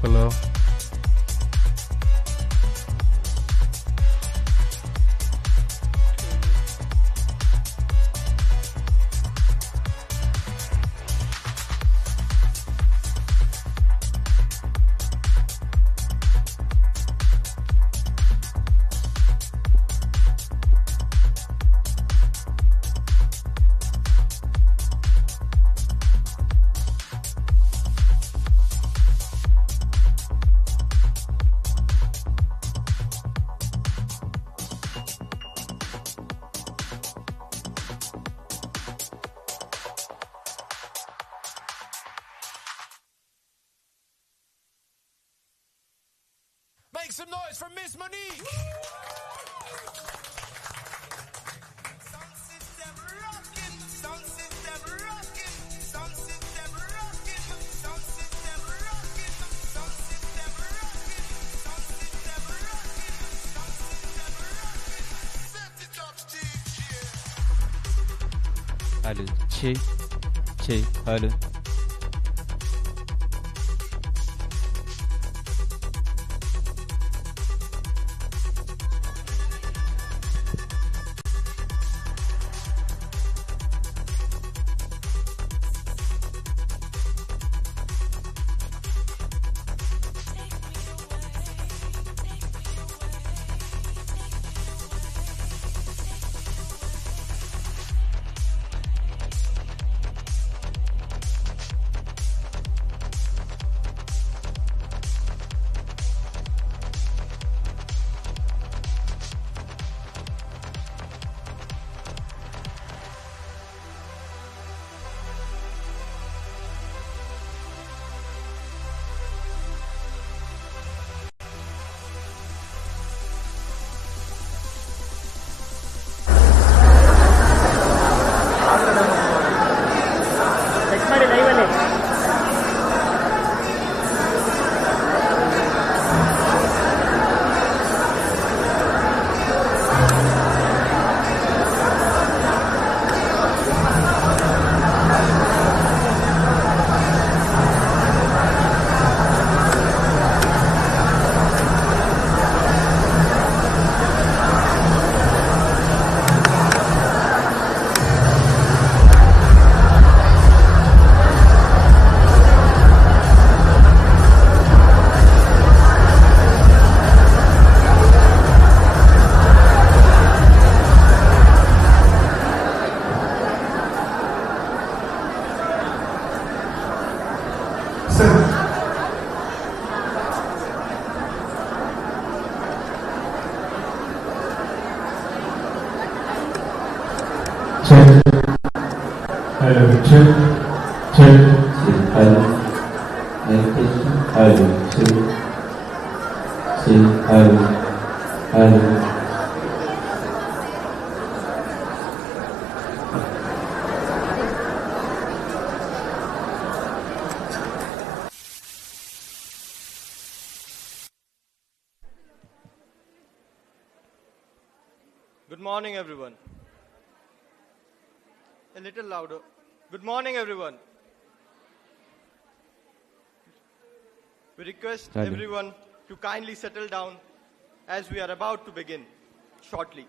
Hello. Make some noise for Miss Monique! Sound system rocking, sound system rocking, sound system rocking, sound system rocking, sound system rocking, sound system rocking, sound system rocking. Set it up, DJ. Allô, allô. check, hello, check, check. Hello. Hello. Hello. Good morning, everyone. A little louder. Good morning, everyone. We request everyone to kindly settle down as we are about to begin shortly.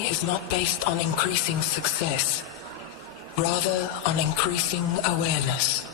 journey is not based on increasing success, rather on increasing awareness.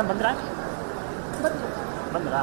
Madam ಬಂದ್ರಾ ಬಂದ್ರಾ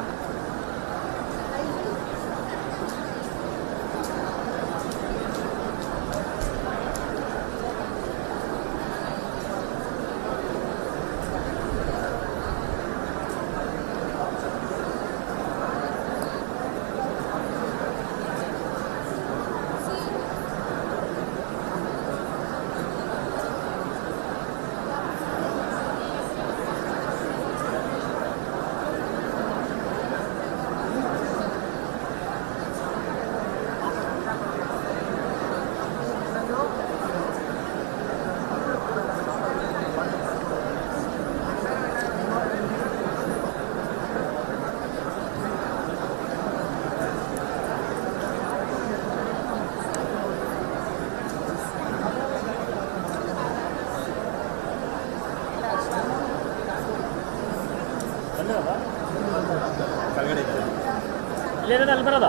ಇಲ್ಲೇನದ ಅಲ್ಲಿ ಬರೋದ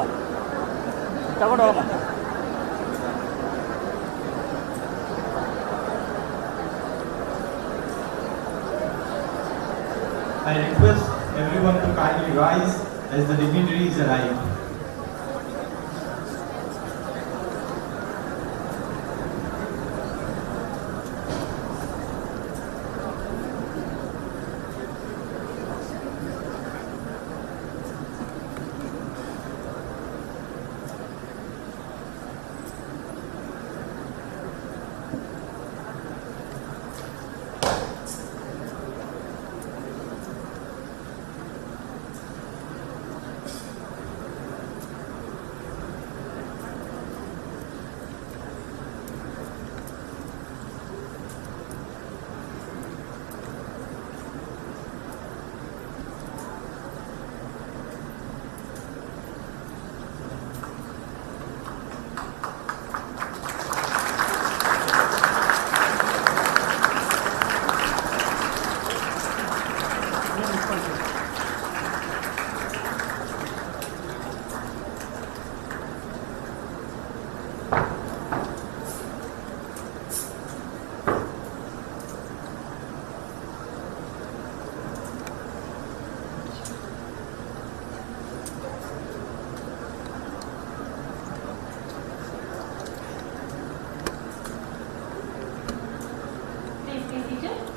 ತಗೊಂಡು ಹೋಗೋಣ I request everyone to kindly rise as the dignitaries arrive.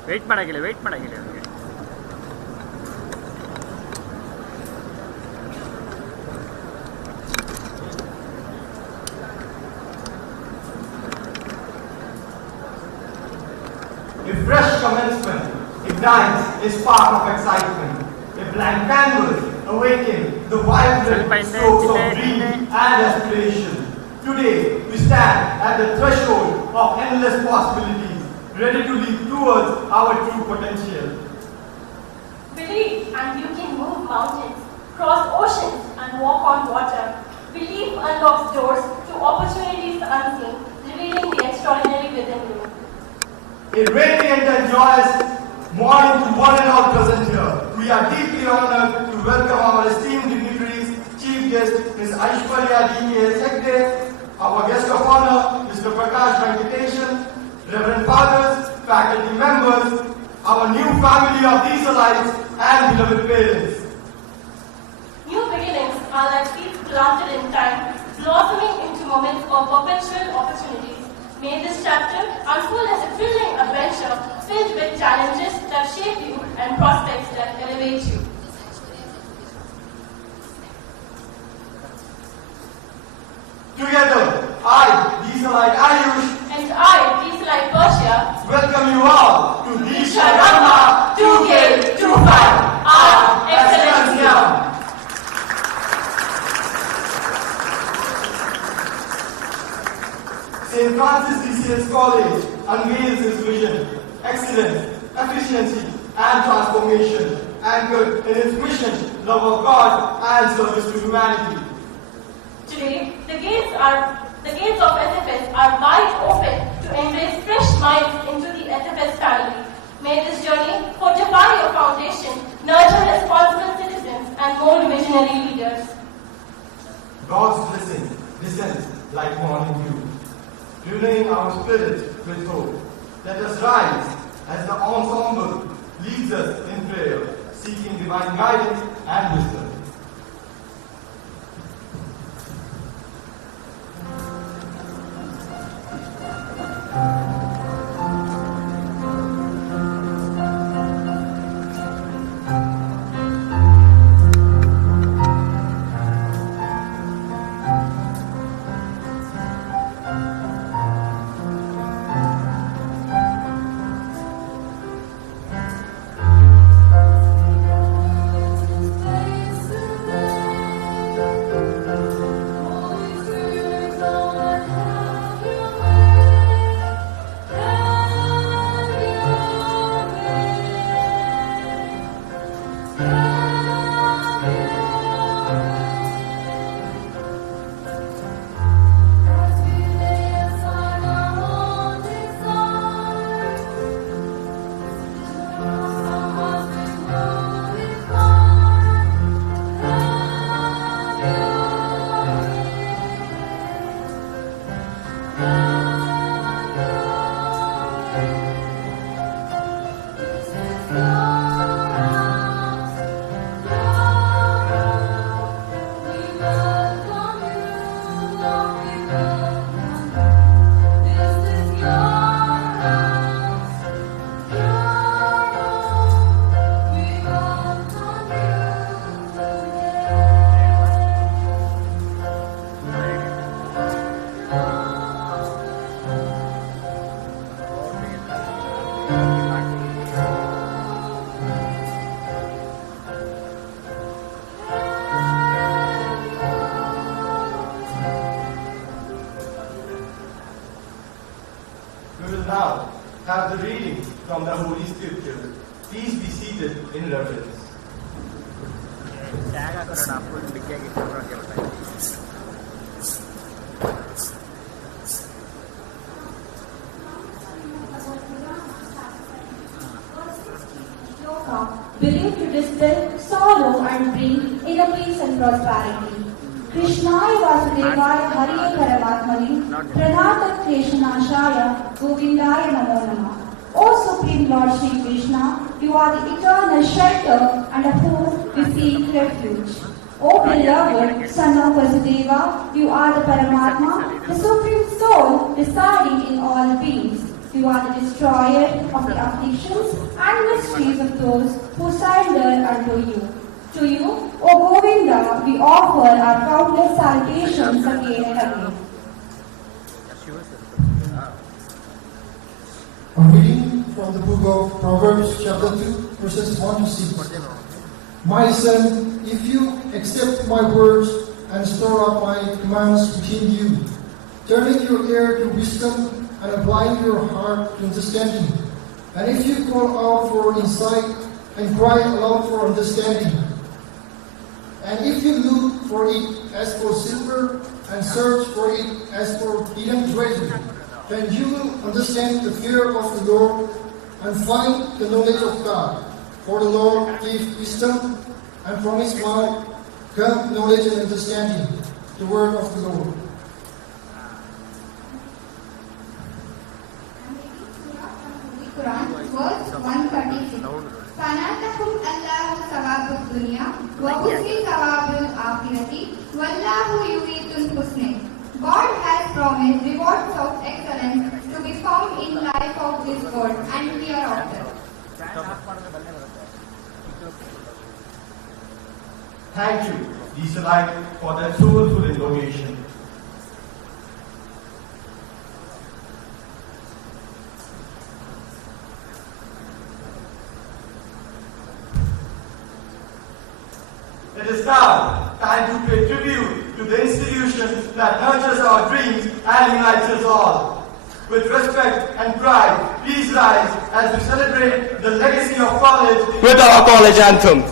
Wait ಮಾಡಾಗಿಲ್ಲ ಅವರಿಗೆ A fresh commencement ignites a spark of excitement. A blank canvas awakens the vibrant strokes of dream and aspiration. Today, we stand at the threshold of endless possibilities, ready to leap towards our true potential. Believe and you can move mountains, cross oceans and walk on water. Belief unlocks doors to opportunities unseen, revealing the extraordinary within you. A radiant and joyous morning to one and all present here. We are deeply honored to welcome our esteemed dignitaries, Chief Guest Ms. Aisshwarya DKS Hegde, our guest of honor Mr. Prakash Venkatesan, Reverend Fathers, faculty members, our new family of Desalites and beloved parents. New beginnings are like seeds planted in time, blossoming into moments of perpetual opportunities. May this chapter unfold as a thrilling adventure filled with challenges that shape you and prospects that elevate you. Together, I, Desalite Ayush, And I, Desalite Persia, welcome you all to DEEKSHARAMBHA 2K25, our Excellentiam. St. Francis DCS College unveils its vision, excellence, efficiency, and transformation, anchored in its mission, love of God, and service to humanity. Today, the gates of SFS are wide open to embrace fresh minds into the SFS family. May this journey fortify your foundation, nurture responsible citizens, and mold visionary leaders. God's blessing descends like morning dew, renewing our spirit with hope. Let us rise as the ensemble leads us in prayer. divine guidance and wisdom. Now, have the reading from the Holy Scripture. Please be seated in reverence. Believe to dispel sorrow and bring inner peace and prosperity. Krishnaya Vasudevaya Hariye Paramatmane Pranata Keshanashaya Govindaya Namo Namah. O Supreme Lord Shri Krishna, you are the eternal shelter and of whom we seek refuge. O beloved Son of Vasudeva, you are the Paramatma, the Supreme Soul residing in all beings. You are the destroyer of the afflictions and mysteries of those who surrender unto you. To you, O Govinda, we offer our countless salutations again and again. A reading from the book of Proverbs chapter 2, verses 1 to 6. My son, if you accept my words and store up my commands within you, turning your ear to wisdom and applying your heart to understanding, and if you call out for insight and cry aloud for understanding, and if you look for it as for silver and search for it as for hidden treasure, then you will understand the fear of the Lord and find the knowledge of God. For the Lord gives wisdom, and from his mouth come knowledge and understanding, the word of the Lord. Quran, verse 136. Fanatakum Allahu Sawabud Dunya, wa Husni Sawabul Akhirati, Wallahu Yuridul Husni. God has promised rewards of excellence to be found in life of this world and hereafter. Thank you, Desalites, for that soulful invocation. It is now time to pay tribute to the institution that nurtures our dreams and unites us all. With respect and pride, please rise as we celebrate the legacy of college with our college anthem.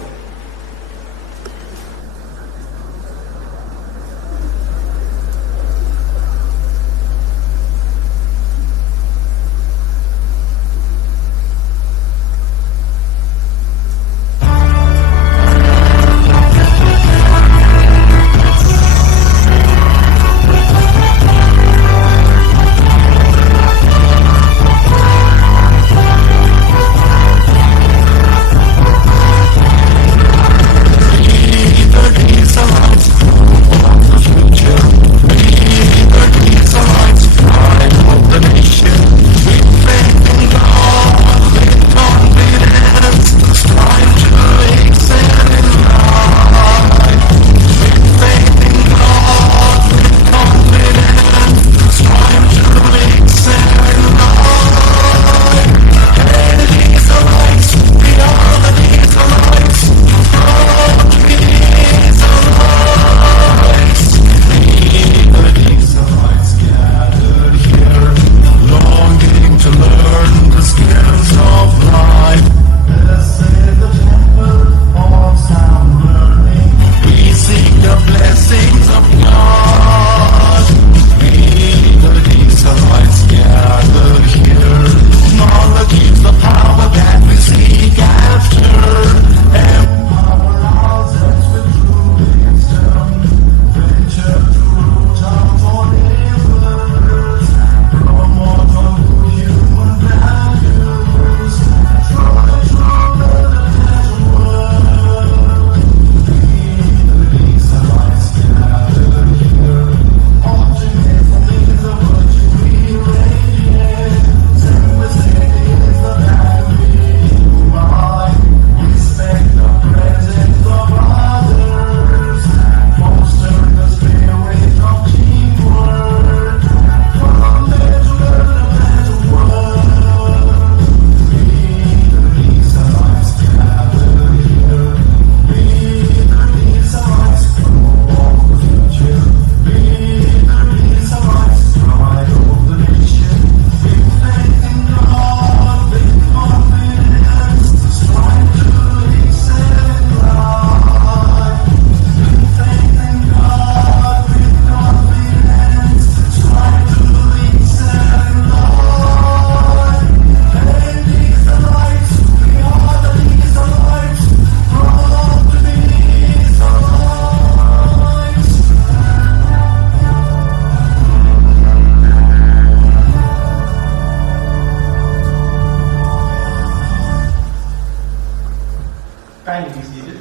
Kindly be seated.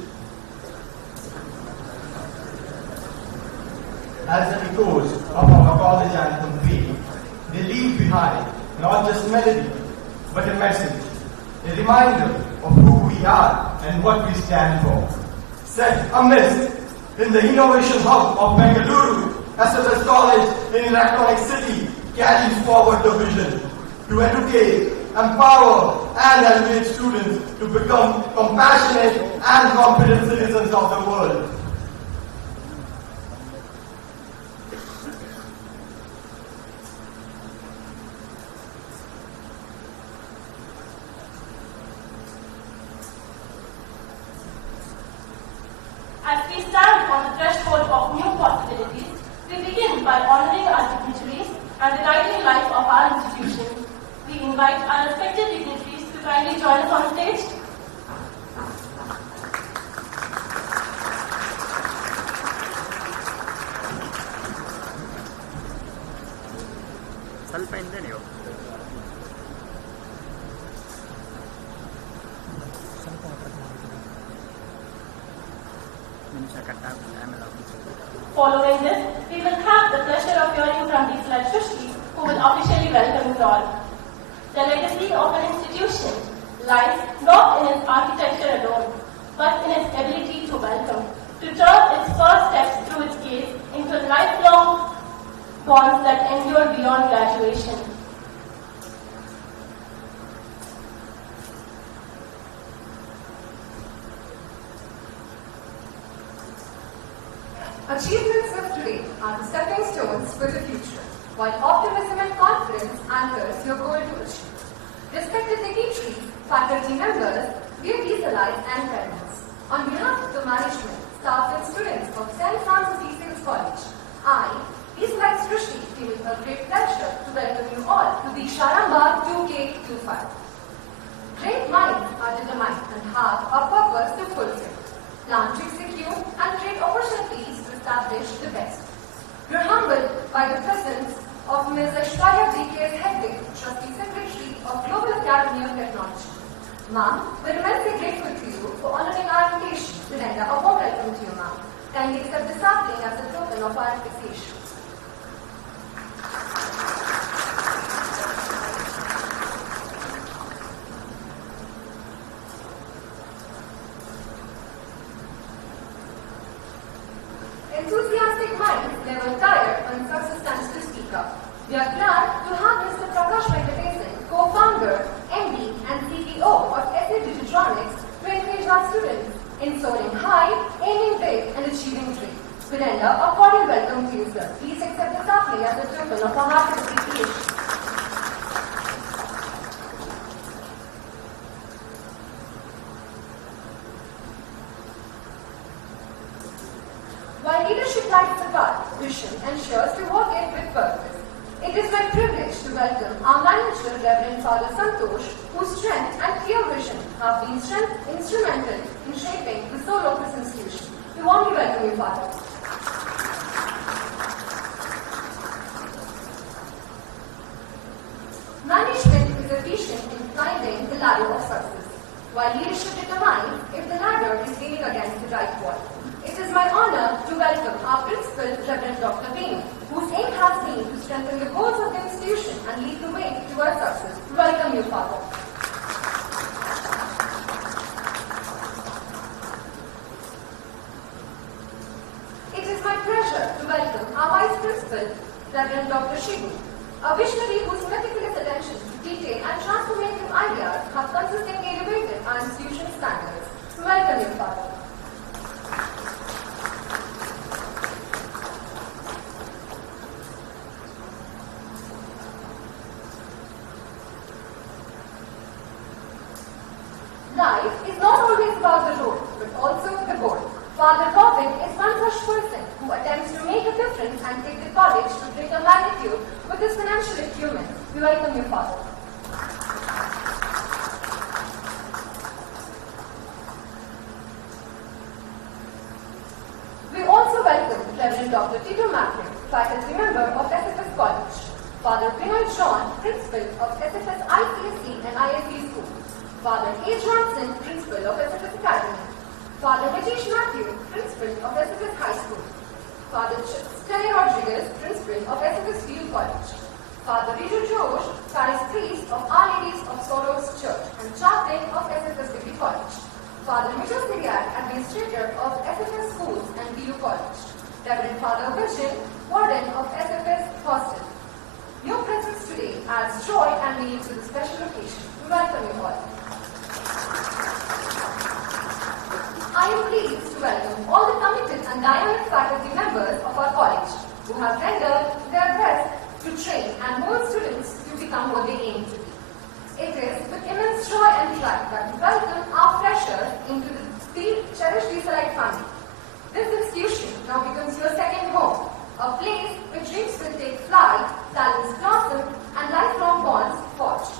As the echoes of our college anthem fade, they leave behind not just melody, but a message, a reminder of who we are and what we stand for. Set amidst in the Innovation Hub of Bengaluru, SFS College in Electronic City carries forward the vision to educate, empower and elevate students to become compassionate and competent citizens of the world. As we stand on the threshold of new possibilities, we begin by honoring our dignitaries and the guiding life of our institution. We invite our respected dignitaries to kindly join us on stage. ಸ್ವಲ್ಪ ಹಿಂದೆ ನೀವು ನಿಮಿಷ ಕಟ್ಟಾಗುತ್ತೆ ಆಮೇಲೆ Following this, we will have the pleasure of hearing from Desalites trustees who will officially welcome you all. The legacy of an institution lies not in its architecture alone, but in its ability to welcome, to turn its first steps through its gates into lifelong bonds that endure beyond graduation. Achievements of today are the stepping stones for the future, while optimism and confidence anchors your goal to achieve. Respected dignitaries, faculty members, dear Desalites and parents, on behalf of the management, staff and students of St. Francis College, I, Desalites trustee, feel a great pleasure to welcome you all to DEEKSHARAMBHA 2K25. Great minds are determined and have a purpose to fulfill, plan to execute and create opportunities to establish the best. We are humbled by the presence of Ms. Aisshwarya DKS Hegde, Trustee Secretary of Global Academy of Technology. Ma'am, we're immensely grateful to you for honoring our invitation to render a warm welcome to you, ma'am. Kindly accept this sapling as a token of our appreciation. Enthusiastic minds never tire when success stands to speak up. We are glad to have Mr. Prakash Venkatesan, co-founder, MD and CEO of Essae Digitronics, to encourage our students in soaring high, aiming big and achieving great. We render a cordial welcome to you, sir. Please accept the sapling as a token of our hearty appreciation. While leadership lights the path, vision ensures to walk it with purpose. It is my privilege to welcome our manager, Reverend Father Santosh, whose strength and clear vision have been instrumental in shaping the soul of this institution. We warmly welcome you, Father. Management is efficient in climbing the ladder of success, while leadership determines if the ladder is leaning against the right wall. It is my honor to welcome our principal, Reverend Dr. Bean, whose aim has been to strengthen the goals of the institution and lead the way towards success. Welcome you, Father. It is my pleasure to welcome our Vice Principal, Reverend Dr. Shibu, a visionary whose meticulous attention to detail and transformative ideas have consistently elevated our institution's standards. Welcome you, Father. Life is not always about the road, but also the goal. Father Robin is one such person who attempts to make a difference and take the college to greater magnitude with his financial acumen. We welcome you, Father. We also welcome Reverend Dr. Tito Macklin, faculty member of SFS College, Father Vinay John, principal of SFS ICSE and ISE School, Father A. Johnson, principal of SFS Academy, Principal of SFS High School. Father Stanley Rodriguez, Principal of SFS Field College. Father Riju George, Parish Priest of Our Ladies of Sorrows Church and Chaplain of SFS Degree College. Father Mitchell Siriak, Administrator of SFS Schools and BU College. Reverend Father Virgin, Warden of SFS Hostel. Your presence today adds joy and meaning to this special occasion. We welcome you all. I am pleased to welcome all the committed and dynamic faculty members of our college who have rendered their best to train and mold students to become what they aim to be. It is with immense joy and pride that we welcome our freshers into the cherished Desalite family. This institution now becomes your second home, a place where dreams will take flight, talents blossom, and lifelong bonds forged.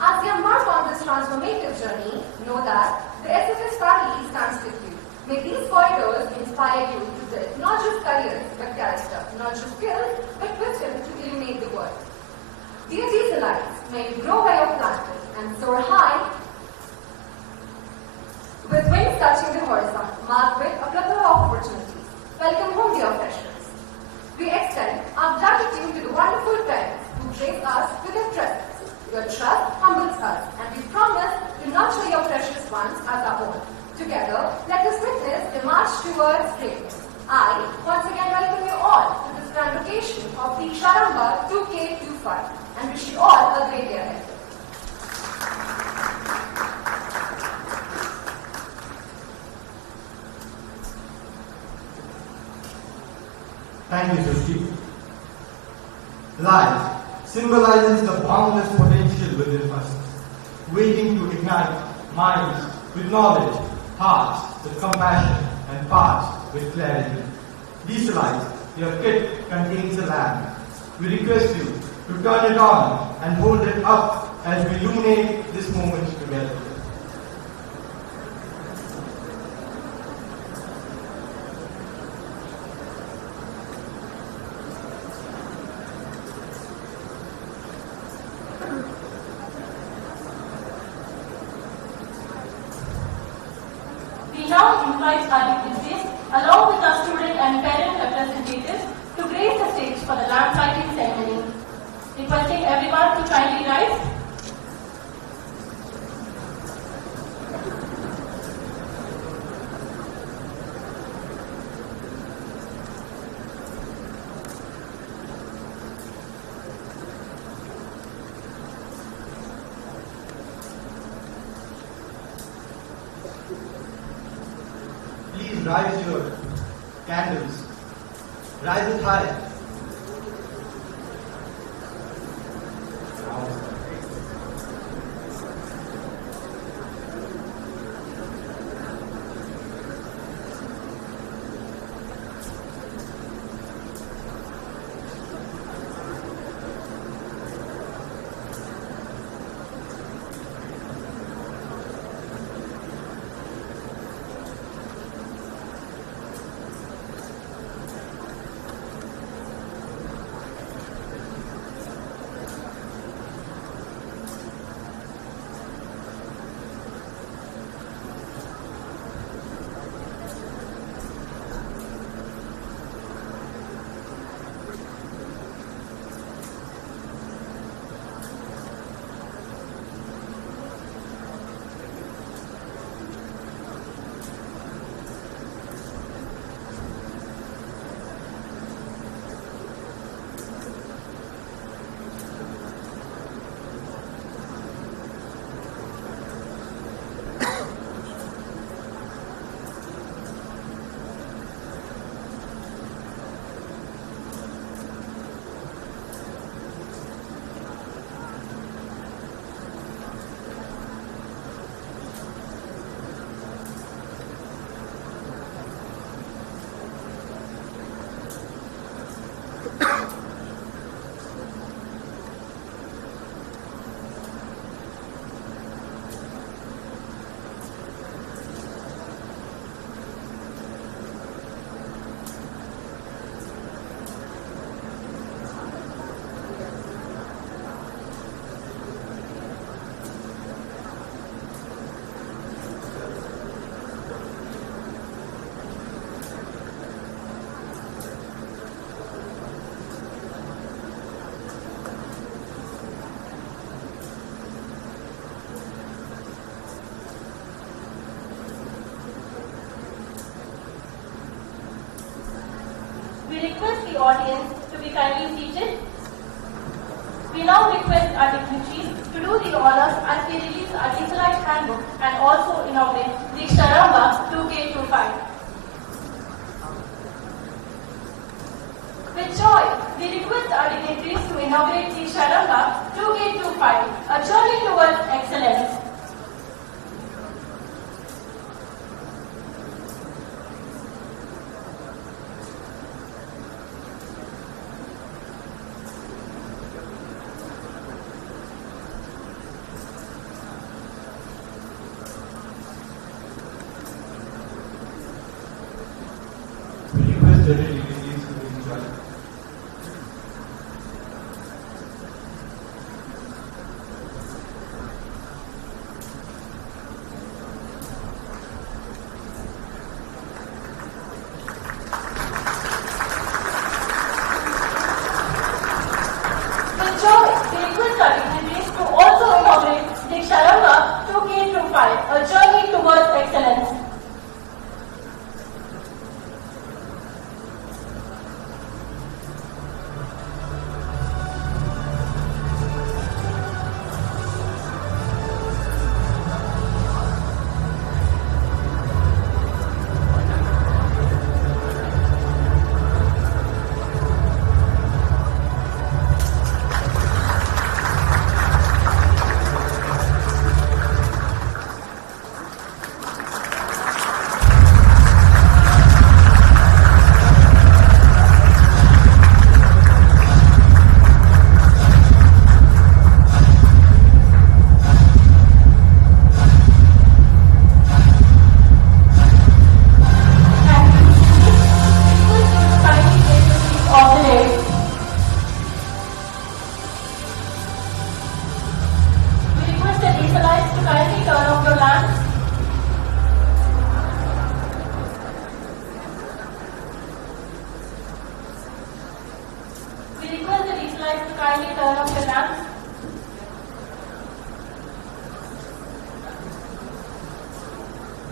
As you embark on this transformative journey, know that the SFS family stands with you. May these corridors inspire you to build not just careers, but character, not just skills, but wisdom to illuminate the world. Dear Desalites, may you grow where you're planted and soar high with wings touching the horizon, marked with a plethora of opportunities. Welcome home, dear freshers. We extend our gratitude to the wonderful parents who grace us with their presence. Your trust humbles us, and we promise to nurture your precious ones as our own. Together, let us witness the march towards greatness. I once again welcome you all to this grand occasion of DEEKSHARAMBHA 2K25 and wish you all a great day ahead. Thank you, Trustee. Life symbolizes the boundless potential within us, waiting to ignite minds with knowledge, hearts with compassion, and paths with clarity. Desalites, your kit contains a lamp. We request you to turn it on and hold it up as we illuminate this moment together. We now invite our dignitaries, along with our student and parent representatives, to grace the stage for the lamp lighting ceremony. Requesting everyone to kindly rise. Please rise your candles. Rise it high. We request the audience to be kindly seated. We now request our dignitaries to do the honors as we release our Desalite handbook and also inaugurate DEEKSHARAMBHA 2K25. With joy, we request our dignitaries to inaugurate DEEKSHARAMBHA 2K25, a journey towards excellence. We request the dignitaries to be joined. With joy, we request our dignitaries to also inaugurate DEEKSHARAMBHA 2K25, a journey towards excellence.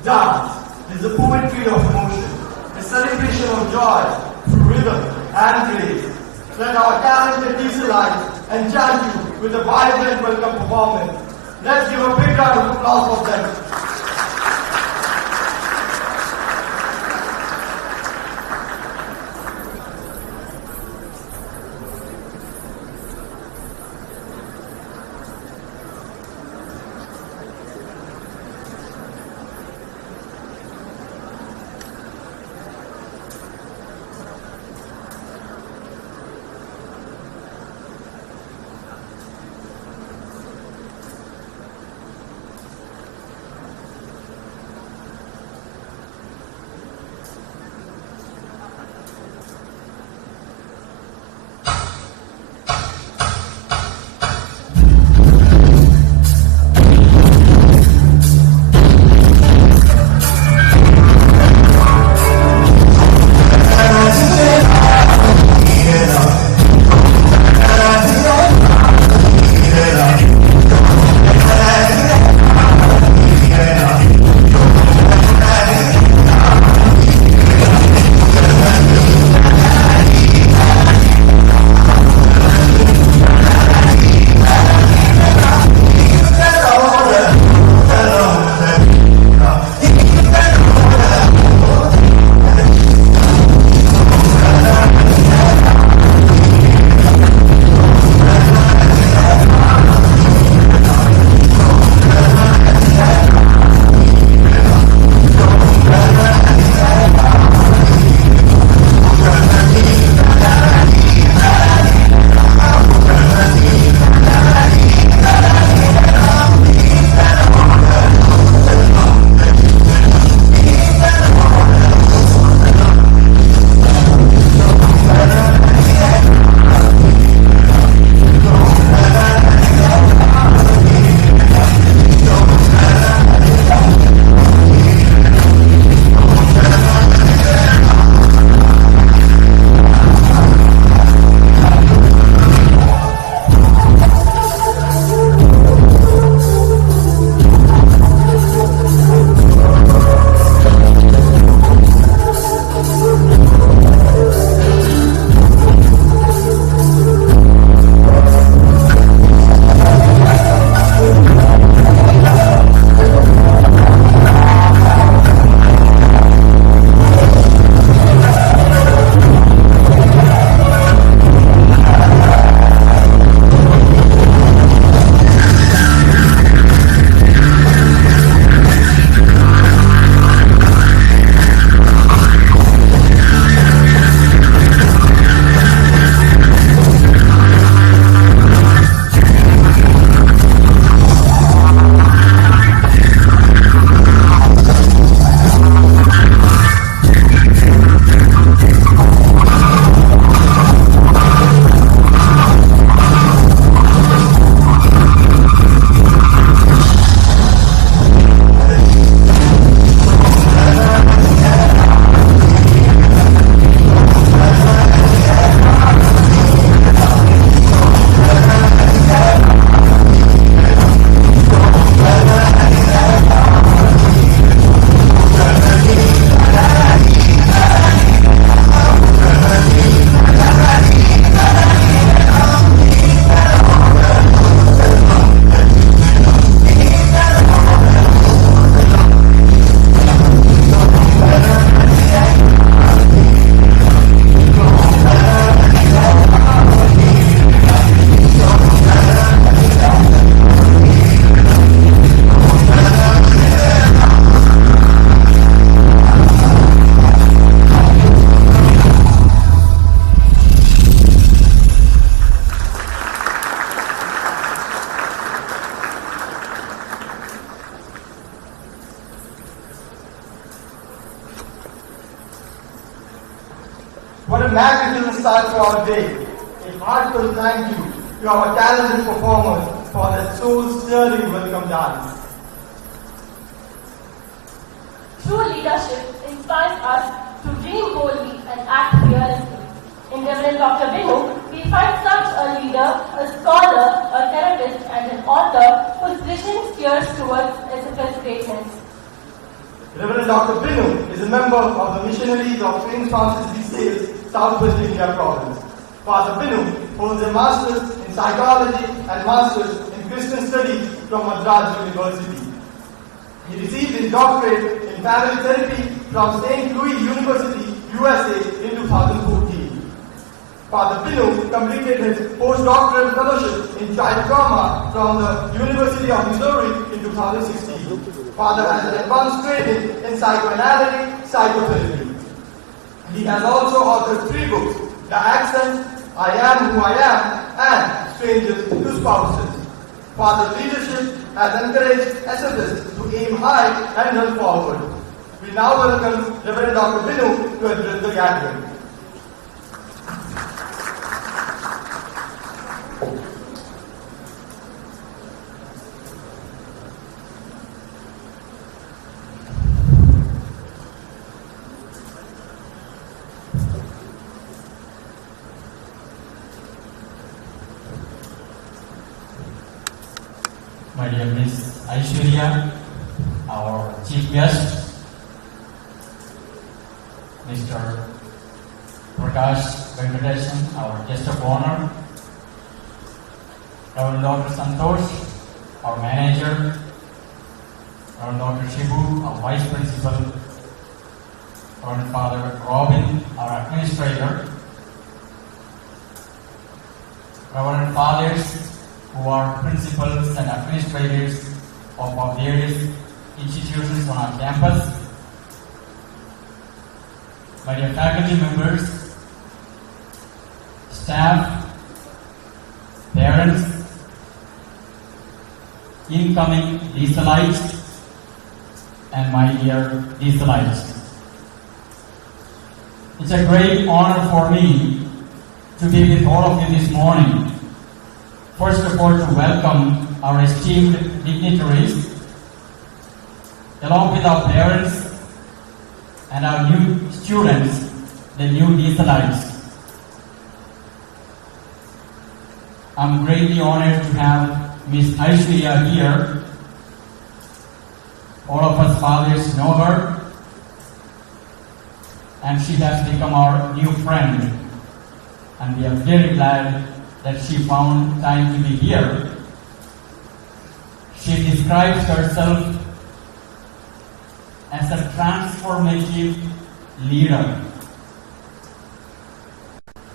Dance is the poetry of motion, a celebration of joy through rhythm and grace. Let our talented Desalites enchant you with a vibrant welcome performance. Let's give a big round of applause for them. What a magnificent start to our day. A heartfelt thank you to our talented performers for their soul-stirring welcome dance. True leadership inspires us to dream boldly and act fearlessly. In Reverend Dr. Binu, we find such a leader, a scholar, a therapist, and an author whose vision steers towards SFS greatness. Reverend Dr. Binu is a member of the missionaries of St. Francis de Sales, Southwest India province. Father Binu holds a master's in psychology and master's in Christian studies from Madras University. He received his doctorate in family therapy from St. Louis University, USA in 2014. Father Binu completed his postdoctoral fellowship in child trauma from the University of Missouri in 2016. Father has an advanced training in psychoanalytic psychotherapy. He has also authored 3 books, The Accent, I Am Who I Am, and Strangers to Spouses. Father's leadership has encouraged SFS to aim high and run forward. We now welcome Reverend Dr. Binu to address the gathering. My dear Miss Aisshwarya, our chief guest, Mr. Prakash Venkatesan, our guest of honor, Reverend Dr. Santosh, our manager, Reverend Dr. Shibu, our vice principal, Reverend Father Robin, our administrator, Reverend Fathers, who are principals and administrators of our various institutions on our campus, my dear faculty members, staff, parents, incoming Desalites, and my dear Desalites. It's a great honor for me to be with all of you this morning. First of all, to welcome our esteemed dignitaries, along with our parents and our new students, the new Desalites. I'm greatly honored to have Miss Aisshwarya here. All of us fathers know her, and she has become our new friend, and we are very glad that she found time to be here. She describes herself as a transformative leader,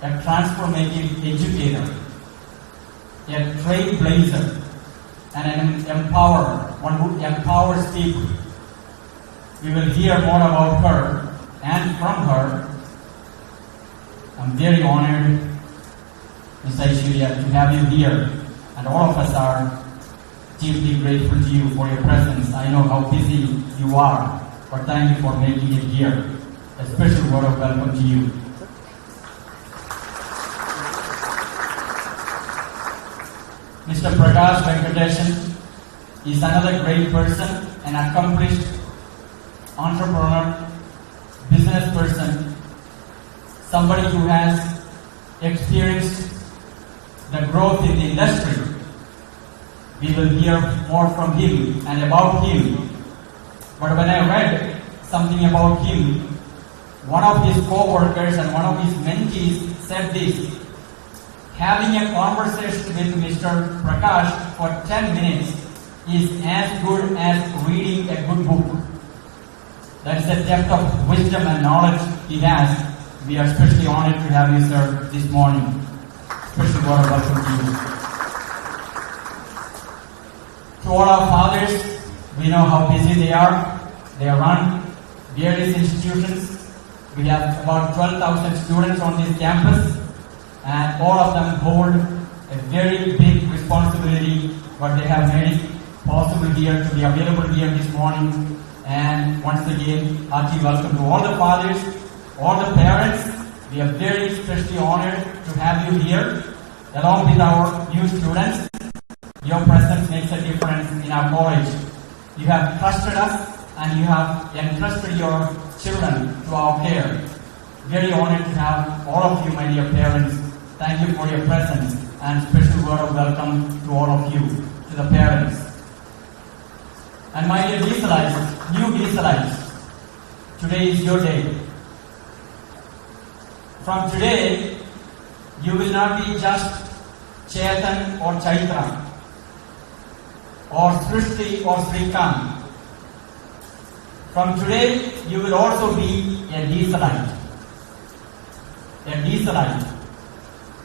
a transformative educator, a trailblazer, and an empowerer, one who empowers people. We will hear more about her and from her. I'm very honored, Ms. Aisshwarya, to have you here, and all of us are deeply grateful to you for your presence. I know how busy you are, but thank you for making it here. A special word of welcome to you. Mr. Prakash Venkatesan is another great person, an accomplished entrepreneur, business person, somebody who has experienced the growth in the industry. We will hear more from him and about him. But when I read something about him, one of his co-workers and one of his mentees said this: having a conversation with Mr. Prakash for 10 minutes is as good as reading a good book. That is the depth of wisdom and knowledge he has. We are especially honored to have you, sir, this morning. Special word of welcome to you. To all our fathers, we know how busy they are. They run various institutions. We have about 12,000 students on this campus, and all of them hold a very big responsibility, but they have made it possible here to be available here this morning. And once again, hearty welcome to all the fathers, all the parents, We are very especially honored to have you here, along with our new students. Your presence makes a difference in our college. You have trusted us and you have entrusted your children to our care. Very honored to have all of you, my dear parents. Thank you for your presence and special word of welcome to all of you, to the parents. And my dear Desalites, new Desalites, today is your day. From today, you will not be just Chetan or Chaitra, or Srishti or Srikant. From today, you will also be a Desalite. A Desalite.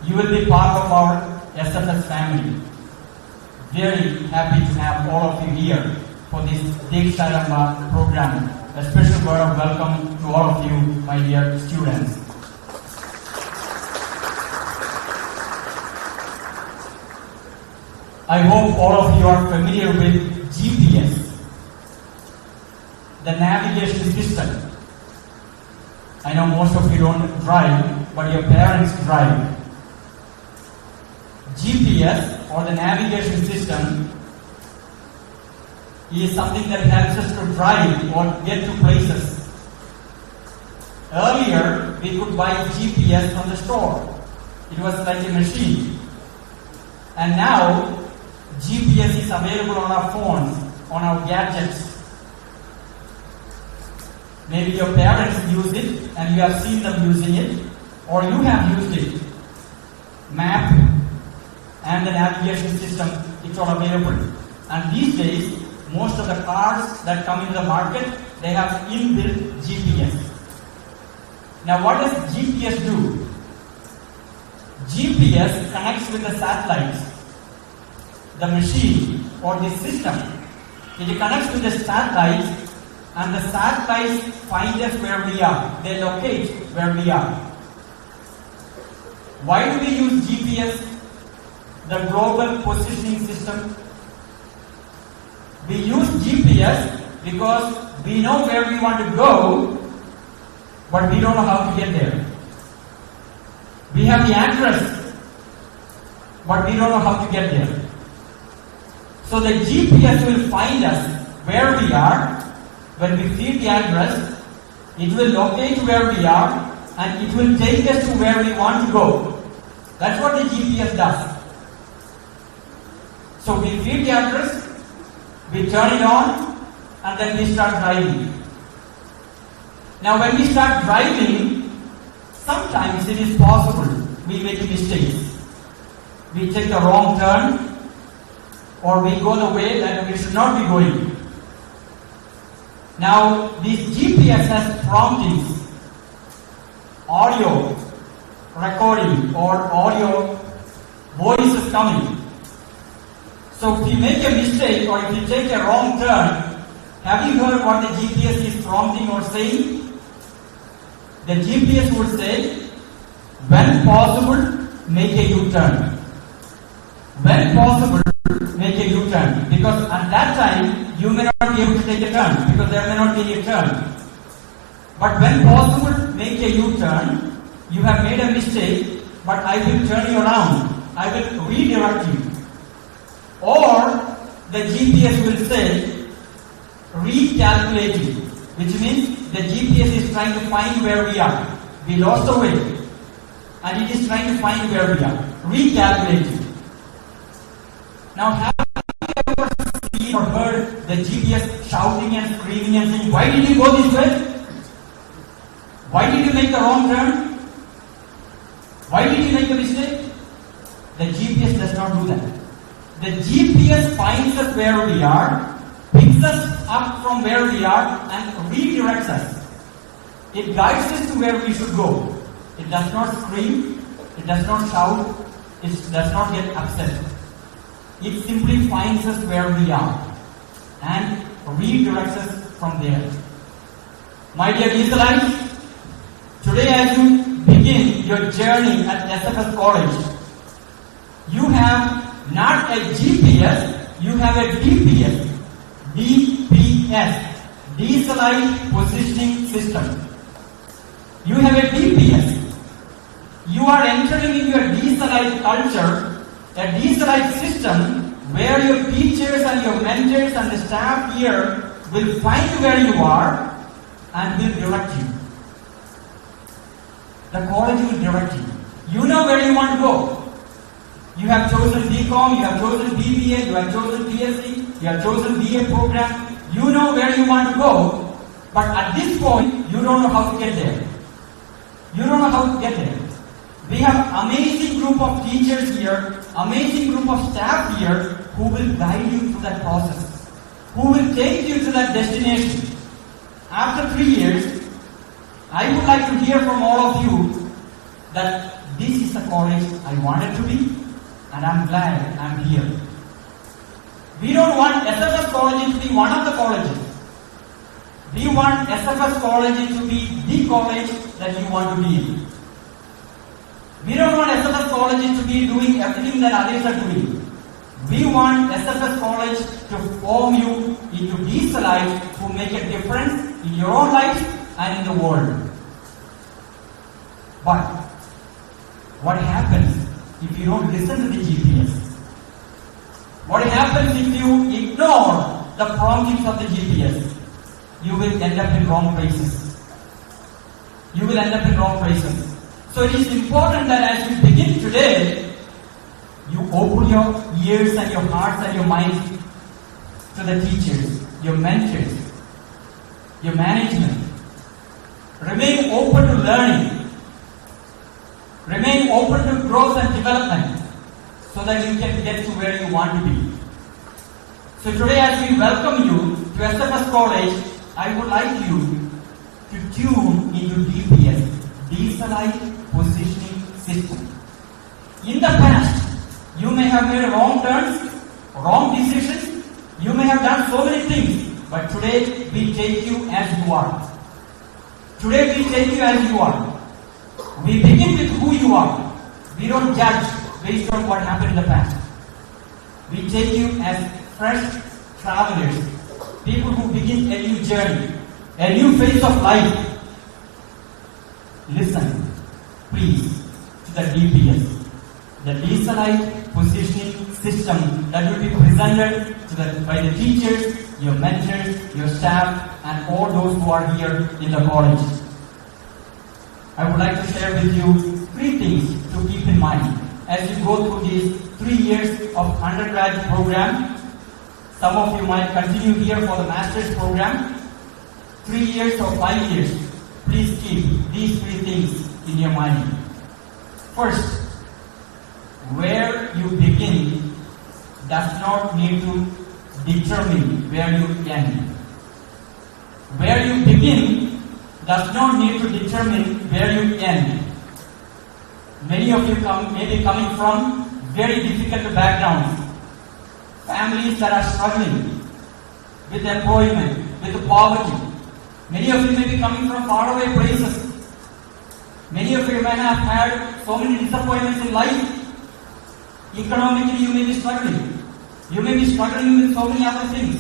You will be part of our SFS family. Very happy to have all of you here for this DEEKSHARAMBHA program. A special word of welcome to all of you, my dear students. I hope all of you are familiar with GPS, the navigation system. I know most of you don't drive, but your parents drive. GPS, or the navigation system, is something that helps us to drive or get to places. Earlier, we could buy GPS from the store. It was like a machine. And now, GPS is available on our phones, on our gadgets. Maybe your parents use it and you have seen them using it, or you have used it. Map and the navigation system, it's all available. And these days, most of the cars that come into the market, they have inbuilt GPS. Now what does GPS do? GPS connects with the satellites, the machine or the system. It connects with the satellites, and the satellites find us where we are. They locate where we are. Why do we use GPS? The global positioning system. We use GPS because we know where we want to go, but we don't know how to get there. We have the address, but we don't know how to get there. So the GPS will find us where we are. When we feed the address, it will locate where we are and it will take us to where we want to go. That's what the GPS does. So we feed the address, we turn it on, and then we start driving. Now when we start driving, sometimes it is possible we make mistakes. We take the wrong turn, or we go the way that we should not be going. Now this GPS has promptings, audio recording or audio voices coming. So if you make a mistake or if you take a wrong turn, have you heard what the GPS is prompting or saying? The GPS would say, when possible, make a U-turn. When possible, make a U-turn. Because at that time, you may not be able to take a turn because there may not be a turn. But when possible, make a U-turn. You have made a mistake, but I will turn you around. I will redirect you. Or the GPS will say, recalculating, which means the GPS is trying to find where we are. We lost the way, and it is trying to find where we are. Recalculating. Now, have you ever seen or heard the GPS shouting and screaming and saying, why did you go this way? Why did you make the wrong turn? Why did you make a mistake? The GPS does not do that. The GPS finds us where we are, picks us up from where we are, and redirects us. It guides us to where we should go. It does not scream, it does not shout, it does not get upset. It simply finds us where we are and redirects us from there. My dear Desalites, today as you begin your journey at SFS College, you have not a GPS, you have a DPS. DPS, Desalite Positioning System. You have a DPS, You are entering into a Desalite culture, a Desalite system where your teachers and your mentors and the staff here will find where you are and will direct you. The college will direct you. You know where you want to go. You have chosen BCom, you have chosen BBA, you have chosen BSc, you have chosen BA program. You know where you want to go, but at this point, you don't know how to get there. You don't know how to get there. We have amazing group of teachers here, amazing group of staff here who will guide you through that process, who will take you to that destination. After 3 years, I would like to hear from all of you that this is the college I wanted to be, and I'm glad I'm here. We don't want SFS College to be one of the colleges. We want SFS College to be the college that you want to be in. We don't want SFS College to be doing everything that others are doing. We want SFS College to form you into Desalites who make a difference in your own life and in the world. But what happens if you don't listen to the GPS? What happens if you ignore the promptings of the GPS? You will end up in wrong places. You will end up in wrong places. So it is important that as you begin today, you open your ears and your hearts and your minds to the teachers, your mentors, your management. Remain open to learning. Remain open to growth and development so that you can get to where you want to be. So today as we welcome you to SFS College, I would like you to tune into DPS, Desalite Positioning System. In the past, you may have made wrong turns, wrong decisions, you may have done so many things, but today we take you as you are. Today we take you as you are. We begin with who you are. We don't judge based on what happened in the past. We take you as fresh travelers, people who begin a new journey, a new phase of life. Listen, please, to the DPS, the Desalite Positioning System that will be presented by the teachers, your mentors, your staff, and all those who are here in the college. I would like to share with you 3 things to keep in mind as you go through these 3 years of undergrad program. Some of you might continue here for the master's program. 3 years or 5 years. Please keep these 3 things in your mind. First, where you begin does not need to determine where you end. Where you begin does not need to determine where you end. Many of you may be coming from very difficult backgrounds, families that are struggling with employment, with poverty. Many of you may be coming from faraway places. Many of you may have had so many disappointments in life. Economically, you may be struggling. You may be struggling with so many other things.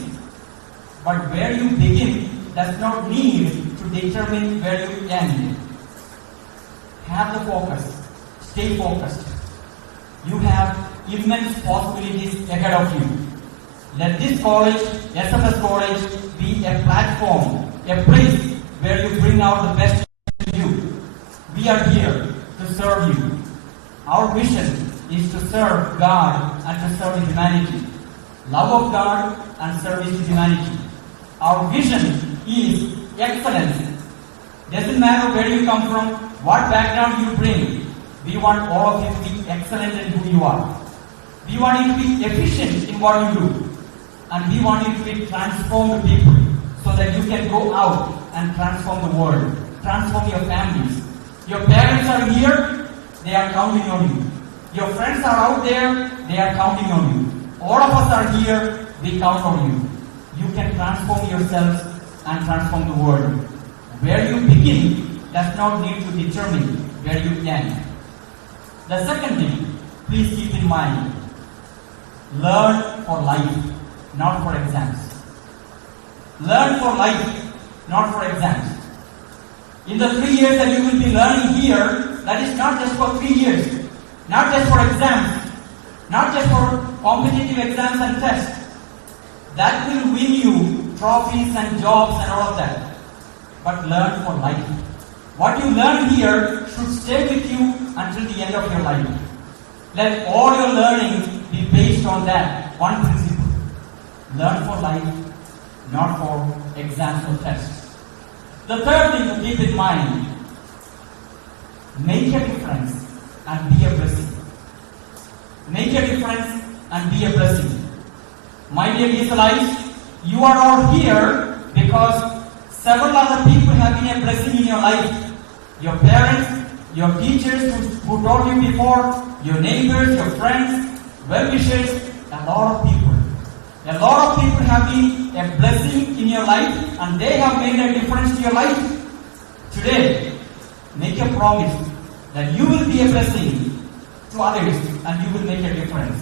But where you begin does not need to determine where you end. Have the focus. Stay focused. You have immense possibilities ahead of you. Let this college, SFS College, be a platform, a place where you bring out the best in you. We are here to serve you. Our vision is to serve God and to serve humanity. Love of God and service to humanity. Our vision is excellence. Doesn't matter where you come from, what background you bring. We want all of you to be excellent in who you are. We want you to be efficient in what you do. And we want you to be transformed people so that you can go out and transform the world, transform your families. Your parents are here, they are counting on you. Your friends are out there, they are counting on you. All of us are here, we count on you. You can transform yourselves and transform the world. Where you begin does not need to determine where you end. The second thing, please keep in mind, learn for life, not for exams. Learn for life, not for exams. In the 3 years that you will be learning here, that is not just for 3 years, not just for exams, not just for competitive exams and tests, that will win you trophies and jobs and all of that, but learn for life. What you learn here should stay with you until the end of your life. Let all your learning be based on that one principle. Learn for life, not for exams or tests. The third thing to keep in mind, make a difference and be a blessing. Make a difference and be a blessing. My dear Desalites, you are all here because several other people have been a blessing in your life. Your parents, your teachers who taught you before, your neighbors, your friends, well-wishers, a lot of people. A lot of people have been a blessing in your life and they have made a difference to your life. Today, make a promise that you will be a blessing to others and you will make a difference.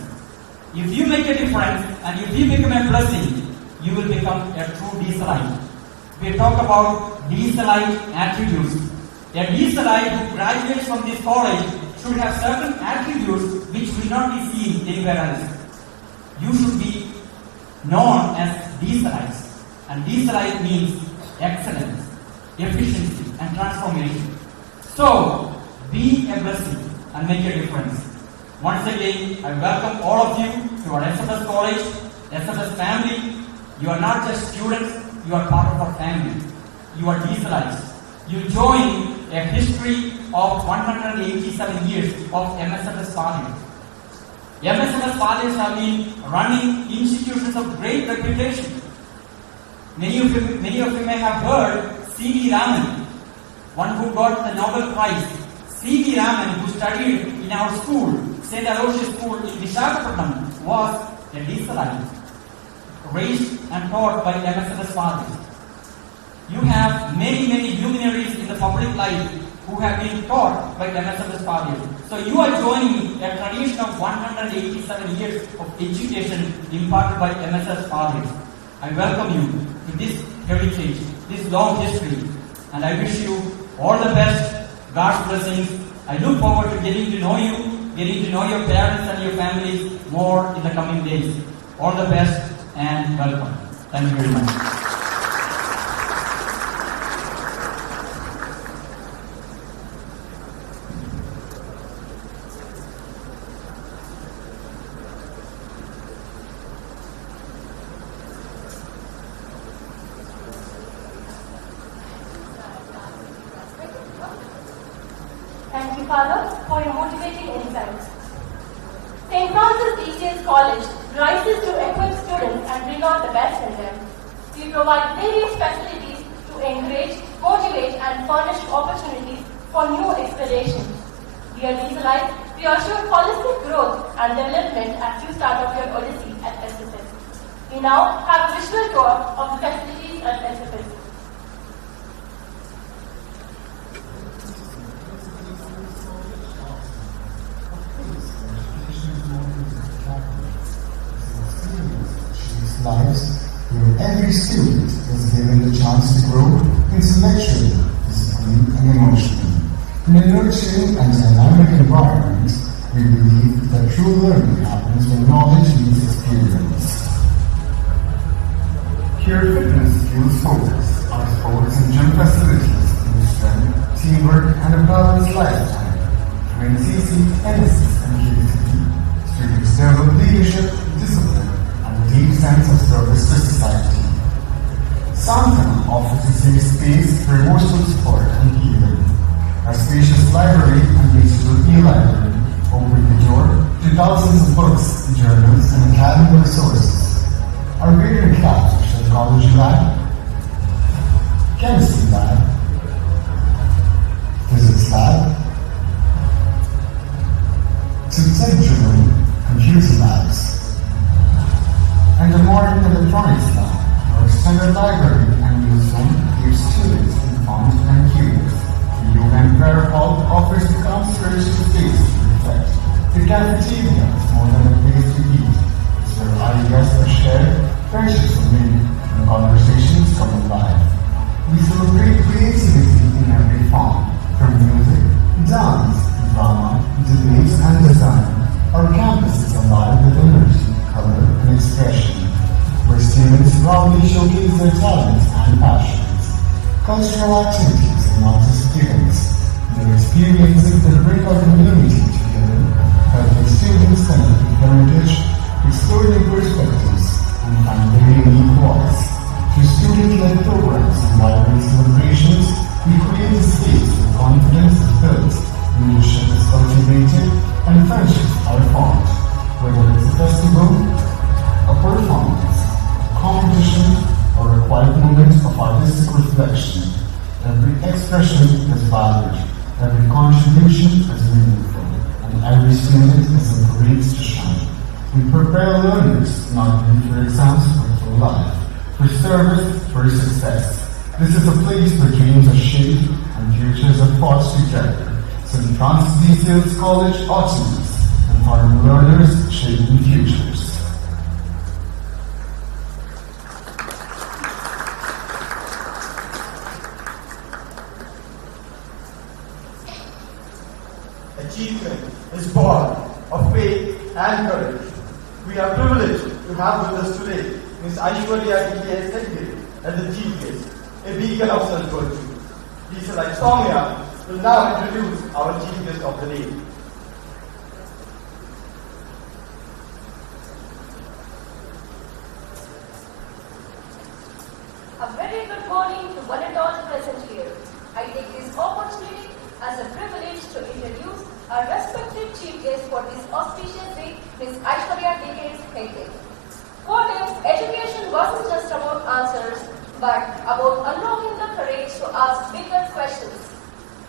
If you make a difference and if you become a blessing, you will become a true Desalite. We talk about Desalite attributes. A Desalite who graduates from this college should have certain attributes which will not be seen anywhere else. You should be known as Desalites. And Desalite means excellence, efficiency, and transformation. So, be a blessing and make a difference. Once again, I welcome all of you to our SFS College, SFS family. You are not just students, you are part of our family. You are Desalites. You join a history of 187 years of MSFS College. MSFS Colleges have been running institutions of great reputation. Many of you may have heard C.V. Raman, one who got the Nobel Prize. C.V. Raman, who studied in our school, St. Aloysius School in Visakhapatnam, was a Desalite, raised and taught by MSFS Colleges. You have many luminaries in the public life who have been taught by MSFS College. So you are joining a tradition of 187 years of education imparted by MSFS College. I welcome you to this heritage, this long history, and I wish you all the best, God's blessings. I look forward to getting to know you, getting to know your parents and your families more in the coming days. All the best and welcome. Thank you very much. Thank you, Father, for your motivating insights. St. Francis DKS College rises to equip students and bring out the best in them. We provide various facilities to encourage, motivate, and furnish opportunities for new explorations. Dear Desalites, we assure holistic growth and development as you start off your odyssey at SFS. We now have a visual tour of the facilities at SFS. Lives where every student is given the chance to grow intellectually, physically, and emotionally. In a nurturing and dynamic environment, we believe that true learning happens when knowledge meets experience. Here, fitness skills focus on sports and gym facilities in strength, teamwork, and a balanced lifestyle. Through NCC, NSS, and KCT, students develop leadership, discipline, deep sense of service to society. Santana offers a safe space for emotional support and healing. Our spacious library and digital e-library open the door to thousands of books, journals, and academic resources. Our varied labs such as College Lab, Chemistry Lab, Physics Lab, to tech-driven computer labs, and a modern electronics lab, our extended library and newsroom keeps students informed and curious. The yoga and prayer hall offers the concierge space to reflect. The cafeteria is more than a place to eat. It's where ideas are shared, friendships are made, and conversations come alive. We celebrate creativity in every form, from music, dance, cultural activities, and artistic events. Their experiences that bring our community together, helping students connect with heritage, explore new perspectives, and find their unique voice. Through student-led programs and library celebrations, we create a space where confidence is built, leadership is cultivated, and friendships are formed. Whether it's a festival, a performance, a competition, or a quiet moment of artistic reflection, every expression is valued, every contribution is meaningful, and every student is encouraged to shine. We prepare learners not only for exams but for life, for service, for success. This is a place where dreams are shaped and futures are forged together. So Trustee Secretary College optimists and our learners shaping futures. Achievement is born of faith and courage. We are privileged to have with us today Ms. Aisshwarya DKS Hegde as the chief guest, a beacon of self-virtue. Desalites will now introduce our chief guest of the day. A very good morning to one and all present here. I take this opportunity as a privilege to introduce our respected chief guest for this auspicious day, Ms. Aisshwarya DKS Hegde. For them, education wasn't just about answers, but about unlocking the courage to ask bigger questions.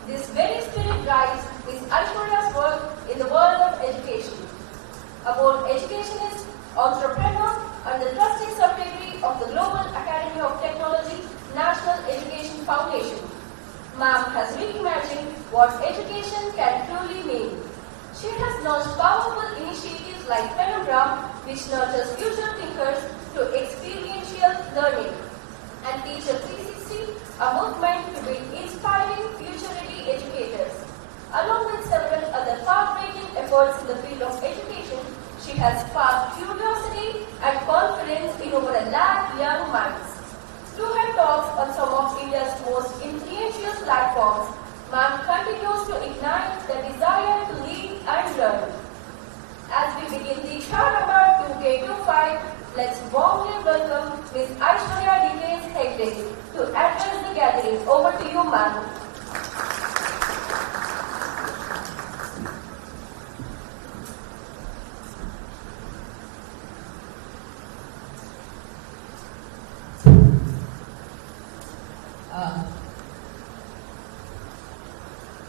This very spirit drives Ms. Aisshwarya's work in the world of education. About educationist, entrepreneur, and the Trustee Secretary of the Global Academy of Technology National Education Foundation. Ma'am has reimagined what education can truly mean. She has launched powerful initiatives like Penumbra, which nurtures future thinkers to experiential learning, and Teacher 360, a movement to build inspiring, future-ready educators. Along with several other far-reaching efforts in the field of education, she has sparked curiosity and confidence in over 1 lakh young minds. Through her talks on some of India's most influential platforms, Ma'am continues to ignite the desire to lead and learn. As we begin DEEKSHARAMBHA 2K25, let's warmly welcome Ms. Aisshwarya DKS Hegde to address the gathering. Over to you, ma'am.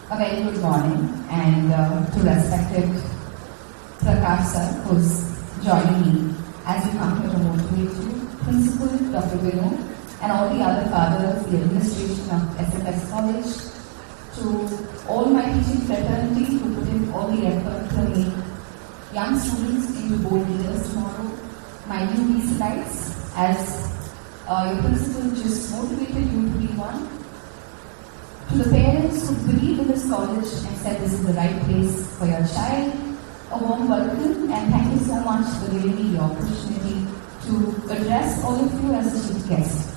A very good morning, and to respected Prakash sir, who's joining me as we come here to motivate you, Principal Dr. Vinod, and all the other fathers, the administration of SFS College, to all my teaching fraternity who put in all the effort to make young students into bold leaders tomorrow, my new Desalites, as your principal just motivated you to be one, to the parents who believe in this college and said this is the right place for your child, a warm welcome, and thank you so much for giving me the opportunity to address all of you as a chief guest.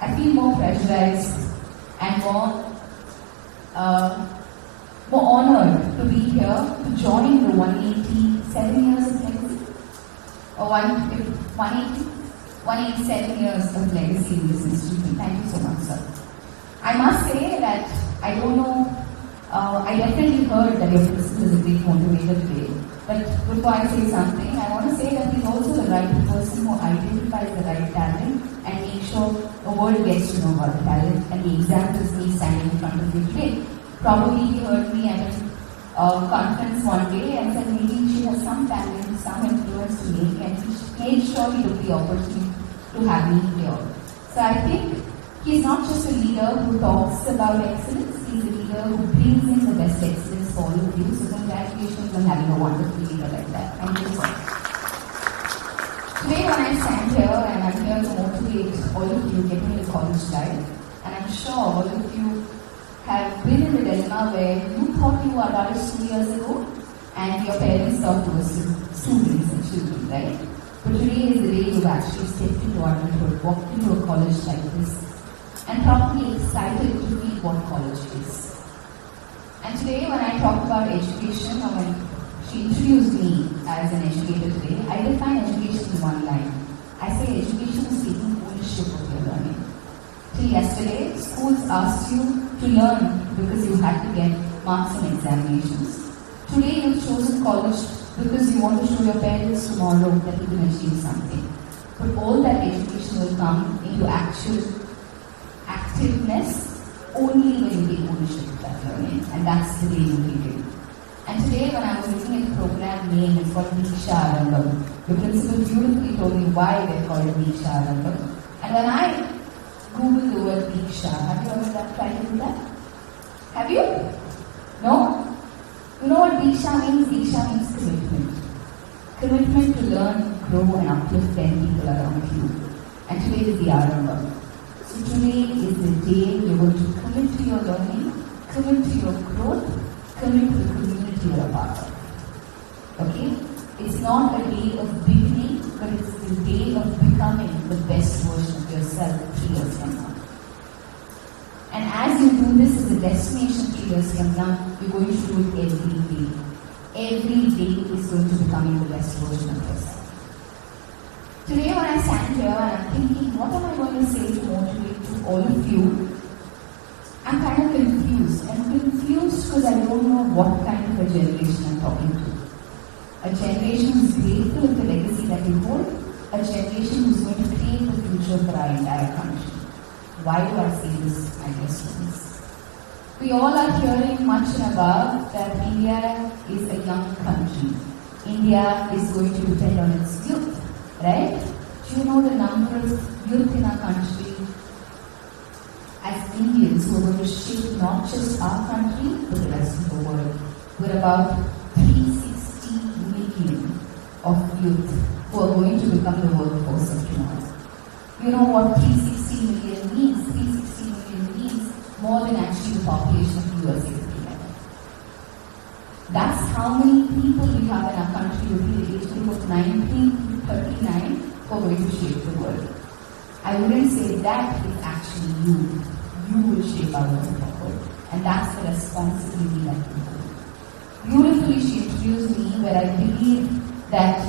I feel more pressurized and more honored to be here to join the 187 years of legacy, or 187 years of legacy in this institution. Thank you so much, sir. I must say that I don't know, I definitely heard that your principal is a great motivator today. But before I say something, I want to say that he's also the right person who identifies the right talent and makes sure the world gets to know about the talent. And the example is me standing in front of you today. Probably he heard me at a conference one day and said maybe she has some talent, some influence to make, and he made sure he took the opportunity to have me here. So I think he's not just a leader who talks about excellence, he's a leader who brings in the best excellence for all of you. So congratulations on having a wonderful leader like that. Thank you so much. Today when I stand here and I'm here to motivate all of you getting into college life, and I'm sure all of you have been in the dilemma where you thought you were adults 2 years ago and your parents thought you were students and children, right? But today is the day you've actually stepped into adulthood, walked into a college like this. and probably excited to feel what college is. And today when I talk about education, or when she introduced me as an educator today, I define education in one line. I say education is taking ownership of your learning. Till yesterday, schools asked you to learn because you had to get marks on examinations. Today you've chosen college because you want to show your parents tomorrow that you can achieve something. But all that education will come into actual activeness only when you take ownership of that learning, and that's the way you begin. And today when I was looking at the program name, it's called DEEKSHARAMBHA. The principal beautifully told me why they call it DEEKSHARAMBHA. And when I Googled the word Diksha, have you ever tried to do that? Have you? No? You know what Diksha means? Diksha means commitment. Commitment to learn, grow and uplift 10 people around you. And today is the Arambha. So today is the day you're going to commit to your learning, commit to your growth, commit to the community you're a part of. Okay? It's not a day of beginning, but it's the day of becoming the best version of yourself 3 years from now. And as you do this as a destination 3 years from now, you're going to do it every day. Every day is going to become the best version of yourself. Today when I stand here and I'm thinking, what am I going to say to motivate to all of you? I'm kind of confused. I'm confused because I don't know what kind of a generation I'm talking to. A generation who's grateful of the legacy that we hold, a generation who's going to create the future for our entire country. Why do I say this, my dear students? We all are hearing much and above that India is a young country. India is going to depend on its youth, right? Do you know the number of youth in our country as Indians who are going to shape not just our country, but the rest of the world? We're about 360 million of youth who are going to become the workforce of tomorrow. You know what 360 million means? 360 million means more than actually the population of USA together. That's how many people we have in our country between the age group of 19 to 39 who are going to shape the world. I wouldn't say that is actually you. You will shape our world. And that's the responsibility that we hold. Beautifully she introduced me where I believe that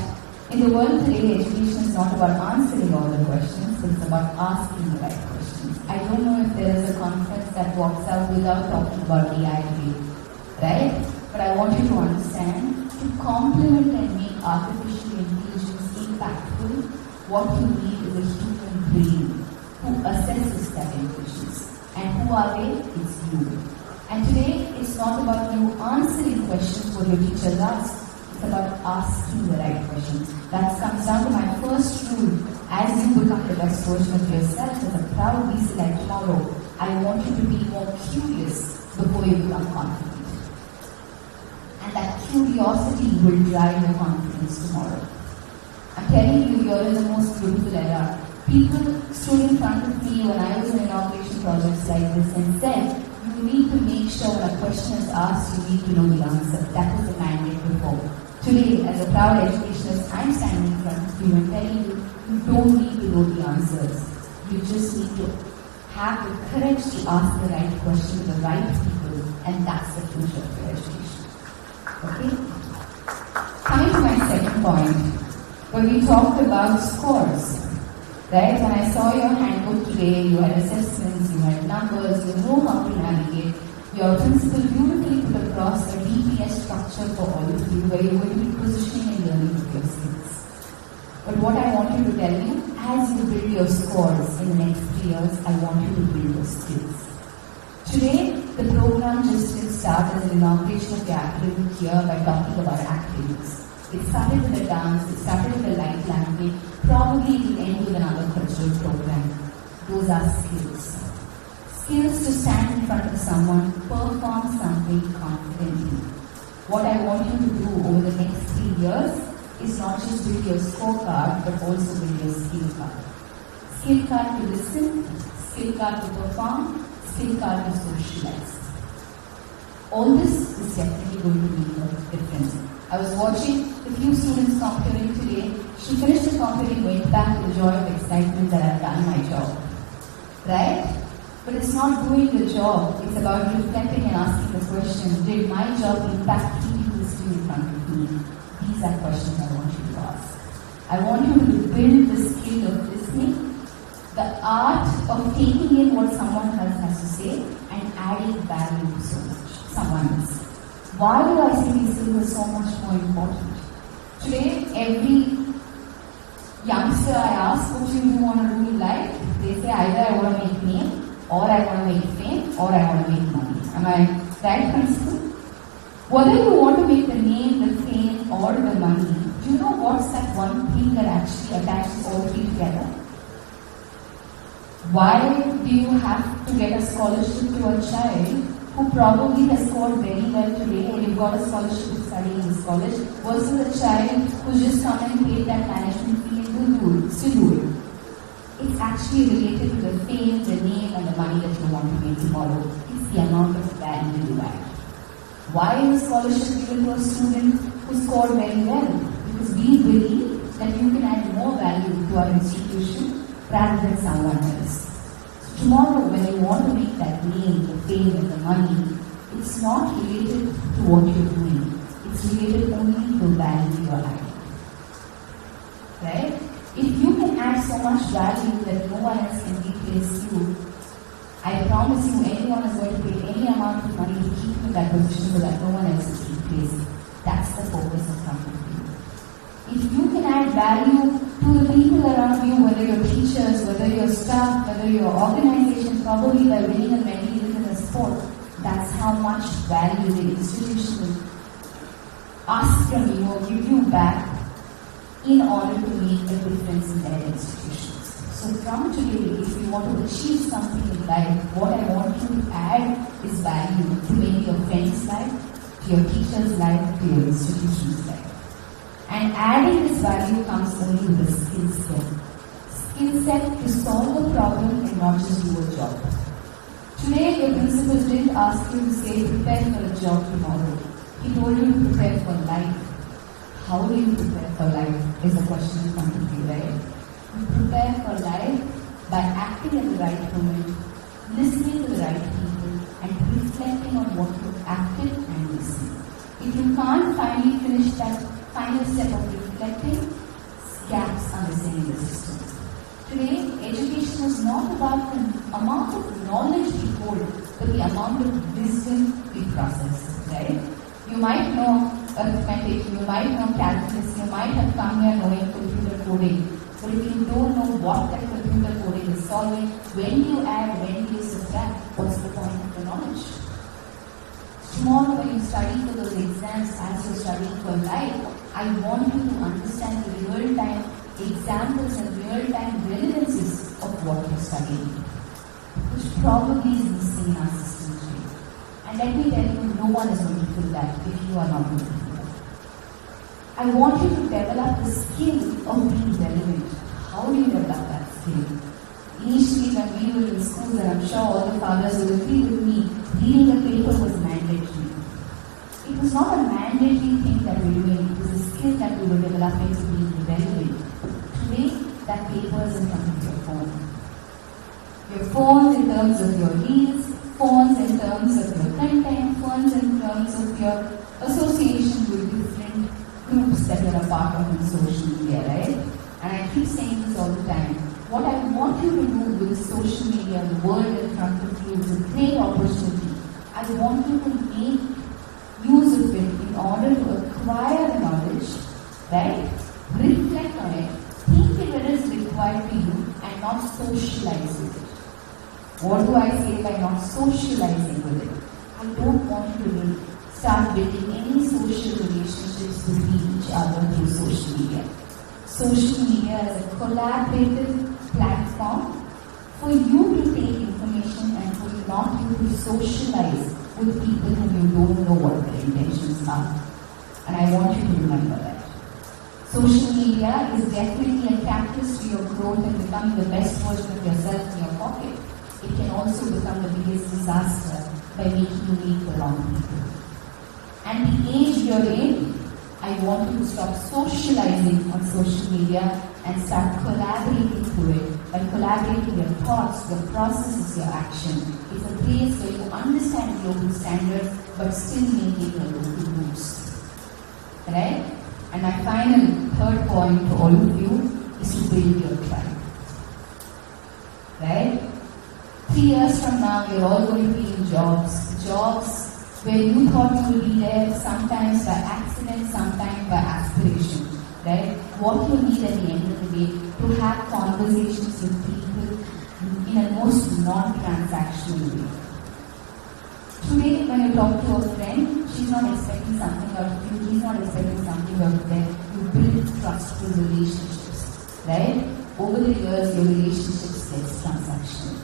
in the world today, education is not about answering all the questions, but it's about asking the right questions. I don't know if there is a conference that walks out without talking about AI today, right? But I want you to understand, to complement and make artificial intelligence impactful, what you need is a human brain who assesses that intelligence. And who are they? It's you. And today, it's not about you answering questions what your teachers ask. It's about asking the right questions. That comes down to my first rule. As you become the best version of yourself as a proud Desalites tomorrow, I want you to be more curious before you become confident. And that curiosity will drive your confidence tomorrow. I'm telling you, you're in the most beautiful era. People stood in front of me when I was in inauguration projects like this and said, you need to make sure when a question is asked, you need to know the answer. That was the mandate before. Today, as a proud educationist, I'm standing in front of you and telling you, you don't need to know the answers. You just need to have the courage to ask the right question to the right people, and that's the future of your education. Okay? Coming to my second point, where we talked about scores. Right? When I saw your handbook today, you had assessments, you had numbers, you know how to navigate. Your principal beautifully put across a DPS structure for all of you, where you're going to be positioning and learning with your skills. But what I want you to tell you, as you build your scores in the next 3 years, I want you to build your skills. Today, the program just didn't start as an inauguration of the academic year by talking about academics. It started with a dance, it started with a light language, probably it will end with another cultural program. Those are skills. Skills to stand in front of someone, perform something confidently. What I want you to do over the next 3 years is not just build your scorecard, but also build your skill card. Skill card to listen, skill card to perform, skill card to socialize. All this is definitely going to make a difference. I was watching a few students comparing today. She finished the comparing, went back with the joy of excitement that I've done my job. Right? But it's not doing the job, it's about reflecting and asking the question, did my job impact people listening in front of me? These are questions I want you to ask. I want you to build the skill of listening, the art of taking in what someone else has to say and adding value to someone else. Why do I say these skills are so much more important? Today, every youngster I ask, what do you want to do in life? They say either I want to make name, or I want to make fame, or I want to make money. Am I right, principal? Whether you want to make the name, the fame, or the money, do you know what's that one thing that actually attaches all three together? Why do you have to get a scholarship to a child who probably has scored very well today and you've got a scholarship to study in this college versus a child who's just come and paid that management fee and still do it? It's actually related to the fame, the name, and the money that you want to make tomorrow. It's the amount of value you add. Why is a scholarship given to a student who scored very well? Because we believe that you can add more value to our institution rather than someone else. So tomorrow, when you want to make that name, the fame, and the money, it's not related to what you're doing. It's related only to the value you're adding. Right? If you can add so much value that no one else can replace you, I promise you anyone is going to pay any amount of money to keep you in that position so that no one else is replaced. That's the focus of company. If you can add value to the people around you, whether your teachers, whether your staff, whether your organization, probably by winning a medal in a sport, that's how much value the institution will ask from you or give you back in order to make a difference in their institutions. So from today, if you want to achieve something in life, what I want you to add is value to make your friend's life, to your teacher's life, to your institution's life. And adding this value comes only with a skill set. Skill set to solve a problem and not just do a job. Today, your principal didn't ask you to say prepare for a job tomorrow. He told you to prepare for life. How do you prepare for life is a question in front of you, right? You prepare for life by acting at the right moment, listening to the right people, and reflecting on what you acted and listened. If you can't finally finish that final step of reflecting, gaps are missing in the system. Today, education is not about the amount of knowledge we hold, but the amount of wisdom we process, right? You might know arithmetic, you might know calculus, you might have come here knowing computer coding, but if you don't know what that computer coding is solving, when you add, when you subtract, what's the point of the knowledge? Tomorrow when you study for those exams as you're studying for life, I want you to understand the real-time examples and real-time relevances of what you're studying, which probably is missing in our system today. And let me tell you, no one is going to feel that if you are not going to feel that. I want you to develop the skill of being relevant. How do you develop that skill? Initially, when we were in schools, and I'm sure all the fathers will agree with me, reading a paper was mandatory. It was not a mandatory thing that we were doing, it was a skill that we were developing to be relevant. Today, that paper is in front of your phone. Your phones in terms of your reels, phones in terms of your content, phones in terms of your association with different groups that you're a part of in social media, right? And I keep saying this all the time. What I want you to do with social media, the world in front of you, is a great opportunity. I want you to make use of it in order to acquire knowledge, right? Reflect on it, think if it is required to you, and not socialize with it. What do I say by not socializing with it? I don't want you to start building any social relationships between each other through social media. Social media is a collaborative platform for you to take information and for not you to socialize with people whom you don't know what their intentions are. And I want you to remember that. Social media is definitely a catalyst to your growth and becoming the best version of yourself in your pocket. It can also become the biggest disaster by making you meet the wrong people. And the age you're in, I want you to stop socializing on social media and start collaborating through it by collaborating your thoughts, your processes, your action. It's a place where you understand global standards but still maintain your local roots. Right? And my final third point to all of you is to build your tribe. Right? 3 years from now, you're all going to be in jobs where you thought you would be there, sometimes by accident, sometimes by aspiration. Right? What you need at the end of the day to have conversations with people in a most non-transactional way. Today, when you talk to a friend, she's not expecting something out of you, he's not expecting something out of them. You build trustful relationships. Right? Over the years, your relationships get transactional.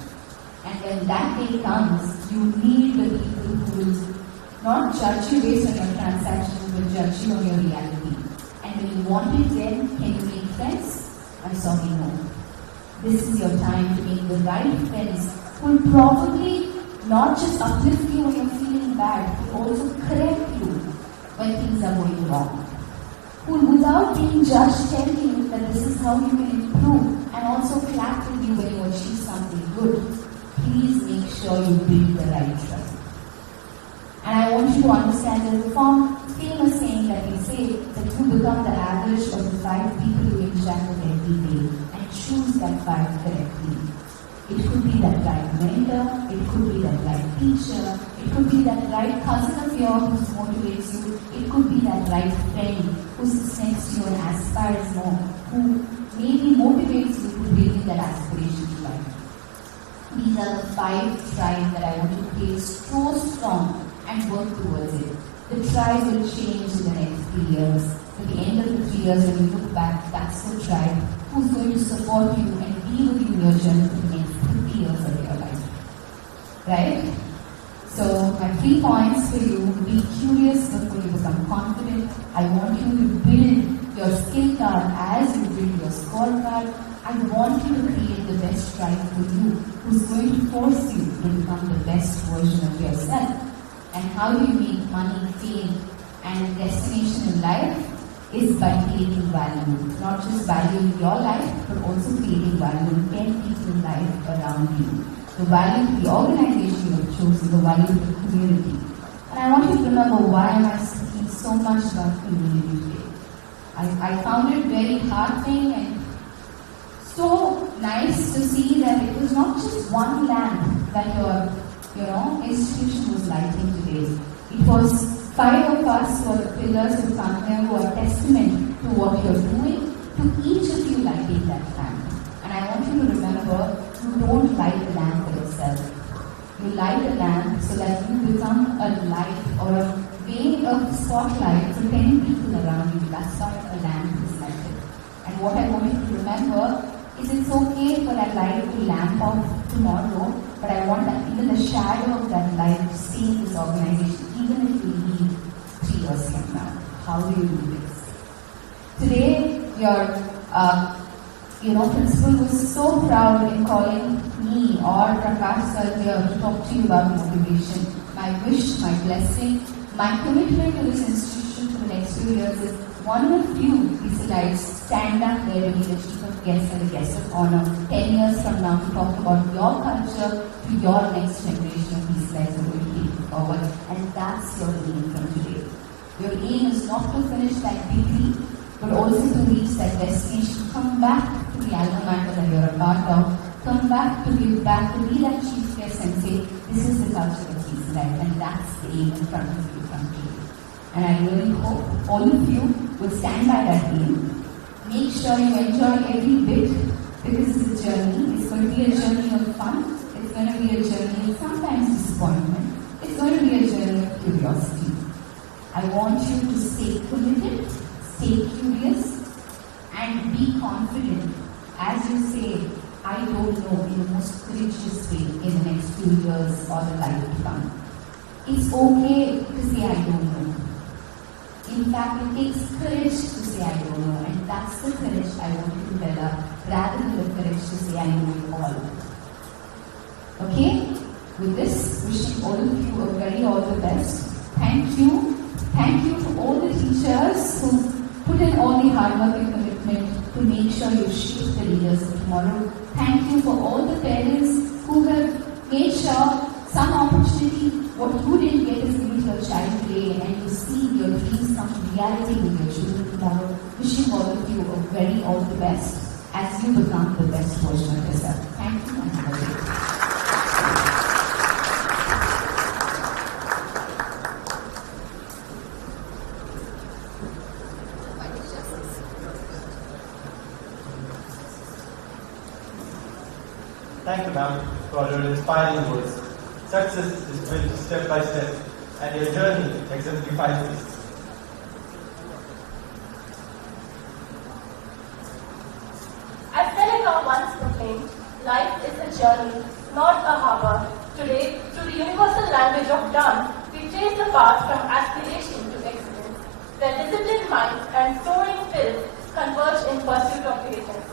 And when that day comes, you need the people who will not judge you based on your transactions, but judge you on your reality. And when you want it then, can you make friends? I'm sorry, no. This is your time to make the right friends who will probably not just uplift you when you're feeling bad, but also correct you when things are going wrong. Who will, without being judged, tell you that this is how you can improve and also clap with you when you achieve something good. Please make sure you build the right tribe. And I want you to understand there's a famous saying that we say that you become the average of the 5 people you interact with every day and choose that 5 correctly. It could be that right mentor, it could be that right teacher, it could be that right cousin of yours who motivates you, it could be that right friend who sits next to you and aspires more, who maybe motivates you to build that aspiration to life. These are the 5 tribes that I want to play so strong and work towards it. The tribe will change in the next 3 years. At the end of the 3 years, when you look back, that's the tribe who's going to support you and be with you in your journey for the next 50 years of your life. Right? So, my 3 points for you: be curious before you become confident. I want you to build your skill card as you build your scorecard. I want you to create the best tribe for you, who's going to force you to become the best version of yourself. And how do you make money, fame, and destination in life? Is by creating value. Not just value in your life, but also creating value in 10 people's life around you. The value to the organization you have chosen, the value to the community. And I want you to remember, why am I speaking so much about community today? I found it very heartening and so nice to see that it was not just one lamp that your institution was lighting today. It was 5 of us who are the pillars who come here, who are testament to what you're doing, to each of you lighting that lamp. And I want you to remember, you don't light the lamp for yourself. You light the lamp so that you become a light or a way of spotlight for 10 people around you. That's why a lamp is lighted. And what I want you to remember is it's okay for that light to lamp out tomorrow, but I want that even the shadow of that light to stay in this organization, even if you leave 3 years from now. How do you do this? Today, your principal was so proud in calling me or Prakash sir here to talk to you about motivation. My wish, my blessing, my commitment to this institution for the next few years is one of you Desalites stand up there to be the chief of guest and the guest of honor 10 years from now to talk about your culture to your next generation of Desalites who will take it forward. And that's your aim from today. Your aim is not to finish that degree, but also to reach that destination. Come back to the alma mater that you're a part of. Come back to give back, to be that chief guest and say, this is the culture of Desalites, and that's the aim in front of you from today. And I really hope all of you will stand by that aim. Make sure you enjoy every bit, because it's a journey. It's going to be a journey of fun. It's going to be a journey of sometimes disappointment. It's going to be a journey of curiosity. I want you to stay committed, stay curious, and be confident as you say, I don't know, in the most courageous way in the next few years or the life to come. It's okay to say I don't know. In fact, it takes courage to say I don't know, and that's the courage I want you to develop rather than the courage to say I know it all. Okay? With this, wishing all of you a very all the best. Thank you. Thank you to all the teachers who put in all the hard work and commitment to make sure you shape the leaders of tomorrow. Thank you for all the parents who have made sure some opportunity, what you didn't get is given to your child today, and you see your dreams come to reality with your children tomorrow. Wishing all of you all the best as you become the best version of yourself. Thank you and have a great day. Thank you, ma'am, for your inspiring words. Success is built step by step, and your journey exemplifies this. As Seneca once proclaimed, life is a journey, not a harbor. Today, through the universal language of done, we trace the path from aspiration to excellence, where disciplined minds and soaring spirits converge in pursuit of greatness.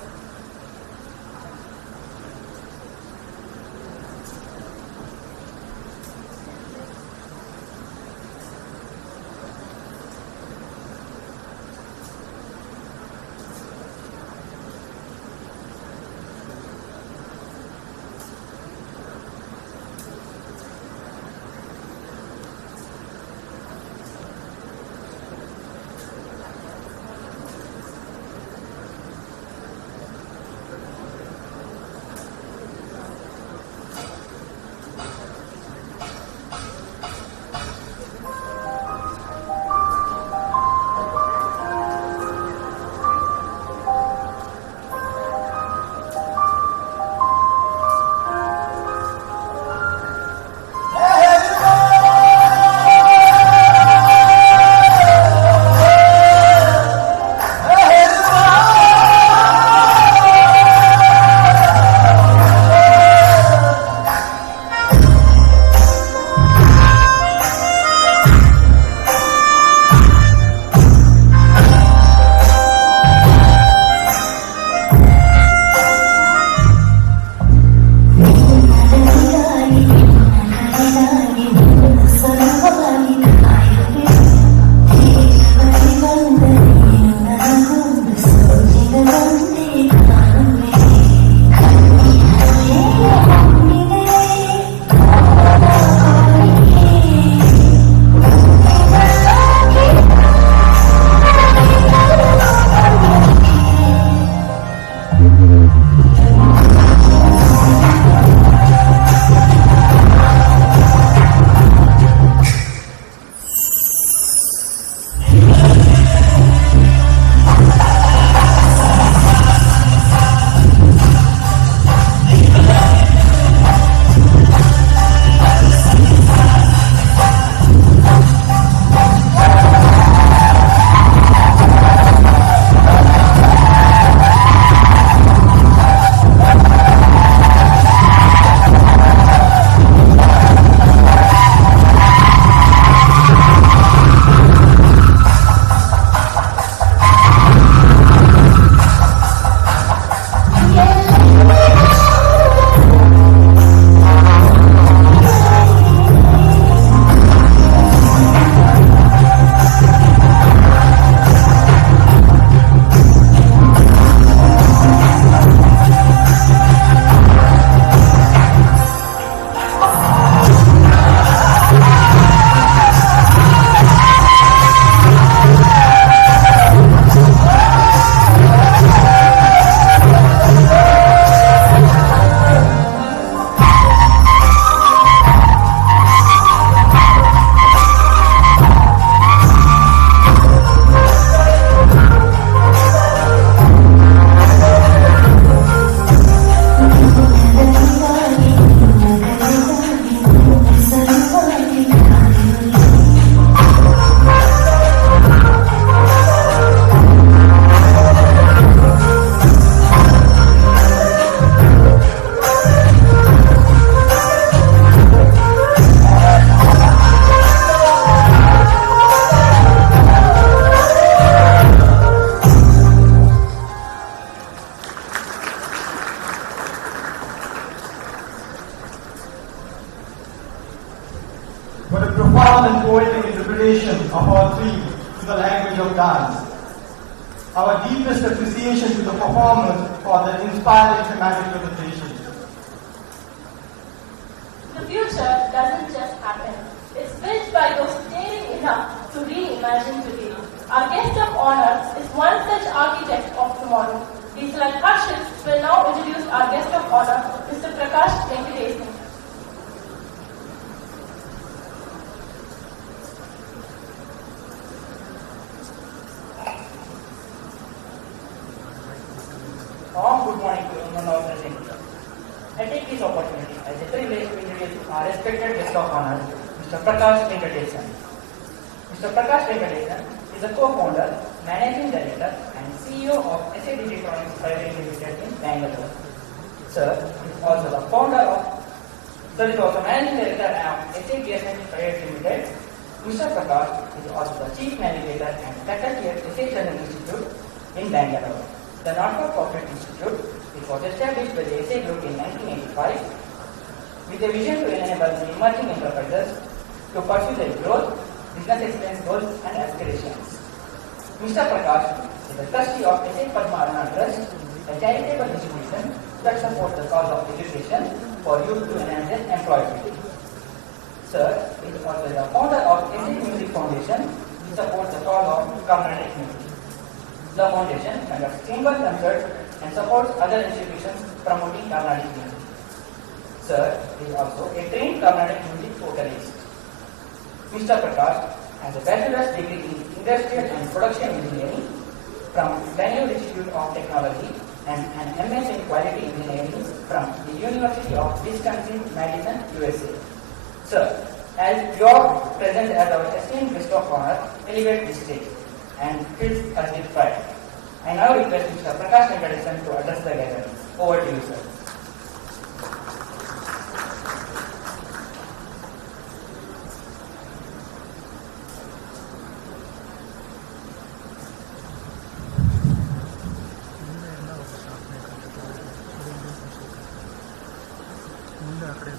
profound and poetic interpretation of our theme to the language of dance. Our deepest appreciation to the performers for their inspiring thematic presentation. The future doesn't just happen. It's built by those daring enough to reimagine today. Our guest of honor is one such architect of tomorrow. These like Harshit will now introduce our guest of honor, Mr. Prakash Venkatesan. Good morning to everyone of the same. I take this opportunity as a privilege to introduce our respected guest of honor, Mr. Prakash Venkatesan. Mr. Prakash Venkatesan is a co-founder, managing director, and CEO of Essae Digitronics Private Limited in Bengaluru. Sir is also the founder of, managing director of Essae Private Limited. Mr. Prakash is also the chief navigator and faculty at Essae Institute in Bengaluru. The not-for-profit institute, it was established by the Essae Group in 1985 with a vision to enable the emerging enterprises to pursue their growth, business excellence goals and aspirations. Mr. Prakash is the trustee of Essae Padma Trust, a charitable institution that supports the cause of education for youth to enhance their employability. Sir is also the founder of Essae Music Foundation, which supports the cause of Carnatic music. The foundation conducts chamber concerts and supports other institutions promoting Carnatic music. Sir is also a trained Carnatic music vocalist. Mr. Prakash has a bachelor's degree in industrial and production engineering from Bengaluru Institute of Technology and an MS in quality engineering from the University of Wisconsin-Madison, USA. Sir, as you are present as our esteemed guest of honor, elevate this stage and fills us with pride. I now request Mr. Prakash Venkatesan to address the gathering. Over to you, sir.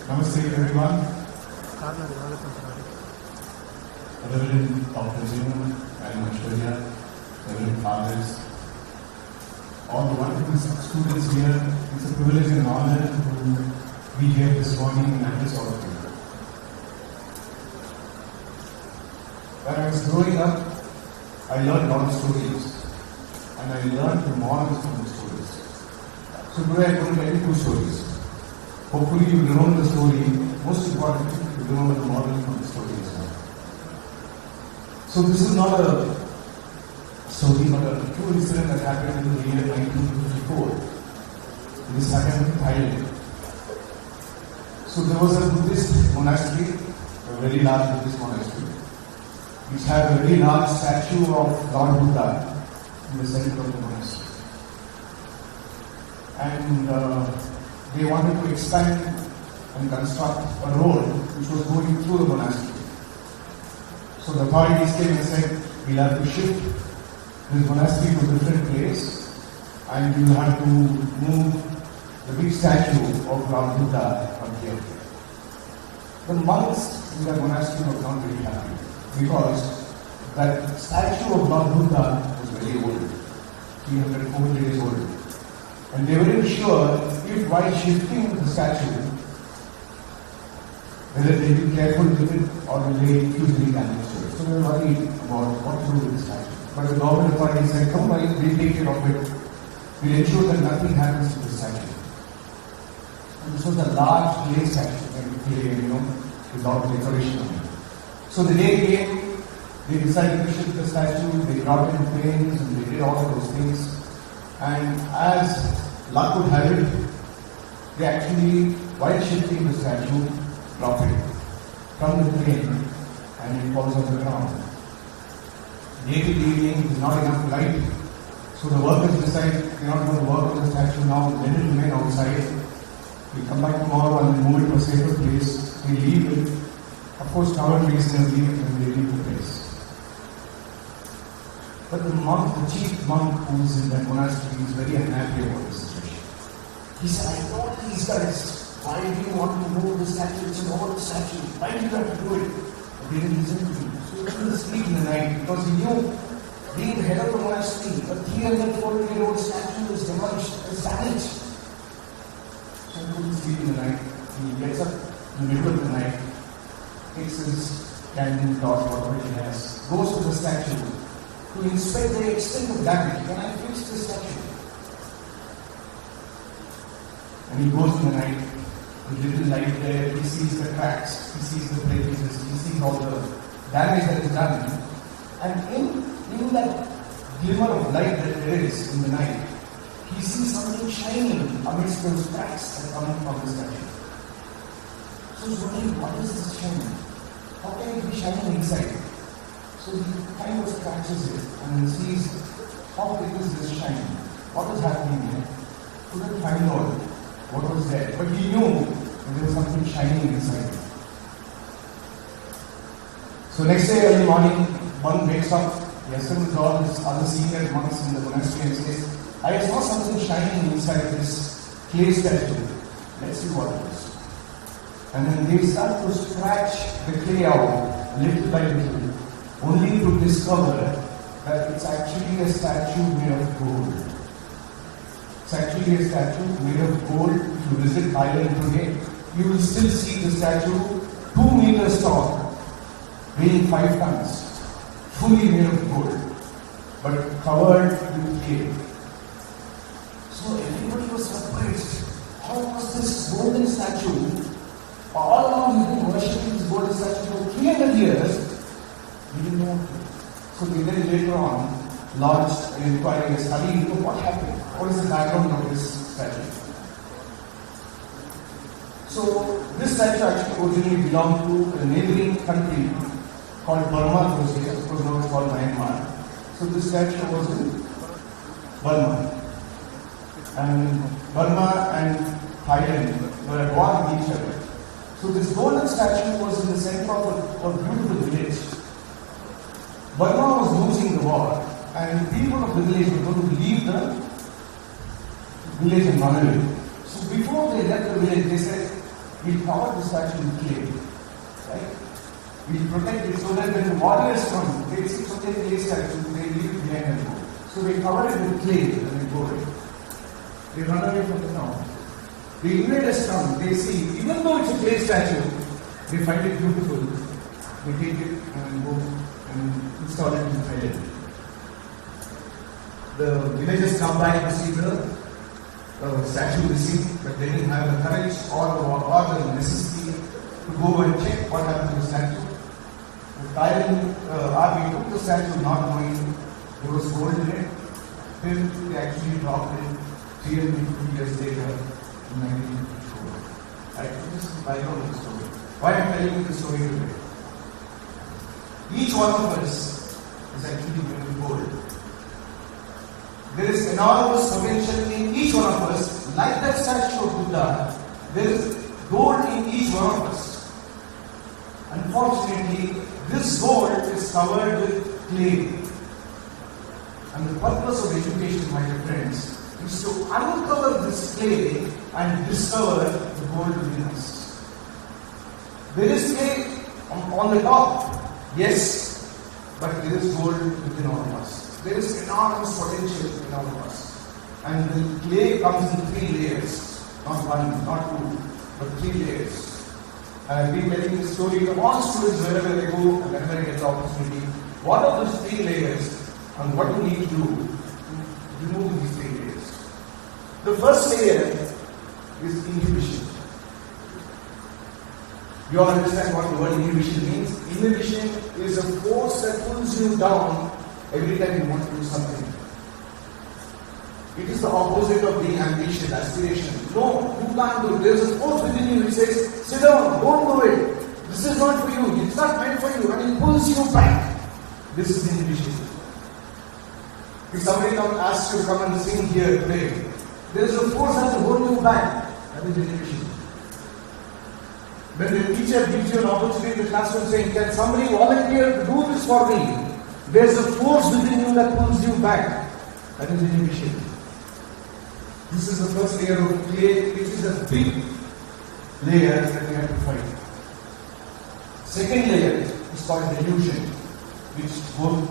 Namaste everyone. Reverend Dr. Jinu and Aisshwarya, Reverend Fathers, all the wonderful students here, it's a privilege and honor to be here this morning and address all of you. When I was growing up, I learned a lot of stories and I learned the morals from the stories. So today I'm going to tell you two stories. Hopefully you remember the story. Most importantly, you remember the moral from the story as well. So this is not a story, but a true incident that happened in the year 1954. This happened in Thailand. So there was a Buddhist monastery, a very large Buddhist monastery, which had a very large statue of Lord Buddha in the center of the monastery. And they wanted to expand and construct a road which was going through the monastery. So the authorities came and said, we'll have to shift this monastery to a different place and you have to move the big statue of Lord Buddha from here. The monks in the monastery were not very happy because that statue of Lord Buddha was very old, 300, 400 years old. And they weren't sure if while shifting the statue, whether they be careful with it or will they infuse any damage to it. So they were worried about what to do with the statue. But the government authorities said, come on, we'll take care of it. We'll ensure that nothing happens to the statue. And this was a large clay statue, with a lot of decoration on it. So the day came, they decided to shift the statue, they brought in cranes and they did all of those things. And as luck would have it, they actually, while shifting the statue, drop it from the crane and it falls on the ground. Late in the evening, there's not enough light, so the workers decide they're not going to work on the statue now, let it remain outside. We come back tomorrow and move it to a safer place. We leave it, of course, covered masonry when they leave the place. But the monk, the chief monk who is in that monastery, is very unhappy about the situation. He said, I told these guys, why do you want to move the statue? It's an old statue. Why do you have to do it? But they didn't listen to him. So he couldn't sleep in the night because he knew being the head of the monastery, a 340-year-old statue is demolished, is damaged. So he couldn't sleep in the night. He gets up in the middle of the night, takes his candle, torch, whatever he has, goes to the statue to inspect the extent of damage. Can I fix the statue? And he goes in the night, with little light there, he sees the cracks, he sees the breakages, he sees all the damage that is done. And in that glimmer of light that there is in the night, he sees something shining amidst those cracks that come from the statue. So he's wondering, what is this shining? How can it be shining inside? So he kind of scratches it and sees how big is this shining? What is happening here? Couldn't find out what was there, but he knew that there was something shining inside. So next day early morning, one wakes up, he assembles all his other senior monks in the monastery and says, I saw something shining inside this clay statue. Let's see what it is. And then they start to scratch the clay out little by little, only to discover that it's actually a statue made of gold. It's actually a statue made of gold. If you visit Thailand today, you will still see the statue 2 meters tall, weighing 5 tons, fully made of gold, but covered with clay. So everybody was surprised. How was this golden statue? All along we've been worshipping this golden statue for 300 years. We didn't know. So they then later on launched an inquiry, a study into what happened. What is the background of this statue? So this statue actually originally belonged to a neighboring country called Burma those days. Of course now it's called Myanmar. So this statue was in Burma. And Burma and Thailand were at war with each other. So this golden statue was in the center of a beautiful village. Burma was losing the war, and people of the village were going to leave the village and run away. So before they left the village, they said, we'll cover the statue with clay. Right? We'll protect it so that when the warriors come, they see something clay statue, they leave it behind and go. So they cover it with clay and they go away. They run away from the town. The invaders come, they see, even though it's a clay statue, they find it beautiful. They take it and go and install it in Thailand. The villagers come back to see the statue missing, but they didn't have the courage or the necessity to go and check what happened to the statue. The Thailand army took the statue not knowing there was gold in it, till they actually dropped it 350 years later in 1954. Right? This is the background of the story. Why am I telling you the story today? Each one of us is actually made of gold. There is enormous potential in each one of us. Like that statue of Buddha, there is gold in each one of us. Unfortunately, this gold is covered with clay. And the purpose of education, my dear friends, is to uncover this clay and discover the gold within us. There is clay on the top, yes, but there is gold within all of us. There is enormous potential in all of us. And the clay comes in 3 layers, not 1, not 2, but 3 layers. I've been telling this story to all students wherever they go and whenever I get the opportunity. What are those 3 layers and what do we need to do to remove these 3 layers? The first layer is inhibition. You all understand what the word inhibition means? Inhibition is a force that pulls you down every time you want to do something. It is the opposite of being ambitious, aspiration. No, you can't do it. There is a force within you which says, sit down, don't do it. This is not for you. It's not meant for you. And it pulls you back. This is inhibition. If somebody asks you to come and sing here today, there is a force that will hold you back. That is inhibition. When the teacher gives you an opportunity in the classroom saying, can somebody volunteer to do this for me? There is a force within you that pulls you back. That is inhibition. This is the first layer of clay, which is a big layer that we have to fight. Second layer is called delusion, which both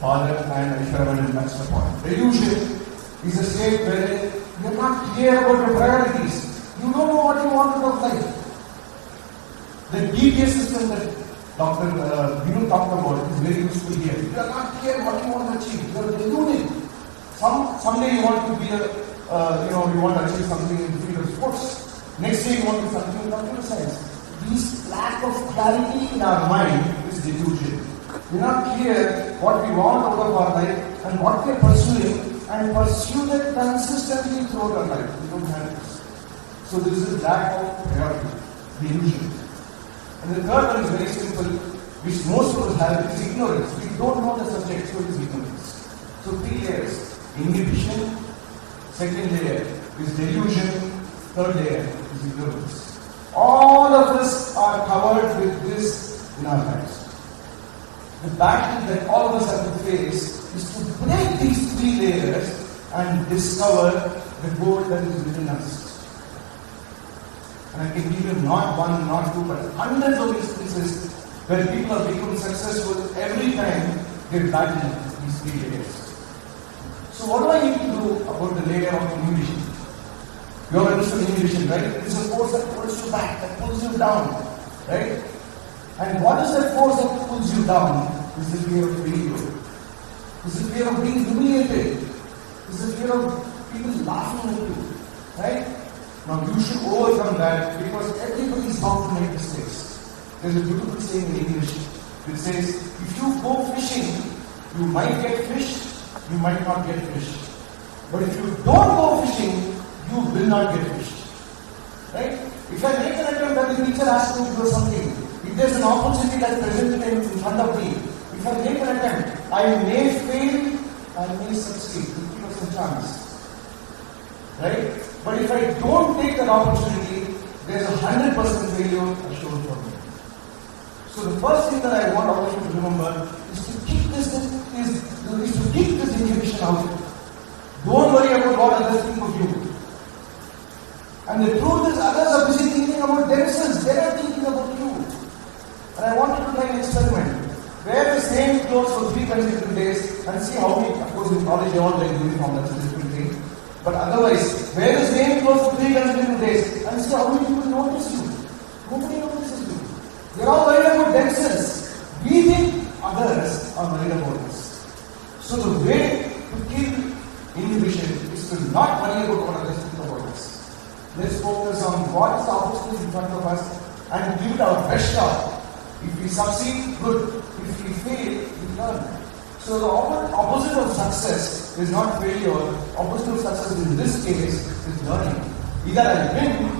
father and Aisshwarya, that's the point. Delusion is a state where you are not clear about your priorities. You don't know what you want out of life. The DPS system that Dr. Vinu talked about is very useful here. You are not clear what you want to achieve. You are deluded. Someday you want to be you want to achieve something in the field of sports. Next day you want to do something in computer science. This lack of clarity in our mind is delusion. We are not clear what we want out of our life and what we are pursuing, and pursue that consistently throughout our life. We don't have this. So this is lack of priority, delusion. And the third one is very simple, which most of us have, is ignorance. We don't know the subject, so it is ignorance. So 3 layers: inhibition, second layer is delusion, third layer is ignorance. All of us are covered with this in our lives. The battle that all of us have to face is to break these 3 layers and discover the gold that is within us. And I can give you not one, not two, but hundreds of instances where people have become successful every time they battle these 3 layers. So what do I need to do about the layer of inhibition? You have understood inhibition, right? It is a force that pulls you back, that pulls you down, right? And what is that force that pulls you down? Is the fear of failure. Is the fear of being humiliated. Is the fear of people laughing at you, right? Now you should overcome that because everybody is bound to make mistakes. There's a beautiful saying in English which says, if you go fishing, you might get fish, you might not get fish. But if you don't go fishing, you will not get fish. Right? If I make an attempt and the teacher asks me to do something, if there's an opportunity that's presented in front of me, if I make an attempt, I may fail, I may succeed, 50% chance. Right? But if I don't take that opportunity, there's a 100% failure assured for me. So the first thing that I want all of you to remember is to keep this inhibition out. Don't worry about what others think of you. And the truth is, others are busy thinking about themselves. They are thinking about you. And I want you to try an experiment. Wear the same clothes for 3 consecutive days and see how many, of course in college they all wear uniform, that's a different thing. But otherwise, wear the same clothes for 3 consecutive days and see how many people notice you. Nobody notices you. They're all worried about themselves. We think others are worried about us. So the way to kill inhibition is to not worry about what others think about us. Let's focus on what is the opportunity in front of us and give it our best shot. If we succeed, good. If we fail, we learn. So the opposite of success is not failure. Opposite of success in this case is learning. Either I win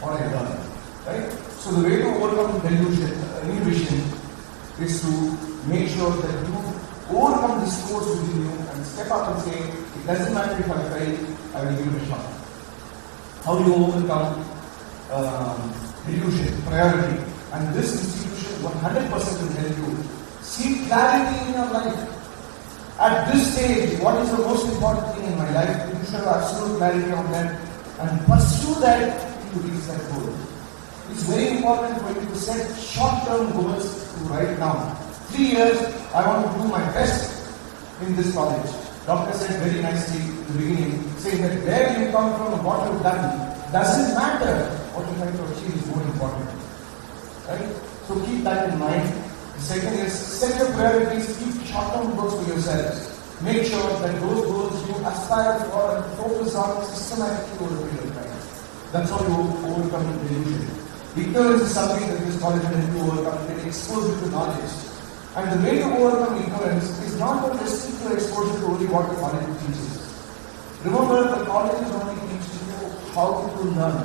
or I learn. Right? So the way to overcome inhibition is to make sure that you overcome this force within you and step up and say, it doesn't matter if I fail, I will give it a shot. How do you overcome delusion, priority? And this institution 100% will help you. Seek clarity in your life. At this stage, what is the most important thing in my life? You should have absolute clarity on that and pursue that to reach that goal. It's very important for you to set short-term goals to right now. 3 years, I want to do my best in this college. Doctor said very nicely in the beginning, saying that where you come from and what you've done doesn't matter. What you're trying to achieve is more important. Right? So keep that in mind. The second is set your priorities, keep short-term goals for yourselves. Make sure that those goals you aspire for and focus on systematically over a period of time. That's how you overcome delusion. Ignorance is something that this college will help you overcome. It exposes you to knowledge. And the way to overcome ignorance is not to restrict your exposure to only what the college teaches. Remember, the college is only teaching you how to learn.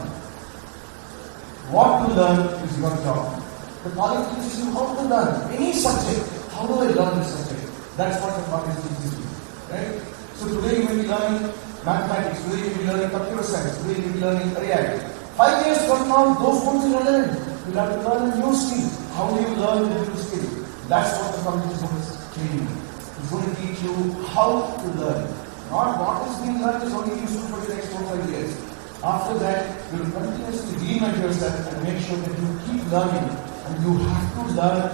What to learn is your job. The college teaches you how to learn any subject. How do I learn this subject? That's what the college teaches you. Right? So today you will be learning mathematics, today you will be learning computer science, today you will be learning AI. 5 years from now, those won't be relevant. You'll have to learn a new skill. How do you learn a new skill? That's what the college is going to train you. It's going to teach you how to learn. Not what is being learned is only useful for the next 4 or 5 years. After that, you will continuously reinvent yourself and make sure that you keep learning. And you have to learn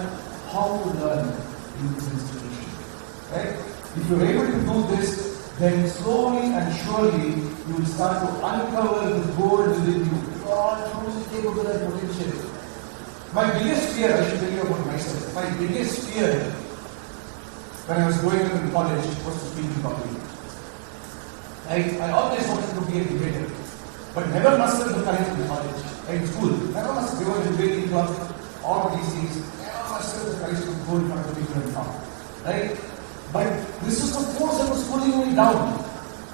how to learn in this institution. Right? If you're able to do this, then slowly and surely you will start to uncover the gold within you. You are all truly capable and potential. My biggest fear, I should tell you about myself, my biggest fear when I was growing up in college was to speak in public. I always wanted to be a debater, but never mustered the courage in college, in school. Never mustered, they were in debating club, all of these things, never mustered the courage to go in front of people and talk. Right? But this is the force that was pulling me down.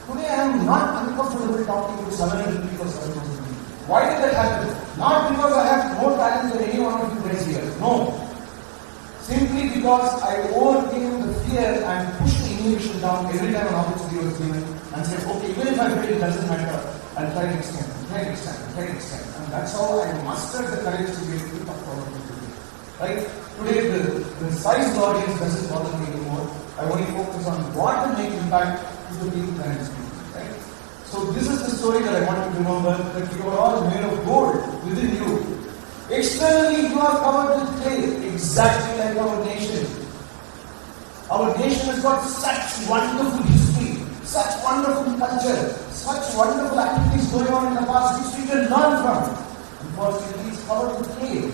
Today I am not uncomfortable talking to 700 people, 7,000 people. Why did that happen? Not because I have more talent than any one of you guys here. No. Simply because I overcame the fear and pushed the inhibition down every time an opportunity was given and said, okay, even if I fail, it doesn't matter. I'll try next time, try next time, try next time. And that's how I mustered the courage to be able to talk forward today. Right? Today, the size of the audience doesn't bother me anymore. I only focus on what will make impact to the people that I'm speaking. Right? So this is the story that I want you to remember, that you are all made of gold within you. Externally, you are covered with clay, exactly like our nation. Our nation has got such wonderful history, such wonderful culture, such wonderful activities going on in the past which we can learn from. Unfortunately, it's covered with clay.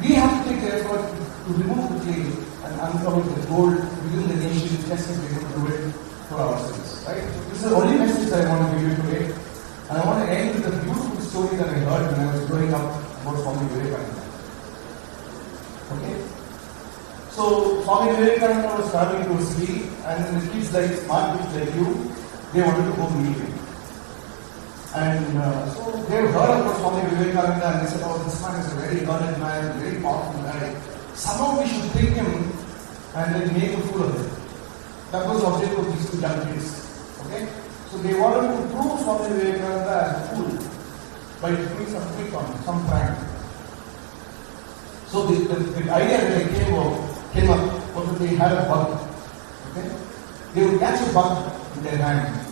We have to take the effort to remove the clay and uncover the gold within the nation, just as we will do it for ourselves. Right? This is the only message that I want to give you today. And I want to end with a beautiful story that I heard when I was growing up about Swami Vivekananda. Okay? So, Swami Vivekananda was traveling to a city, and the kids like smart kids like you, they wanted to go meet him. And so they heard about Swami Vivekananda and they said, oh, this man is a very learned man, very powerful guy. Somehow we should take him and then make a fool of him. That was the object of these two young kids. Okay? So they wanted to prove Swami Vivekananda as a fool by doing some trick on him, some prank. So the idea that came up was that they had a bug. Okay? They would catch a bug in their hand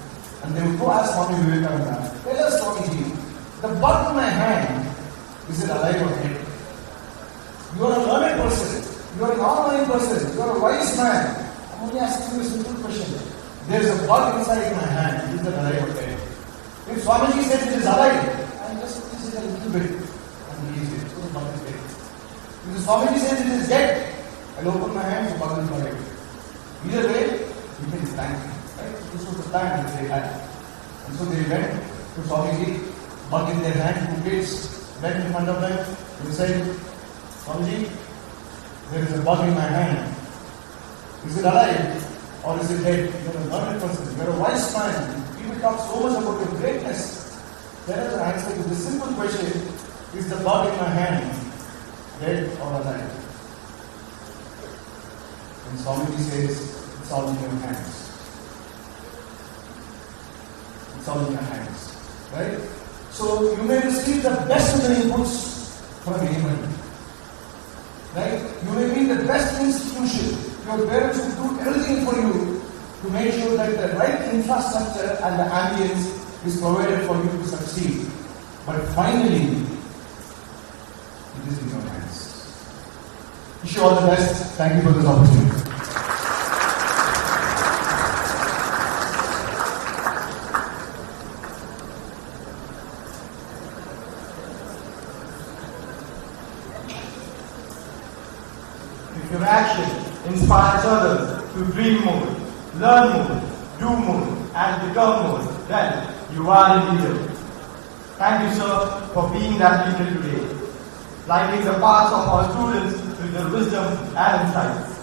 and they would go ask Swami Vivekananda, tell us Swamiji, the bug in my hand, is it alive or dead? You are a learned person, you are an all-knowing person, you are a wise man. I'm only asking you a simple question. There is a bug inside my hand, is it alive or dead? If Swamiji says it is alive, I just squeeze it a little bit and release it, so the bug is dead. If Swamiji says it is dead, I'll open my hands, the bug is alive. Either way, you can thank him. Right? This was the plan that they had. And so they went to Swamiji, bug in their hand, two kids went in front of them, and they said, Swamiji, there is a bug in my hand. Is it alive or is it dead? You are a learned person, you are a wise man. People talk so much about your greatness. There is an answer to this simple question, is the bug in my hand dead or alive? And Swamiji says, it's all in your hands. It's all in your hands. Right? So you may receive the best of the inputs from anyone. Right? You may be in the best institution. Your parents will do everything for you to make sure that the right infrastructure and the ambience is provided for you to succeed. But finally, it is in your hands. Wish you all the best. Thank you for this opportunity. If your action inspires others to dream more, learn more, do more, and become more, then you are a leader. Thank you, sir, for being that leader today, lighting the paths of our students with your wisdom and insights.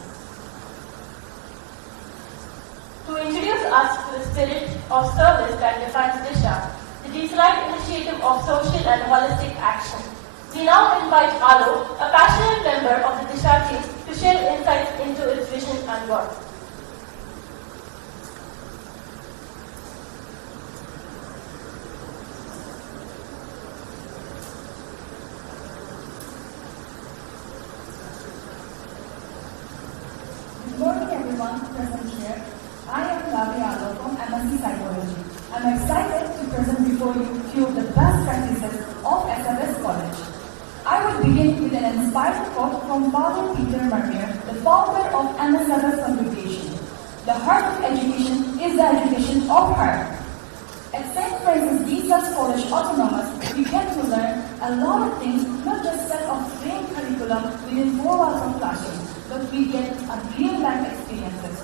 To introduce us to the spirit of service that defines Disha, the Desalites initiative of social and holistic action, we now invite Alo, a passionate member of the Disha team, to share insights into its vision and work. Good morning everyone present here. I am Ravi Alo from MSc Psychology. I am excited to present before you a few of the best practices of SFS College. I will begin with an inspiring quote from Father Peter Mermier, the founder of MSFS Congregation. The heart of education is the education of heart. At St. Francis Disha's College Autonomous, we get to learn a lot of things, not just set of plain curriculum within 4 walls of classroom, but we get a real-life experiences.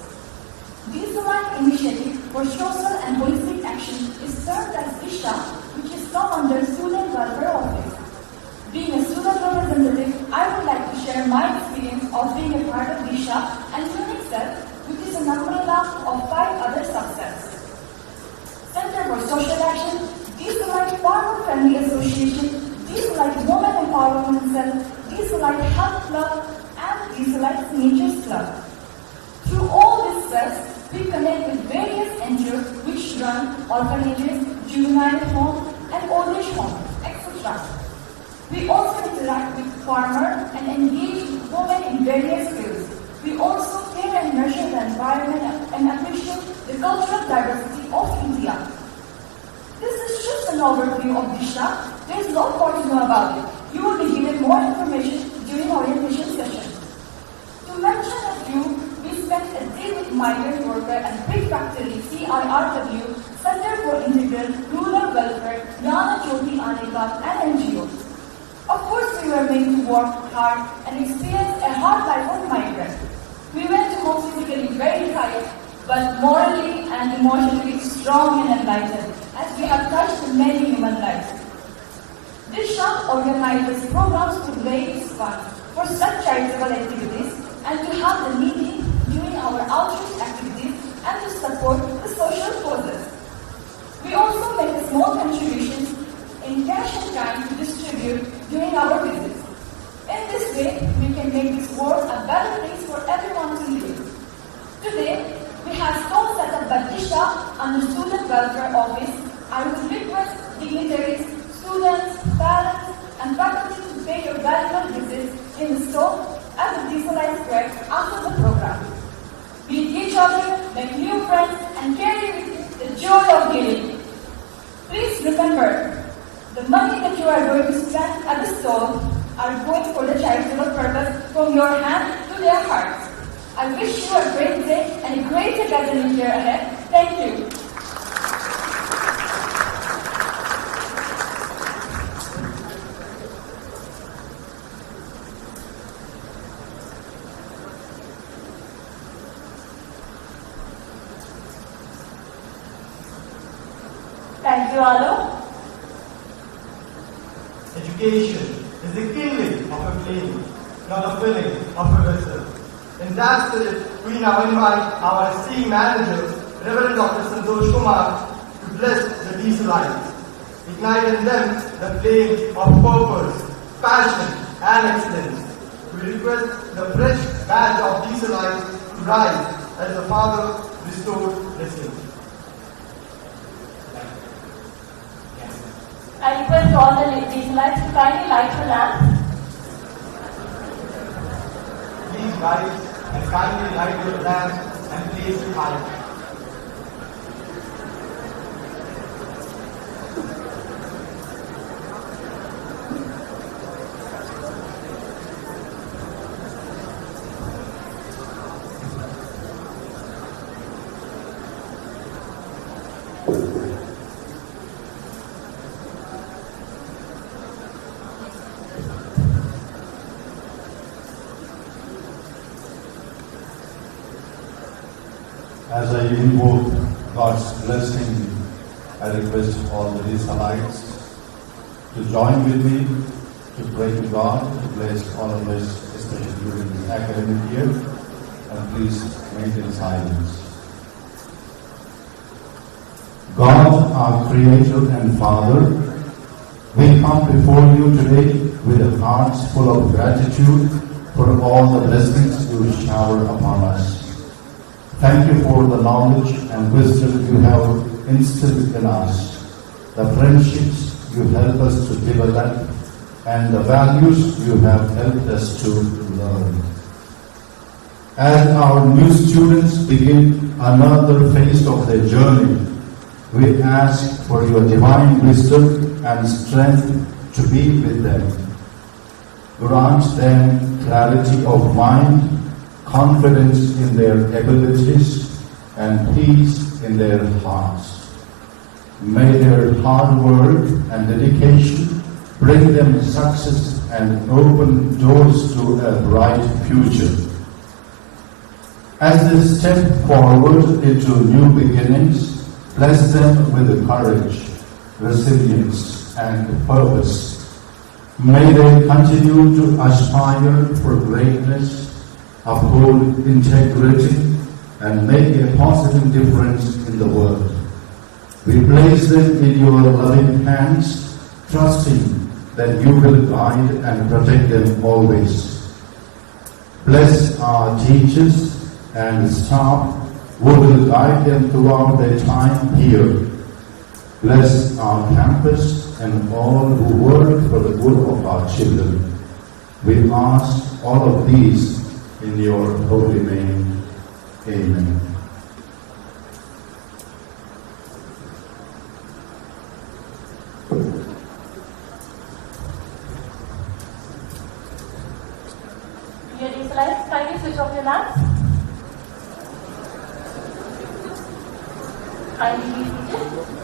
Desalite initiative for social and holistic action is termed as Disha, which is come under Student Welfare Office. Being a student representative, I would like to share my experience of being a part of Disha and UNICEF, which is an umbrella of 5 other subsets. Center for Social Action, Desalite Farmer Friendly Association, Desalite Women Empowerment Cell, Desalite Health Club, and Desalite Nature's Club. Through all these cells, we connect with various NGOs which run orphanages, juvenile home, and old age home, etc. We also interact with farmers and engage with women in various fields. We also care and nurture the environment and appreciate the cultural diversity of India. This is just an overview of Disha. There is a lot more to know about it. You will be given more information during orientation session. To mention a few, we spent a day with migrant worker at Brick Factory CIRW, Center for Integral Rural Welfare, Jnana Jyoti Anika, and NGOs. Of course, we were made to work hard and experience a hard life of migrant. We went to home physically very tired, but morally and emotionally strong and enlightened, as we have touched many human lives. Disha organizes programs to raise funds for such charitable activities and to have the needy during our outreach activities and to support the social causes. We also make small contributions in cash and time to distribute during our visits. In this way, we can make this world a better place for everyone to live. Today, we have stone set up by Disha under Student Welfare Office. I would request dignitaries, students, parents, and faculty to pay your valuable visits in the store at the Desalite Square after the program. Meet each other, make new friends, and carry with you the joy of giving. Please remember, the money that you are going to spend at the store are going for the charitable purpose from your hand to their hearts. I wish you a great day and a great academic year ahead. Thank you. Thank you, Alu. Education is the kindling of a flame, not a filling of a vessel. In that spirit, we now invite our esteemed manager, Reverend Dr. Santosh Kumar, to bless the Desalites, ignite in them the flame of purpose, passion, and excellence. We request the fresh badge of Desalites to rise as the Father restored blessing. I request all the Desalites to kindly light the lamp. Please rise and kindly light your lamp and place it high. As I invoke God's blessing, I request all the Desalites to join with me to pray to God to bless all of us, especially during the academic year, and please maintain silence. God, our Creator and Father, we come before you today with hearts full of gratitude for all the blessings you shower upon us. Thank you for the knowledge and wisdom you have instilled in us, the friendships you help us to develop, and the values you have helped us to learn. As our new students begin another phase of their journey, we ask for your divine wisdom and strength to be with them. Grant them clarity of mind, confidence in their abilities, and peace in their hearts. May their hard work and dedication bring them success and open doors to a bright future. As they step forward into new beginnings, bless them with courage, resilience, and purpose. May they continue to aspire for greatness, uphold integrity, and make a positive difference in the world. We place them in your loving hands, trusting that you will guide and protect them always. Bless our teachers and staff who will guide them throughout their time here. Bless our campus and all who work for the good of our children. We ask all of these in your holy name. Amen. Dear Desalites, kindly switch off your lamps. Kindly be seated.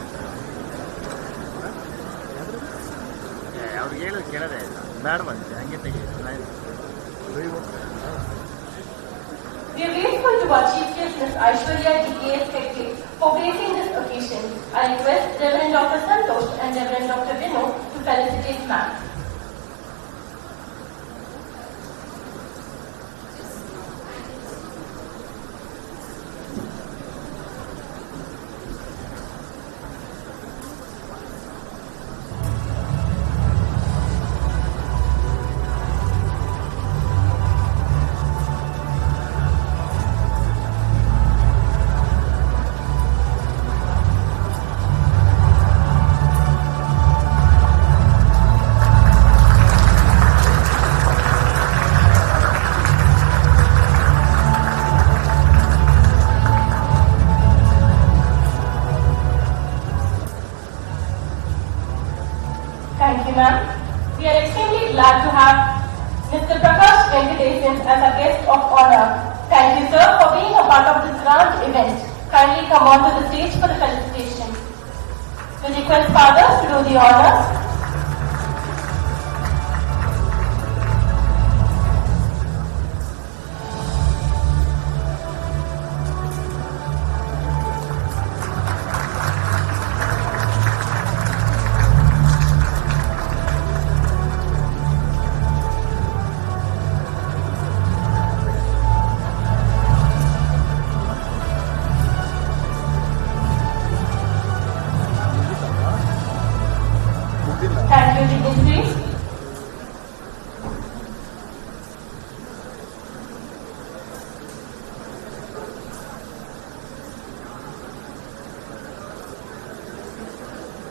We are grateful to our Chief Guest, Ms. Aisshwarya DKS Hegde, for gracing this occasion. I request Reverend Dr. Santosh and Reverend Dr. Vinu to felicitate ma'am. Thank you, ma'am. We are extremely glad to have Mr. Prakash Venkatesan as a guest of honor. Thank you, sir, for being a part of this grand event. Kindly come on to the stage for the felicitation. We request fathers to do the honors. Thank you, dignitaries.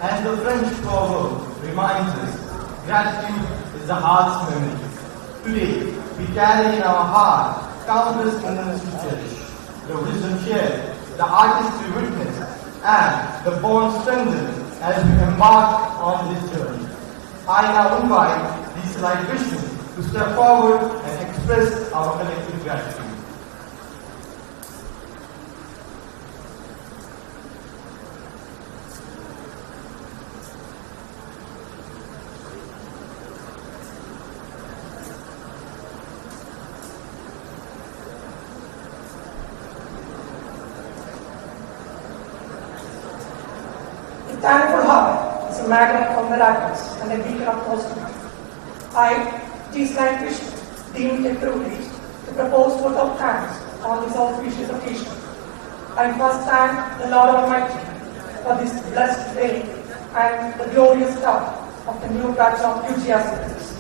As the French proverb reminds us, gratitude is the heart's memory. Today, we carry in our heart countless moments to cherish, the wisdom shared, the artistry witnessed, and the bond strengthened as we embark on this journey. I now invite Desalites Vishnu to step forward and express our collective gratitude. A thankful heart is a magnet for miracles and a beacon of positivity. I, Desalites Vishnu, deem it a privilege to propose vote of thanks on this auspicious occasion. I first thank the Lord Almighty for this blessed day and the glorious start of the new batch of UG aspirants.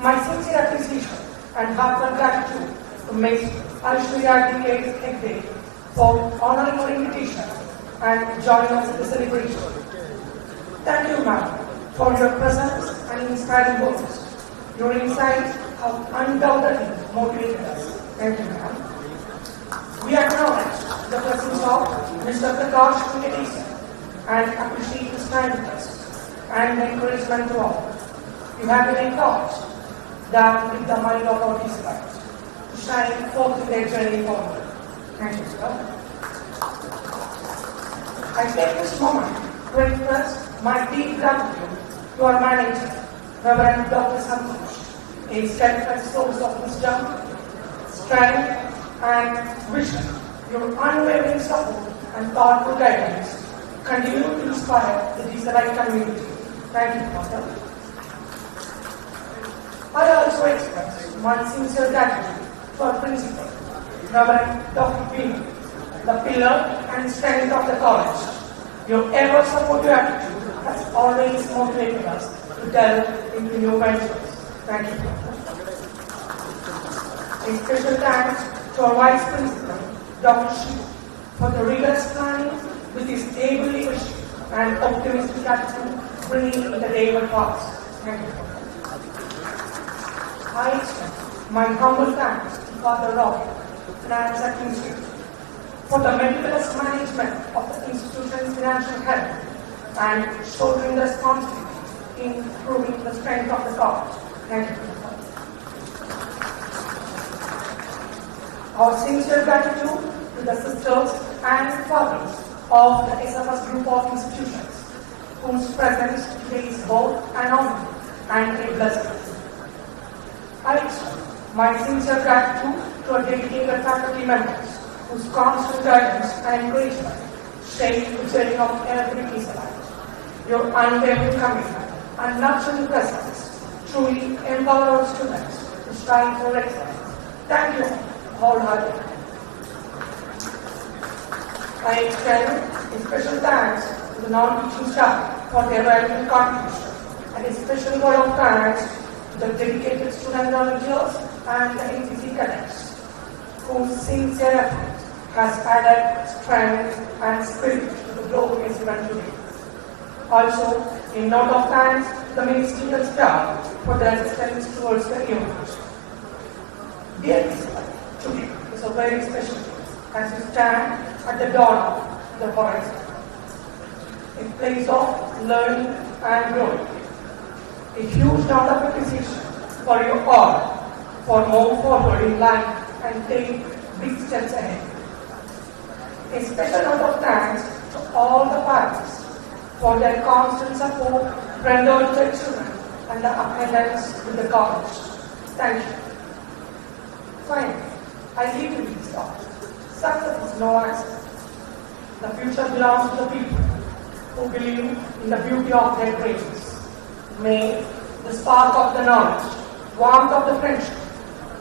My sincere appreciation and heartfelt gratitude to Ms. Aisshwarya DKS Hegde for honoring our invitation and joining us in the celebration. Thank you, ma'am, for your presence and inspiring words. Your insights have undoubtedly motivated us. Thank you, ma'am. We acknowledge the presence of Mr. Prakash Venkatesan and appreciate his time with us and the encouragement to all. You have been encouraged that with the mind of our Desalites to shine forth in their journey forward. Thank you, sir. I take this moment to express my deep gratitude to our manager, Reverend Dr. Santosh, a steadfast source of wisdom, strength, and vision. Your unwavering support and thoughtful guidance continue to inspire the Desalites community. Thank you, Doctor. I also express my sincere gratitude to our principal, Reverend Dr. Venkatesan, the pillar and strength of the college. Your ever supportive attitude has always motivated us to delve into new ventures. Thank you. A special thanks to our Vice Principal, Dr. Shiva, for the rigorous planning with his able leadership and optimistic attitude bringing the day of past. Thank you. I extend my humble thanks to Father Roy, Finance Administrator, for the meticulous management of the institution's financial health and shouldering the responsibility in improving the strength of the college. Thank you. Our sincere gratitude to the sisters and fathers of the SFS group of institutions, whose presence today is both an honor and a blessing. I extend my sincere gratitude to our dedicated faculty members, whose constant guidance and encouragement shape the journey of every Desalites. Your unwavering commitment and nurturing presence truly empower our students to strive for excellence. Thank you wholeheartedly. I extend a special thanks to the non-teaching staff for their valuable contribution, and a special word of thanks to the dedicated student volunteers and the NCC cadets, whose sincere effort has added strength and spirit to the glorious event today. Also, a note of thanks to the ministerial staff for their assistance towards the event. Dear Disha, today is a very special day as we stand at the dawn of the horizon, a place of learning and growth. A huge note of appreciation for you all for move forward in life and take big steps ahead. A special note of thanks to all the parents for their constant support rendered to their children and the attendance with the college. Thank you. Finally, I leave you with this thought. Success is no accident. The future belongs to the people who believe in the beauty of their brains. May the spark of the knowledge, warmth of the friendship,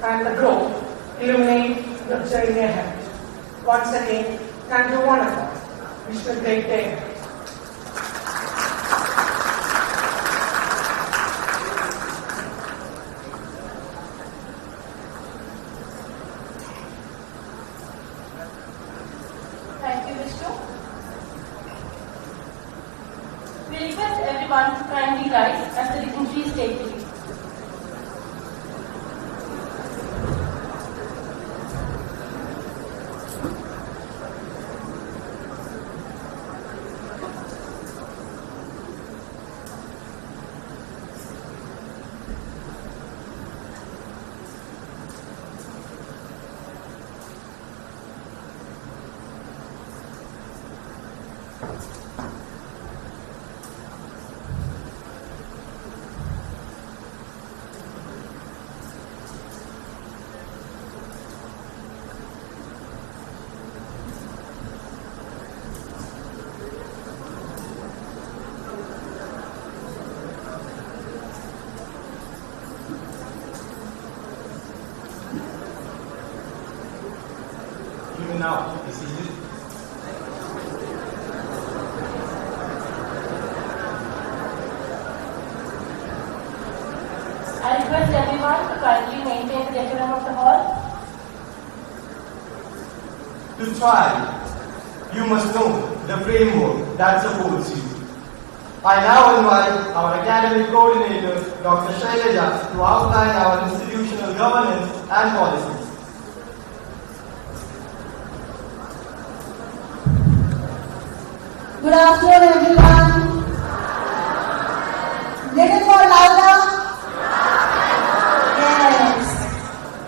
and the growth illuminate your journey ahead. Once again, thank you one and all. Wish you a great day. Thank you, Vishnu. We request everyone to kindly rise as the dignitaries take the lead. You may now be seated. I request everyone to kindly maintain the decorum of the hall. To thrive, you must know the framework that supports you. I now invite our academic coordinator, Dr. Shailaja, to outline our institutional governance and policies. Good afternoon, everyone. Little more louder. Yes.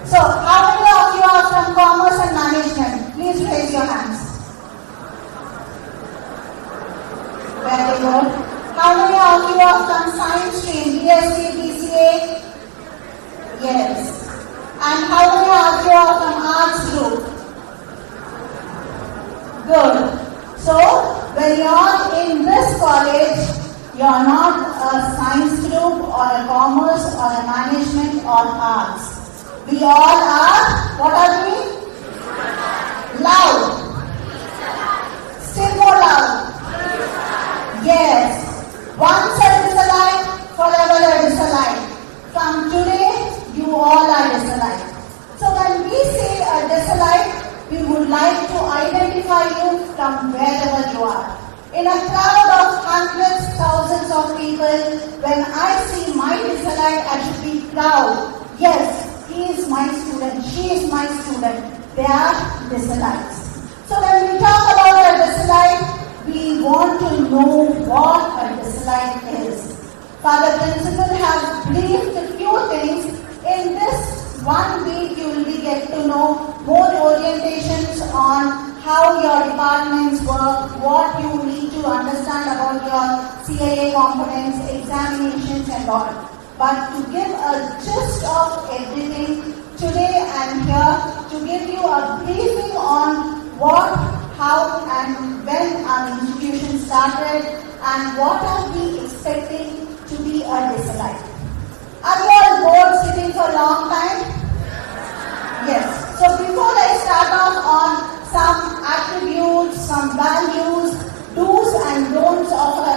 So, how many of you are from Commerce and Management? Please raise your hands. of you are from arts group? Good. So, when you are in this college, you are not a science group or a commerce or a management or arts. We all are, what are we? Loud. Still more loud. Yes. Once a Desalite, forever a Desalite. From today, you all are Desalite. So when we say a Desalite, we would like to identify you from wherever you are. In a crowd of hundreds, thousands of people, when I see my Desalite, I should be proud. Yes, he is my student, she is my student. They are Desalites. So when we talk about a Desalite, we want to know what a Desalite is. Father Principal has briefed a few things. In this 1 week, you will be get to know more orientations on how your departments work, what you need to understand about your CIA components, examinations and all. But to give a gist of everything, today I am here to give you a briefing on what, how and when our institution started and what are we expecting to be a Desalite. Are you all bored sitting for a long time? Yes. So before I start off on some attributes, some values, do's and don'ts of a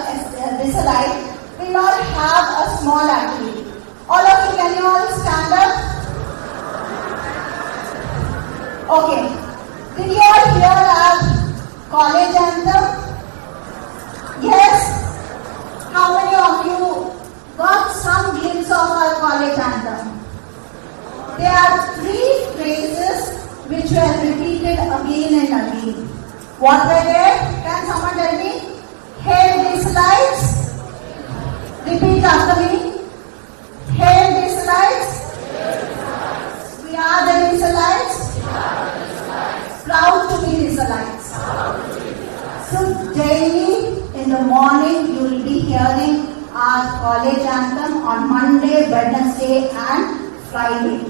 Desalite, we will all have a small activity. All of you, can you all stand up? Okay. Did you all hear our college anthem? Yes? How many of you got some glimpse of our college anthem? There are 3 phrases which were repeated again and again. What were they? Can someone tell me? Hail Desalites. Repeat after me. Hail Desalites. We are the Desalites. Proud to be Desalites. So daily in the morning you will be hearing our college anthem on Monday, Wednesday and Friday.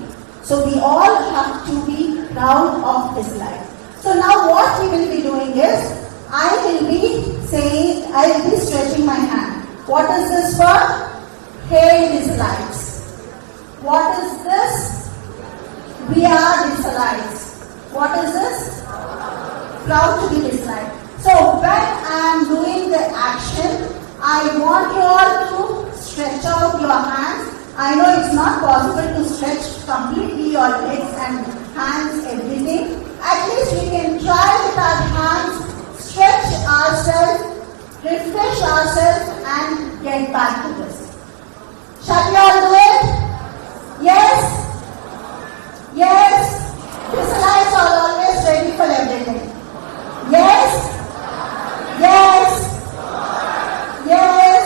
So we all have to be proud of Desalites. So now what we will be doing is, I will be stretching my hand. What is this for? Hail Desalites. What is this? We are Desalites. What is this? Proud to be Desalites. So when I am doing the action, I want you all to stretch out your hands. I know it's not possible to stretch completely your legs and hands, everything. At least we can try with our hands, stretch ourselves, refresh ourselves and get back to this. Shall we all do it? Yes? Yes? Desalites are always ready for everything. Yes? Yes? Yes?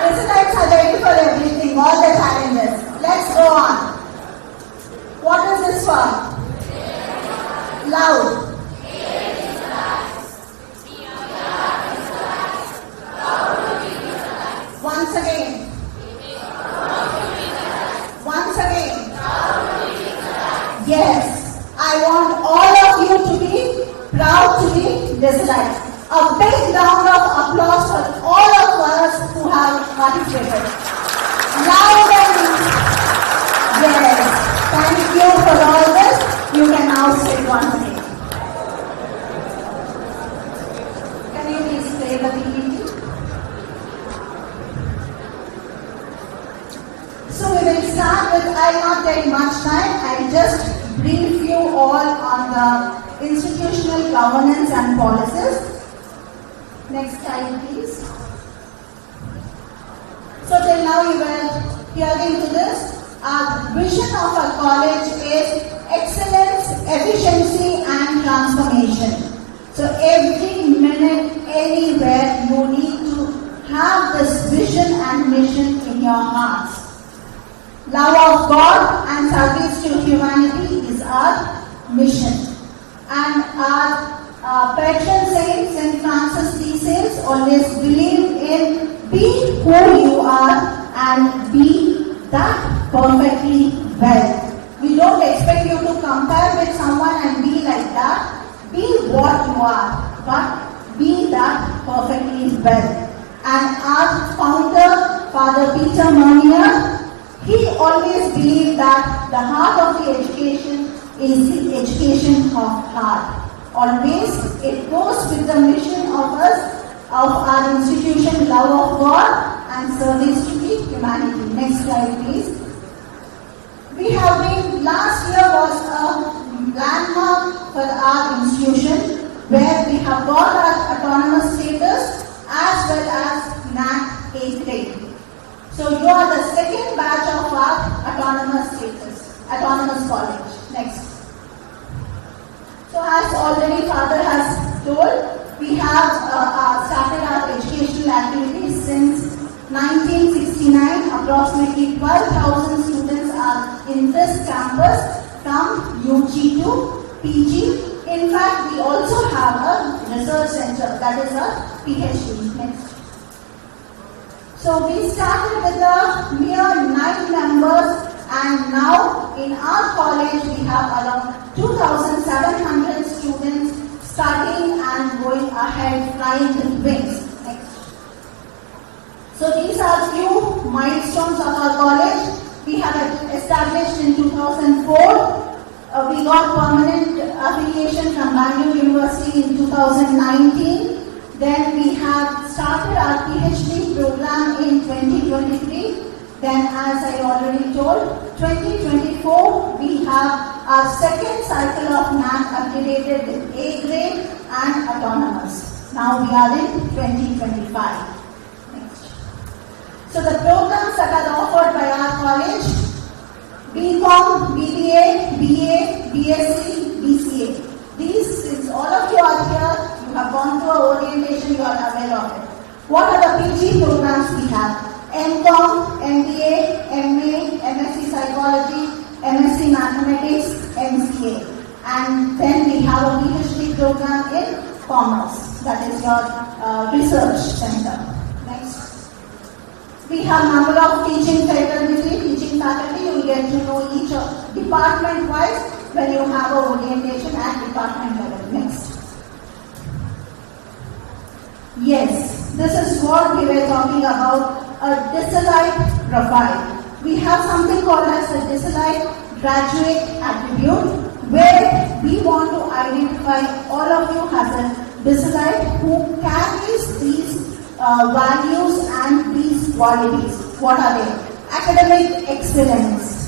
Desalites are ready for everything, all the challenges. Let's go on. What is this for? Loud. Once again. Once again. Yes. I want all of you to be proud to be Desalites. A big round of applause for all of us who have participated. Loud and yes. Thank you for all this. You can now sit once again. Can you please play the PPT? So we will start with, I will not take much time. I will just brief you all on the institutional governance and policies. Next slide, please. So till now you were hearing to this. Our vision of our college is excellence, efficiency and transformation. So every minute, anywhere, you need to have this vision and mission in your hearts. Love of God and service to humanity is our mission. And our patron saint, St. Francis de Sales, always believed in be who you are and be that perfectly well. We don't expect you to compare with someone and be like that. Be what you are, but be that perfectly well. And our founder, Father Peter Mermier, he always believed that the heart of the education is the education of heart. Always, it goes with the mission of us, of our institution, love of God and service to the humanity. Next slide, please. We have been, last year was a landmark for our institution where we have got our autonomous status as well as NAC 8th grade. So you are the second batch of our autonomous status, autonomous college. Next. So as already Father has told, we have started our educational activities since 1969. Approximately 12,000 students are in this campus from UG to PG. In fact, we also have a research center, that is a PhD. Next. So we started with a mere 9 members, and now in our college we have around 2,700 students studying and going ahead, flying with wings. Next. So these are few milestones of our college. We have established in 2004. We got permanent affiliation from Bengaluru University in 2019. Then we have started our PhD program in 2023. Then, as I already told, 2024 we have our second cycle of NAC accredited with A grade and autonomous. Now we are in 2025. Next. So the programs that are offered by our college: BCom, BBA, BA, BSc, BCA. These, since all of you are here, you have gone through our orientation, you are aware of it. What are the PG programs we have? MCom, MBA, MA, MSc Psychology, MSc Mathematics, MCA. And then we have a PhD program in Commerce, that is your research center. Next. We have number of teaching faculty. You will get to know each department-wise when you have a orientation at department level. Next. Yes, this is what we were talking about, a Desalite profile. We have something called as a Desalite graduate attribute, where we want to identify all of you as a Desalite who carries these values and these qualities. What are they? Academic excellence.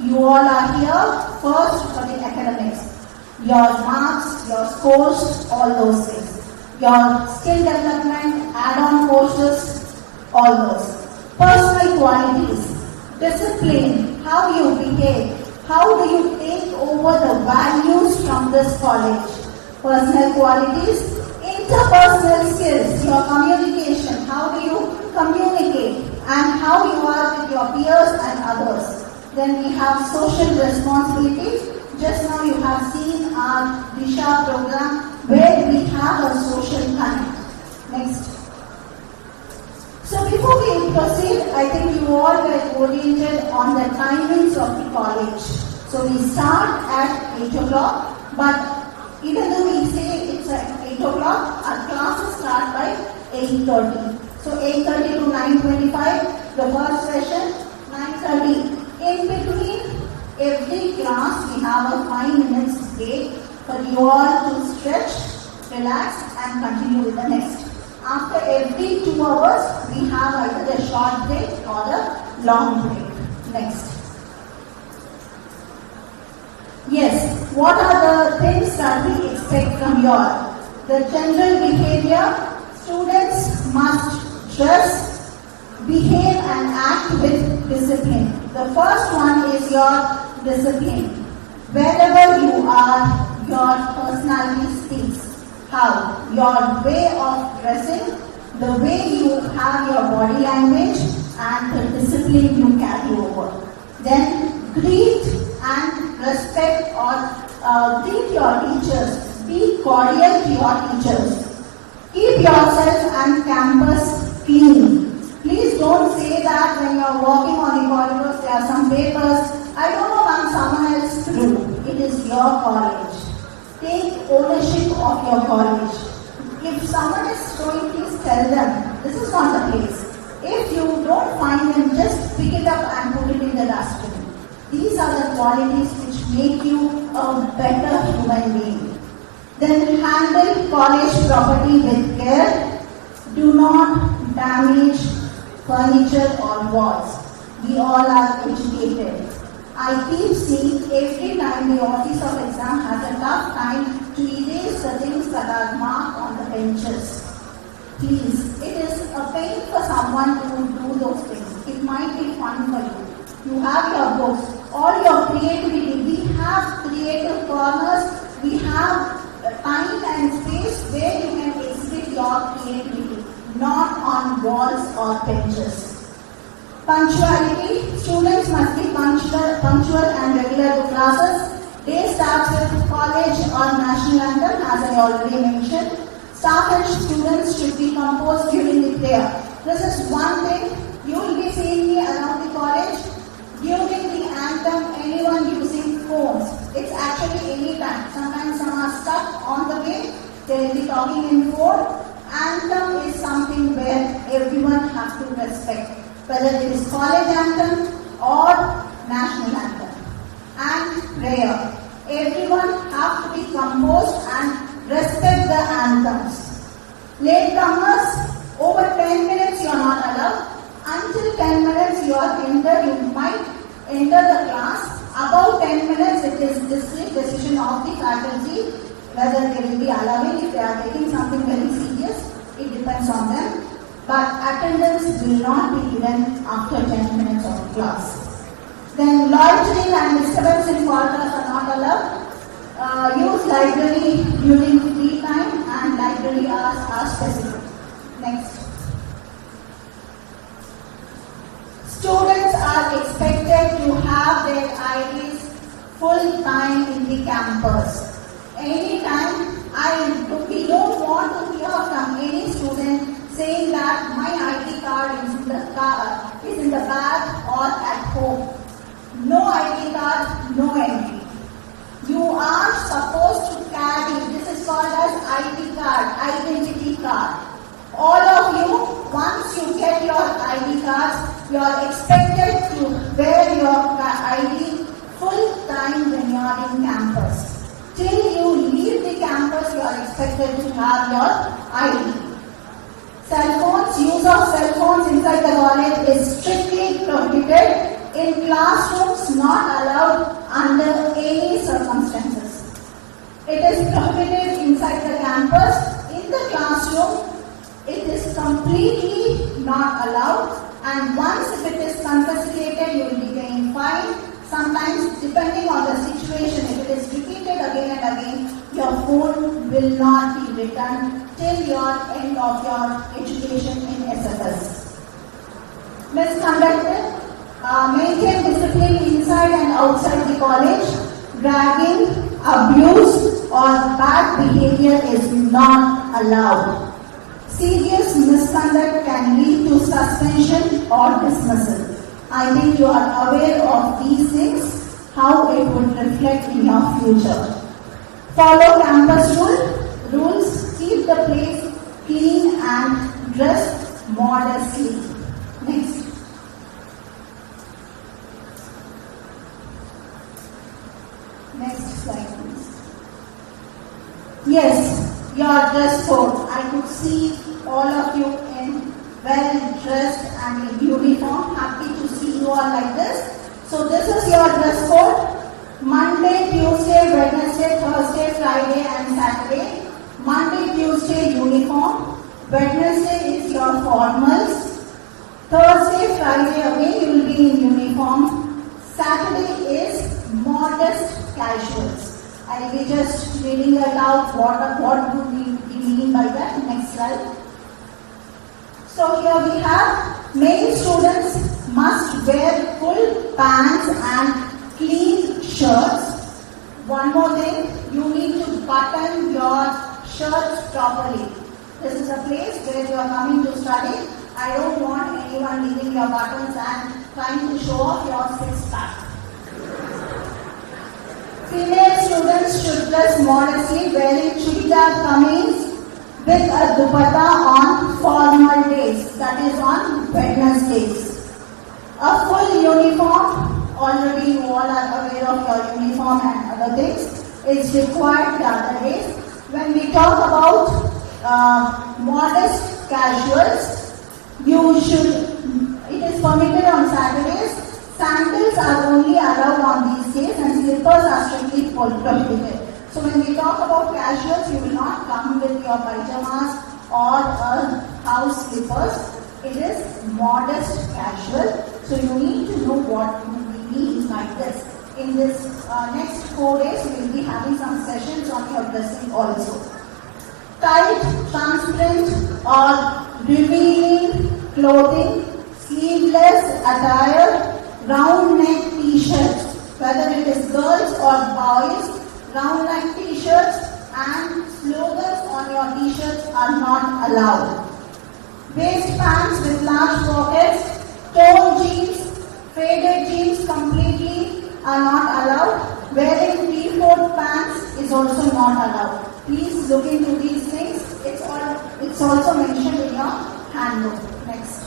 You all are here first for the academics. Your marks, your scores, all those things. Your skill development, add-on courses, all those. Personal qualities, discipline, how you behave, how do you take over the values from this college. Personal qualities, interpersonal skills, your communication, how do you communicate, and how you are with your peers and others. Then we have social responsibility. Just now you have seen our Disha program where we have a social connect. Next. So before we proceed, I think you all were oriented on the timings of the college. So we start at 8 o'clock, but even though we say it's at 8 o'clock, our classes start by 8:30. So 8:30 to 9:25, the first session, 9:30. In between every class, we have a 5 minutes break for you all to stretch, relax, and continue with the next. After every 2 hours, we have either a short break or a long break. Next. Yes, what are the things that we expect from you all? The general behavior, students must dress, behave and act with discipline. The first one is your discipline. Wherever you are, your personality speaks. How? Your way of dressing, the way you have your body language, and the discipline you carry over. Then greet and respect or greet your teachers. Be cordial to your teachers. Keep yourself and campus clean. Please don't say that when you are walking on the corridors there are some papers. I don't know, ma'am, someone your college. Take ownership of your college. If someone is showing, please tell them, this is not the place. If you don't find them, just pick it up and put it in the dustbin. These are the qualities which make you a better human being. Then handle college property with care. Do not damage furniture or walls. We all are educated. I keep seeing every time the Office of Exam has a tough time to erase the things that are marked on the benches. Please, it is a pain for someone to do those things. It might be fun for you. You have your books, all your creativity. We have creative corners. We have time and space where you can exhibit your creativity, not on walls or benches. Punctuality. Students must be punctual and regular to classes. Day starts with college or national anthem, as I already mentioned. Staff and students should be composed during the prayer. This is one thing you will be seeing me around the college. During the anthem, anyone using phones. It's actually any time. Sometimes some are stuck on the way. They will be talking in phone. Anthem is something where everyone has to respect, whether it is college anthem or national anthem. And prayer. Everyone has to be composed and respect the anthems. Latecomers, over 10 minutes you are not allowed. Until 10 minutes you are entered, you might enter the class. Above 10 minutes it is the decision of the faculty whether they will be allowing. If they are taking something very serious, it depends on them. But attendance will not be given after 10 minutes of class. Then loitering and disturbance in quarters are not allowed. Use library during free time and library hours are specific. Next. Students are expected to have their IDs full time in the campus. Anytime, we don't want to hear from any student saying that my ID card is in the bag or at home. No ID card, no entry. You are supposed to carry, this is called as ID card, identity card. All of you, once you get your ID cards, you are expected to wear your ID full time when you are in campus. Till you leave the campus, you are expected to have your ID. Cell phones, use of cell phones inside the college is strictly prohibited. In classrooms, not allowed under any circumstances. It is prohibited inside the campus. In the classroom, it is completely not allowed. And once if it is confiscated, you will be paying fine. Sometimes, depending on the situation, if it is repeated again and again, your phone will not be returned till your end of your education in SFS. Misconducted. Maintain discipline inside and outside the college. Dragging, abuse or bad behavior is not allowed. Serious misconduct can lead to suspension or dismissal. I think you are aware of these things, how it would reflect in your future. Follow campus rules. Keep the place clean and dress modestly. Next. Next slide, please. Yes, your dress code. I could see all of you in well-dressed and in uniform. Happy to see you all like this. So this is your dress code. Monday, Tuesday, Wednesday, Thursday, Friday and Saturday. Monday, Tuesday, uniform. Wednesday is your formals. Thursday, Friday again you will be in uniform. Saturday is modest casuals. I will be just reading that out. What do we mean by that? Next slide. So here we have male students must wear full pants and clean shirts. One more thing, you need to button your shirts properly. This is a place where you are coming to study. I don't want anyone leaving your buttons and trying to show off your six-pack. Female students should dress modestly, wearing churidar kameez with a dupatta on formal days, that is on Wednesdays. A full uniform, already you all are aware of your uniform and other things, is required the other days. When we talk about modest casuals, it is permitted on Saturdays. Sandals are only allowed on these days and slippers are strictly prohibited. So when we talk about casuals, you will not come with your pajamas or house slippers. It is modest casual. So you need to know what we mean by this. In this next 4 days, we will be having some sessions on your dressing also. Tight, transparent or revealing clothing, sleeveless attire, round neck t-shirts, whether it is girls or boys, round neck t-shirts and slogans on your t-shirts are not allowed. Waistbands with large pockets, torn jeans, faded jeans completely are not allowed. Wearing three-fourth pants is also not allowed. Please look into these things. It's also mentioned in your handbook. Next.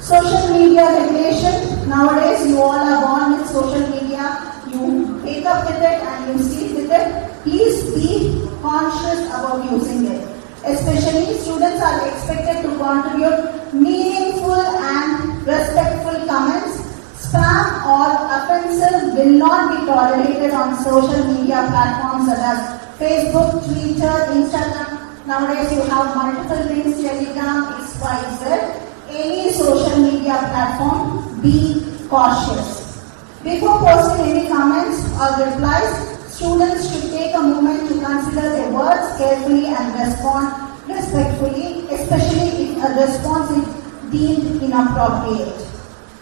Social media regulation. Nowadays, you all are born with social media. You wake up with it and you sleep with it. Please be conscious about using it. Especially, students are expected to contribute meaningful and respectful comments. Spam or offensive will not be tolerated on social media platforms such as Facebook, Twitter, Instagram. Nowadays, you have multiple links, Telegram, XYZ. Any social media platform, be cautious. Before posting any comments or replies, students should take a moment to consider their words carefully and respond respectfully, especially if a response is deemed inappropriate.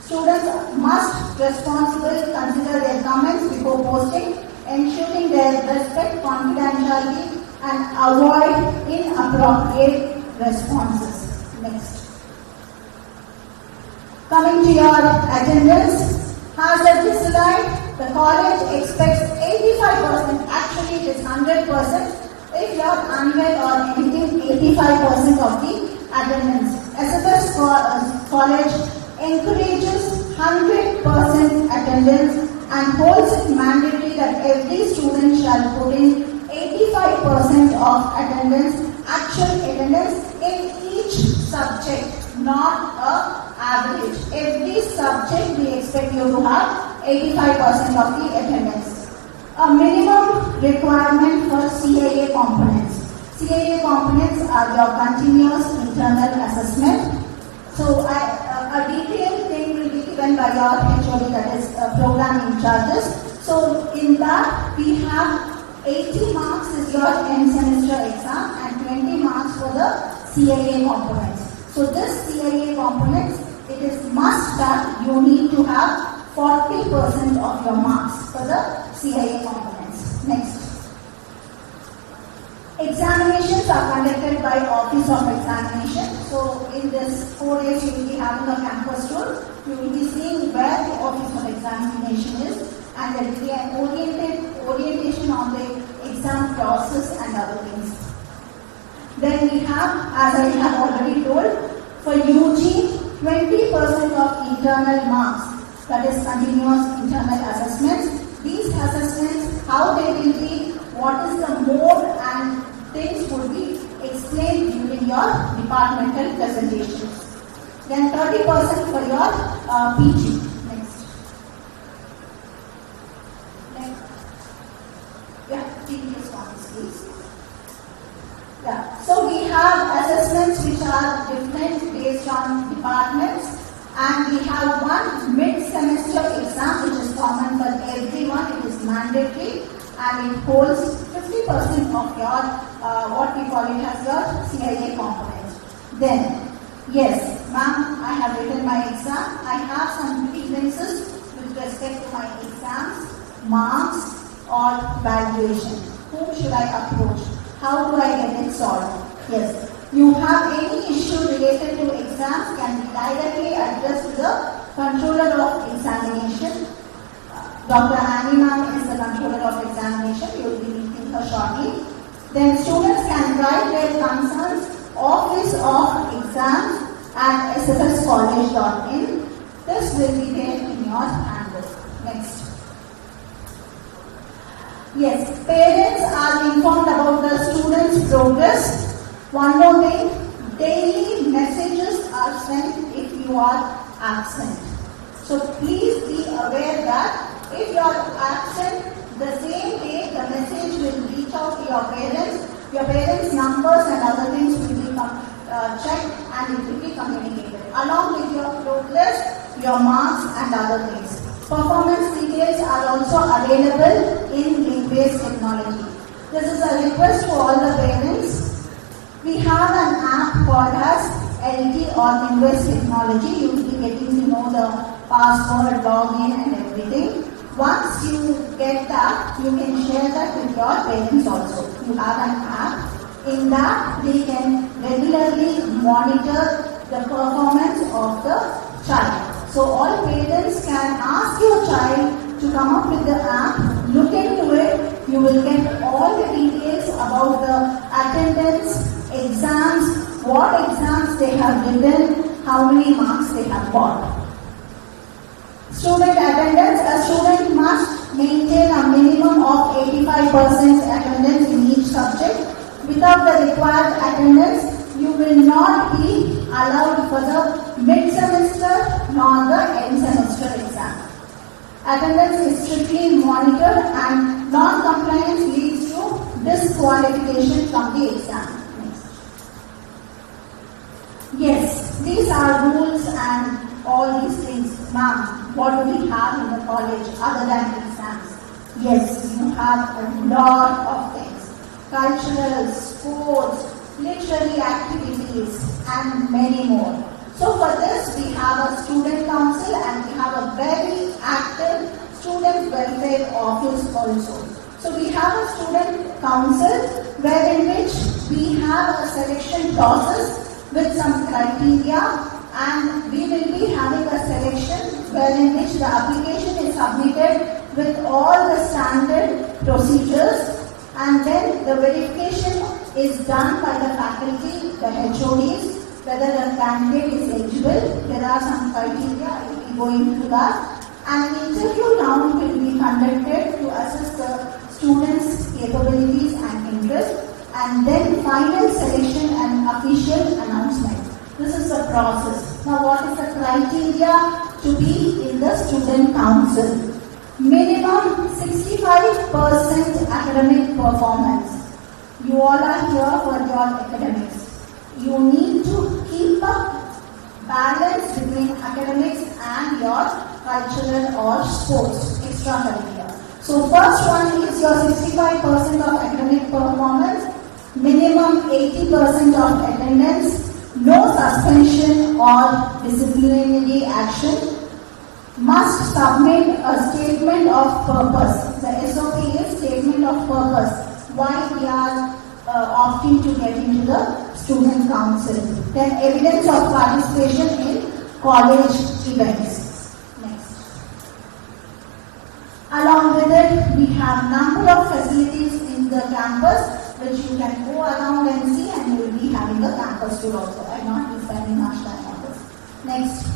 Students must responsibly consider their comments before posting, ensuring their respect confidentiality and avoid inappropriate responses. Next. Coming to your attendance, as a Desalite, the college expects 85%, actually it is 100%, if not unwell or anything, 85% of the attendance. SFS College encourages 100% attendance and holds it mandatory that every student shall put in 85% of attendance, actual attendance in each subject, not a average. Every subject we expect you to have 85% of the attendance. A minimum requirement for CIA components. CIA components are your continuous internal assessment. So a detailed thing will be given by your HOD, that is program in charges. So in that we have 80 marks is your end semester exam and 20 marks for the CIA components. So this CIA components, it is must that you need to have 40% of your marks for the CIA components. Next. Examinations are conducted by Office of Examination. So in this 4 days you will be having a campus tour. You will be seeing where the Office of Examination is and there will be an orientation on the exam process and other things. Then we have, as I have already told, for UG, 20% of internal marks, that is continuous internal assessments. These assessments, how they will be, what is the mode and things would be explained during your departmental presentations. Then 30% for your PG. Next. Yeah, previous ones please. Yeah. So we have assessments which are different based on departments, and we have one mid-semester exam which is common for everyone. It is mandatory and it holds 50% of your what we call it as your CIA component. Then, yes, ma'am, I have written my exam. I have some grievances with respect to my exams, marks or valuation. Whom should I approach? How do I get it solved? Yes. You have any issue related to exams can be directly addressed to the controller of examination. Dr. Annie Ma'am is the controller of examination. You will be meeting her shortly. Then students can write their concerns Office of Exams at sfscollege.in. This will be there in your handbook. Next. Yes, parents are informed about the students' progress. One more thing, daily messages are sent if you are absent. So please be aware that if you are absent, the same day the message will reach out to your parents' numbers and other things will be checked and it will be communicated along with your progress, your marks and other things. Performance details are also available in link-based technology. This is a request to all the parents. We have an app called as LT or link-based technology. You will be getting to know the password, login and everything. Once you get that, you can share that with your parents also. You have an app. In that, they can regularly monitor the performance of the child. So all parents can ask your child to come up with the app, look into it. You will get all the details about the attendance, exams, what exams they have written, how many marks they have got. Student attendance, a student must maintain a minimum of 85% attendance in each subject. Without the required attendance, you will not be allowed for the mid-semester nor the end-semester exam. Attendance is strictly monitored and non-compliance leads to disqualification from the exam. Yes, these are rules and all these things. Ma'am, what do we have in the college other than exams? Yes, you have a lot of things. Cultural, sports, literary activities and many more. So for this we have a student council and we have a very active student welfare office also. So we have a student council wherein which we have a selection process with some criteria and we will be having a selection wherein which the application is submitted with all the standard procedures and then the verification is done by the faculty, the HODs, whether the candidate is eligible. There are some criteria, I will be going through that. And the interview round will be conducted to assess the students' capabilities and interests, and then final selection and official announcement. This is the process. Now what is the criteria to be in the student council? Minimum 65% academic performance. You all are here for your academics. You need to keep a balance between academics and your cultural or sports, extracurricular. So first one is your 65% of academic performance, minimum 80% of attendance, no suspension or disciplinary action, must submit a statement of purpose. The SOP is statement of purpose. Why we are opting to get into the student council. Then evidence of participation in college events. Next. Along with it, we have number of facilities in the campus which you can go around and see, and you will be having a campus tour also. I will not be spending much time on this. Next.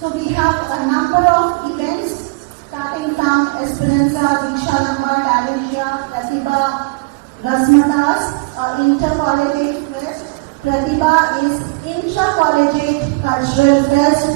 So we have a number of events starting from Esperanza, DEEKSHARAMBHA, Talentshare, Pratibha, Rasmatas, Inter-Collegiate Fest. Pratibha is Intra-Collegiate Cultural Fest.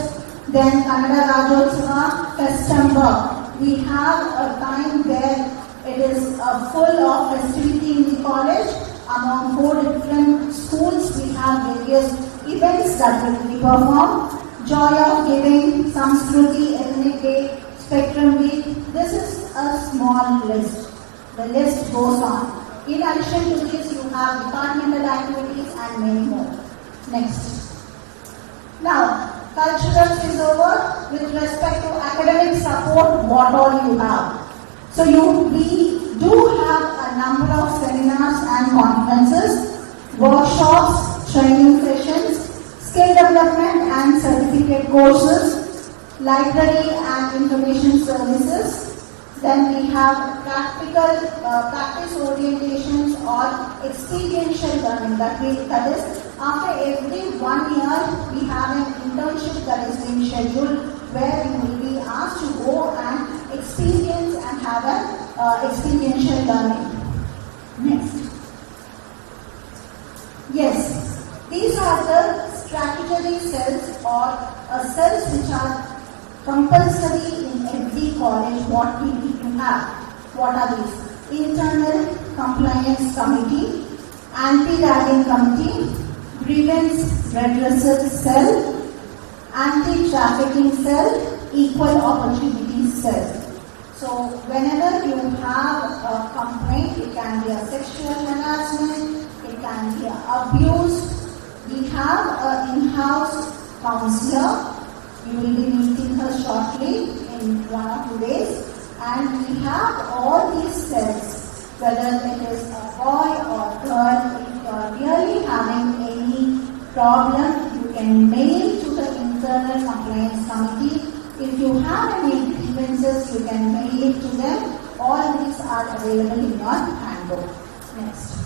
Then Kannada Rajotsava, Festember. We have a time where it is full of festivity in the college. Among 4 different schools, we have various events that will be performed. Joy of Giving, Samskruti, Ethnic Day, Spectrum Week. This is a small list. The list goes on. In addition to this, you have departmental activities and many more. Next. Now, culturals is over. With respect to academic support, what all you have. So we do have a number of seminars and conferences, workshops, training sessions, skill development and certificate courses, library and information services, Then we have practice orientations or experiential learning. That is, after every 1 year, we have an internship that is being scheduled where you will be asked to go and experience and have an experiential learning. Next. Yes, these are the statutory cells or cells which are compulsory in every college. What we need to have. What are these? Internal Compliance Committee, Anti-Ragging Committee, Grievance Redressal Cell, Anti-Trafficking Cell, Equal Opportunity Cell. So whenever you have a complaint, it can be a sexual harassment, it can be abuse. We have an in-house counselor. You will be meeting her shortly in 1 or 2 days. And we have all these cells, whether it is a boy or girl. If you are really having any problem, you can mail to the Internal Compliance Committee. If you have any grievances, you can mail it to them. All these are available in your handbook. Next.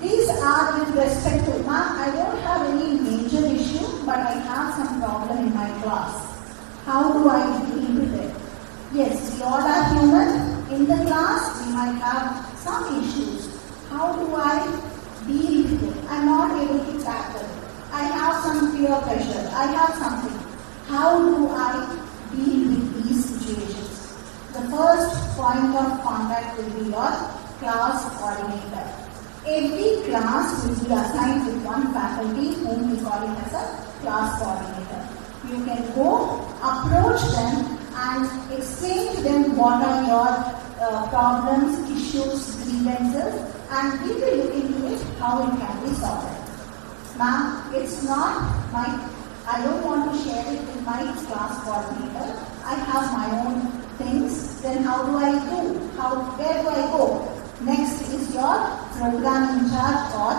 These are with respect to, ma'am, I don't have any major issue, but I have some problem in my class. How do I deal with it? Yes, we all are human. In the class, we might have some issues. How do I deal with it? I'm not able to tackle. I have some peer pressure. I have something. How do I deal with these situations? The first point of contact will be your class coordinator. Every class will be assigned with one faculty whom we call it as a class coordinator. You can go, approach them and explain to them what are your problems, issues, grievances, and we will look into it, how it can be solved. Ma'am, it's not I don't want to share it with my class coordinator. I have my own things. Then how do I do? Where do I go? Next is your program in charge or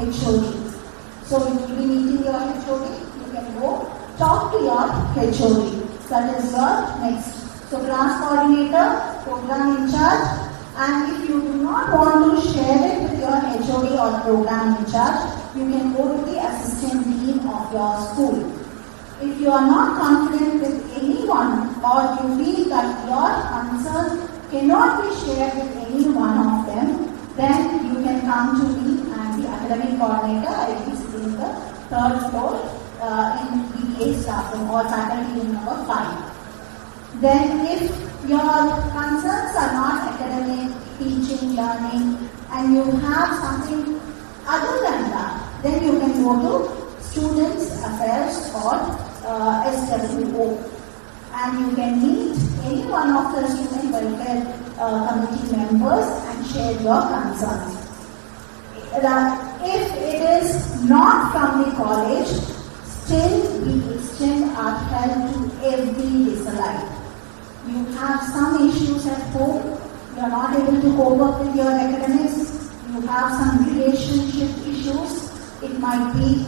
HOD. So you will be meeting your HOD. You can go talk to your HOD. That is your next. So class coordinator, program in charge. And if you do not want to share it with your HOD or program in charge, you can go to the assistant dean of your school. If you are not confident with anyone or you feel that your concerns cannot be shared with any one of them, then you can come to me and the academic coordinator. I will be sitting in the 3rd floor in DKS staff room or faculty room number 5. Then if your concerns are not academic, teaching, learning, and you have something other than that, then you can go to Students Affairs or SWO. And you can meet any one of the student welfare committee members and share your concerns. If it is not from the college, still we extend our help to every Desalite. You have some issues at home, you are not able to cope up with your academics, you have some relationship issues, it might be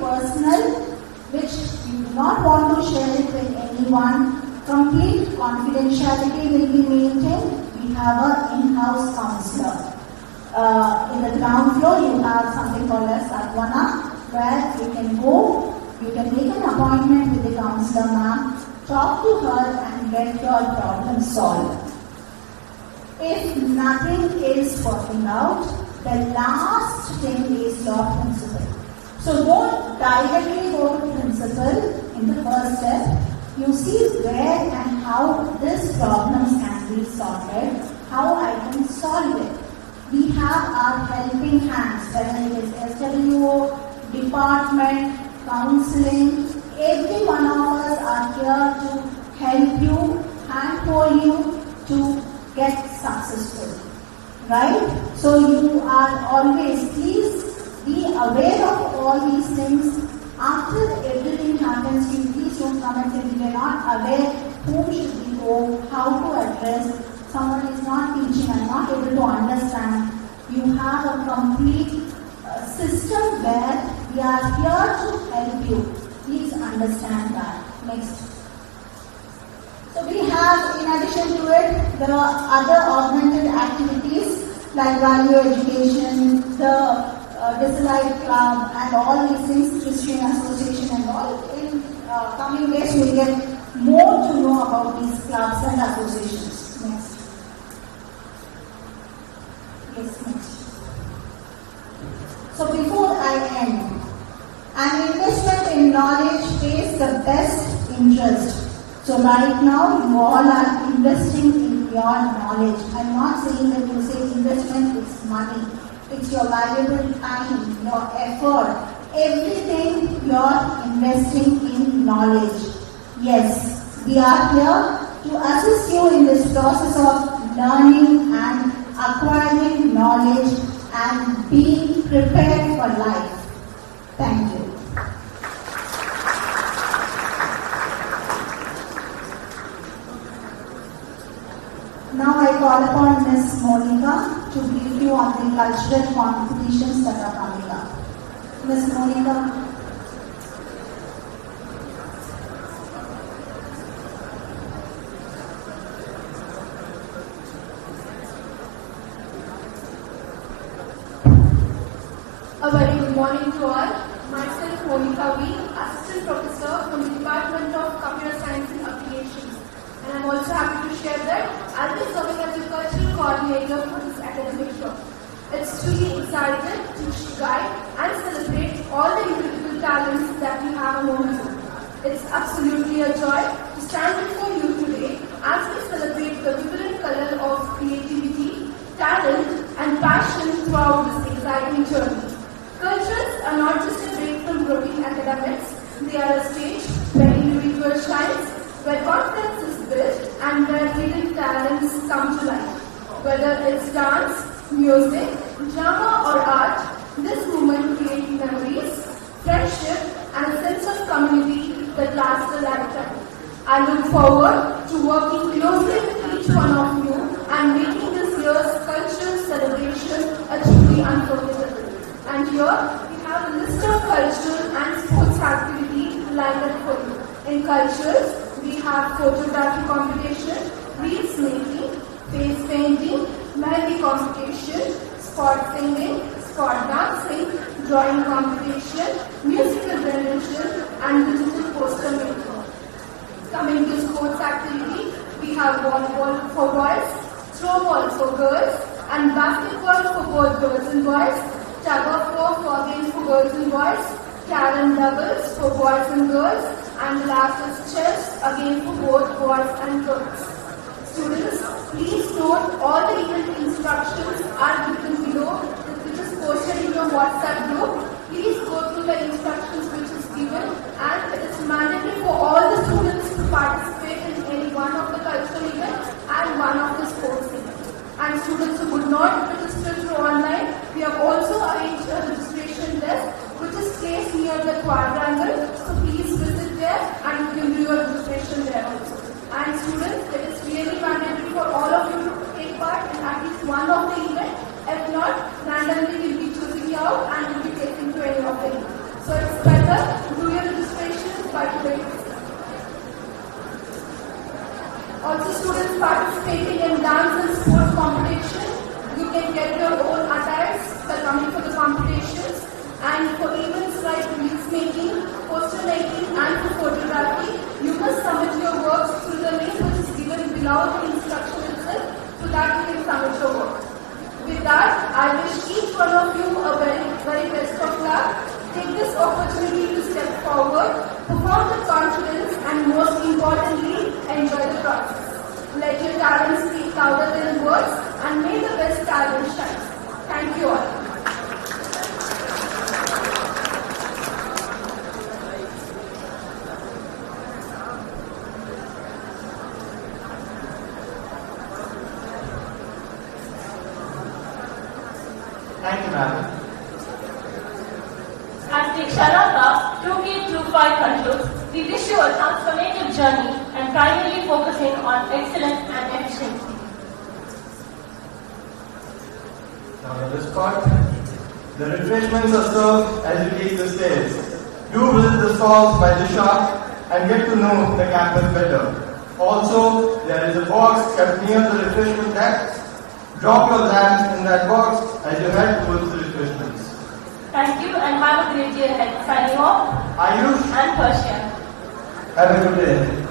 personal, which you do not want to share it with anyone. Complete confidentiality will be maintained. We have an in-house counselor. In the ground floor, you have something called as Satwana, where you can go, you can make an appointment with the counselor, ma'am, talk to her and get your problem solved. If nothing is working out, the last thing is your principal. So don't directly go to principal in the first step. You see where and how this problems can be solved, how I can solve it. We have our helping hands, whether it is SWO, department, counseling. Every one of us are here to help you, handhold you to get successful. Right? So you are always, please be aware of all these things. After everything happens, you please don't come and say we are not aware whom should we go, how to address. Someone is not teaching and not able to understand. You have a complete system where we are here to help you. Please understand that. Next. So we have have, in addition to it, there are other augmented activities like value education, the Desalites club, and all these things, Christian association and all. In coming days, we will get more to know about these clubs and associations. Next. Yes, next. So before I end, an investment in knowledge pays the best interest. So right now, you all are investing in your knowledge. I'm not saying that you say investment is money. It's your valuable time, your effort, everything you're investing in knowledge. Yes, we are here to assist you in this process of learning and acquiring knowledge and being prepared for life. Thank you. Now I call upon Ms. Monica to brief you on the cultural competitions that are coming up. Ms. Monica. A very good morning to all. Myself, Monica V, Assistant Professor from the Department of Computer Science and Applications. And I'm also happy to share that I'll be serving as the cultural coordinator for this academic year. It's truly exciting to guide and celebrate all the incredible talents that we have among you. It's absolutely a joy to stand before you today as we celebrate the vibrant color of creativity, talent, and passion throughout this exciting journey. Cultures are not just a break from routine academics, they are a stage where individual shines, where confidence is built, and where hidden talents come to life. Whether it's dance, music, drama, or art, this movement creates memories, friendship, and a sense of community that lasts a lifetime. I look forward to working closely with each one of you and making this year's cultural celebration a truly unforgettable. And here we have a list of cultural and sports activities lined up for you. In cultures, we have photography competition, reels making, face painting, Mermier competition, sport singing, sport dancing, drawing competition, musical rendition, and digital poster making. Coming to sports activity, we have volleyball for boys, throwball for girls, and basketball for both girls and boys, tug of war for games for girls and boys, carrom doubles for boys and girls, and the last is chess, again for both boys and girls. Students, please note all the event instructions are given below, which is posted in your WhatsApp group. Please go through the instructions which is given, and it is mandatory for all the students to participate in any one of the cultural events and one of the sports events. And students who would not register through online, we have also arranged a registration desk which is placed near the quadrangle. So please visit there and you can do your registration there also. And students, it is really mandatory for all of you to take part in at least one of the events. If not, randomly we'll be choosing you out and you'll be taken to any of the events. So it's better to do your registration by today. Also, students participating in dance and sport competition, you can get your own attires for coming for the competitions. And for events like reels making, poster making, and for photography, you must submit your works through the link which is given below the instruction itself, so that you can submit your work. With that, I wish each one of you a very, very best of luck. Take this opportunity to step forward, perform with confidence, and most importantly, enjoy the process. Let your talent speak louder than words, and may the best talent shine. Thank you all. Thank you, ma'am. As DEEKSHARAMBHA 2K25 concludes, we wish you a transformative journey and primarily focusing on excellence and efficiency. Now let us start. The refreshments are served as you take the stairs. Do visit the stalls by Disha and get to know the campus better. Also, there is a box kept near the refreshment desk. Drop your lamp in that box as you head towards the refreshments. Thank you and have a great day ahead. Signing off. Ayush and Persia. Have a good day.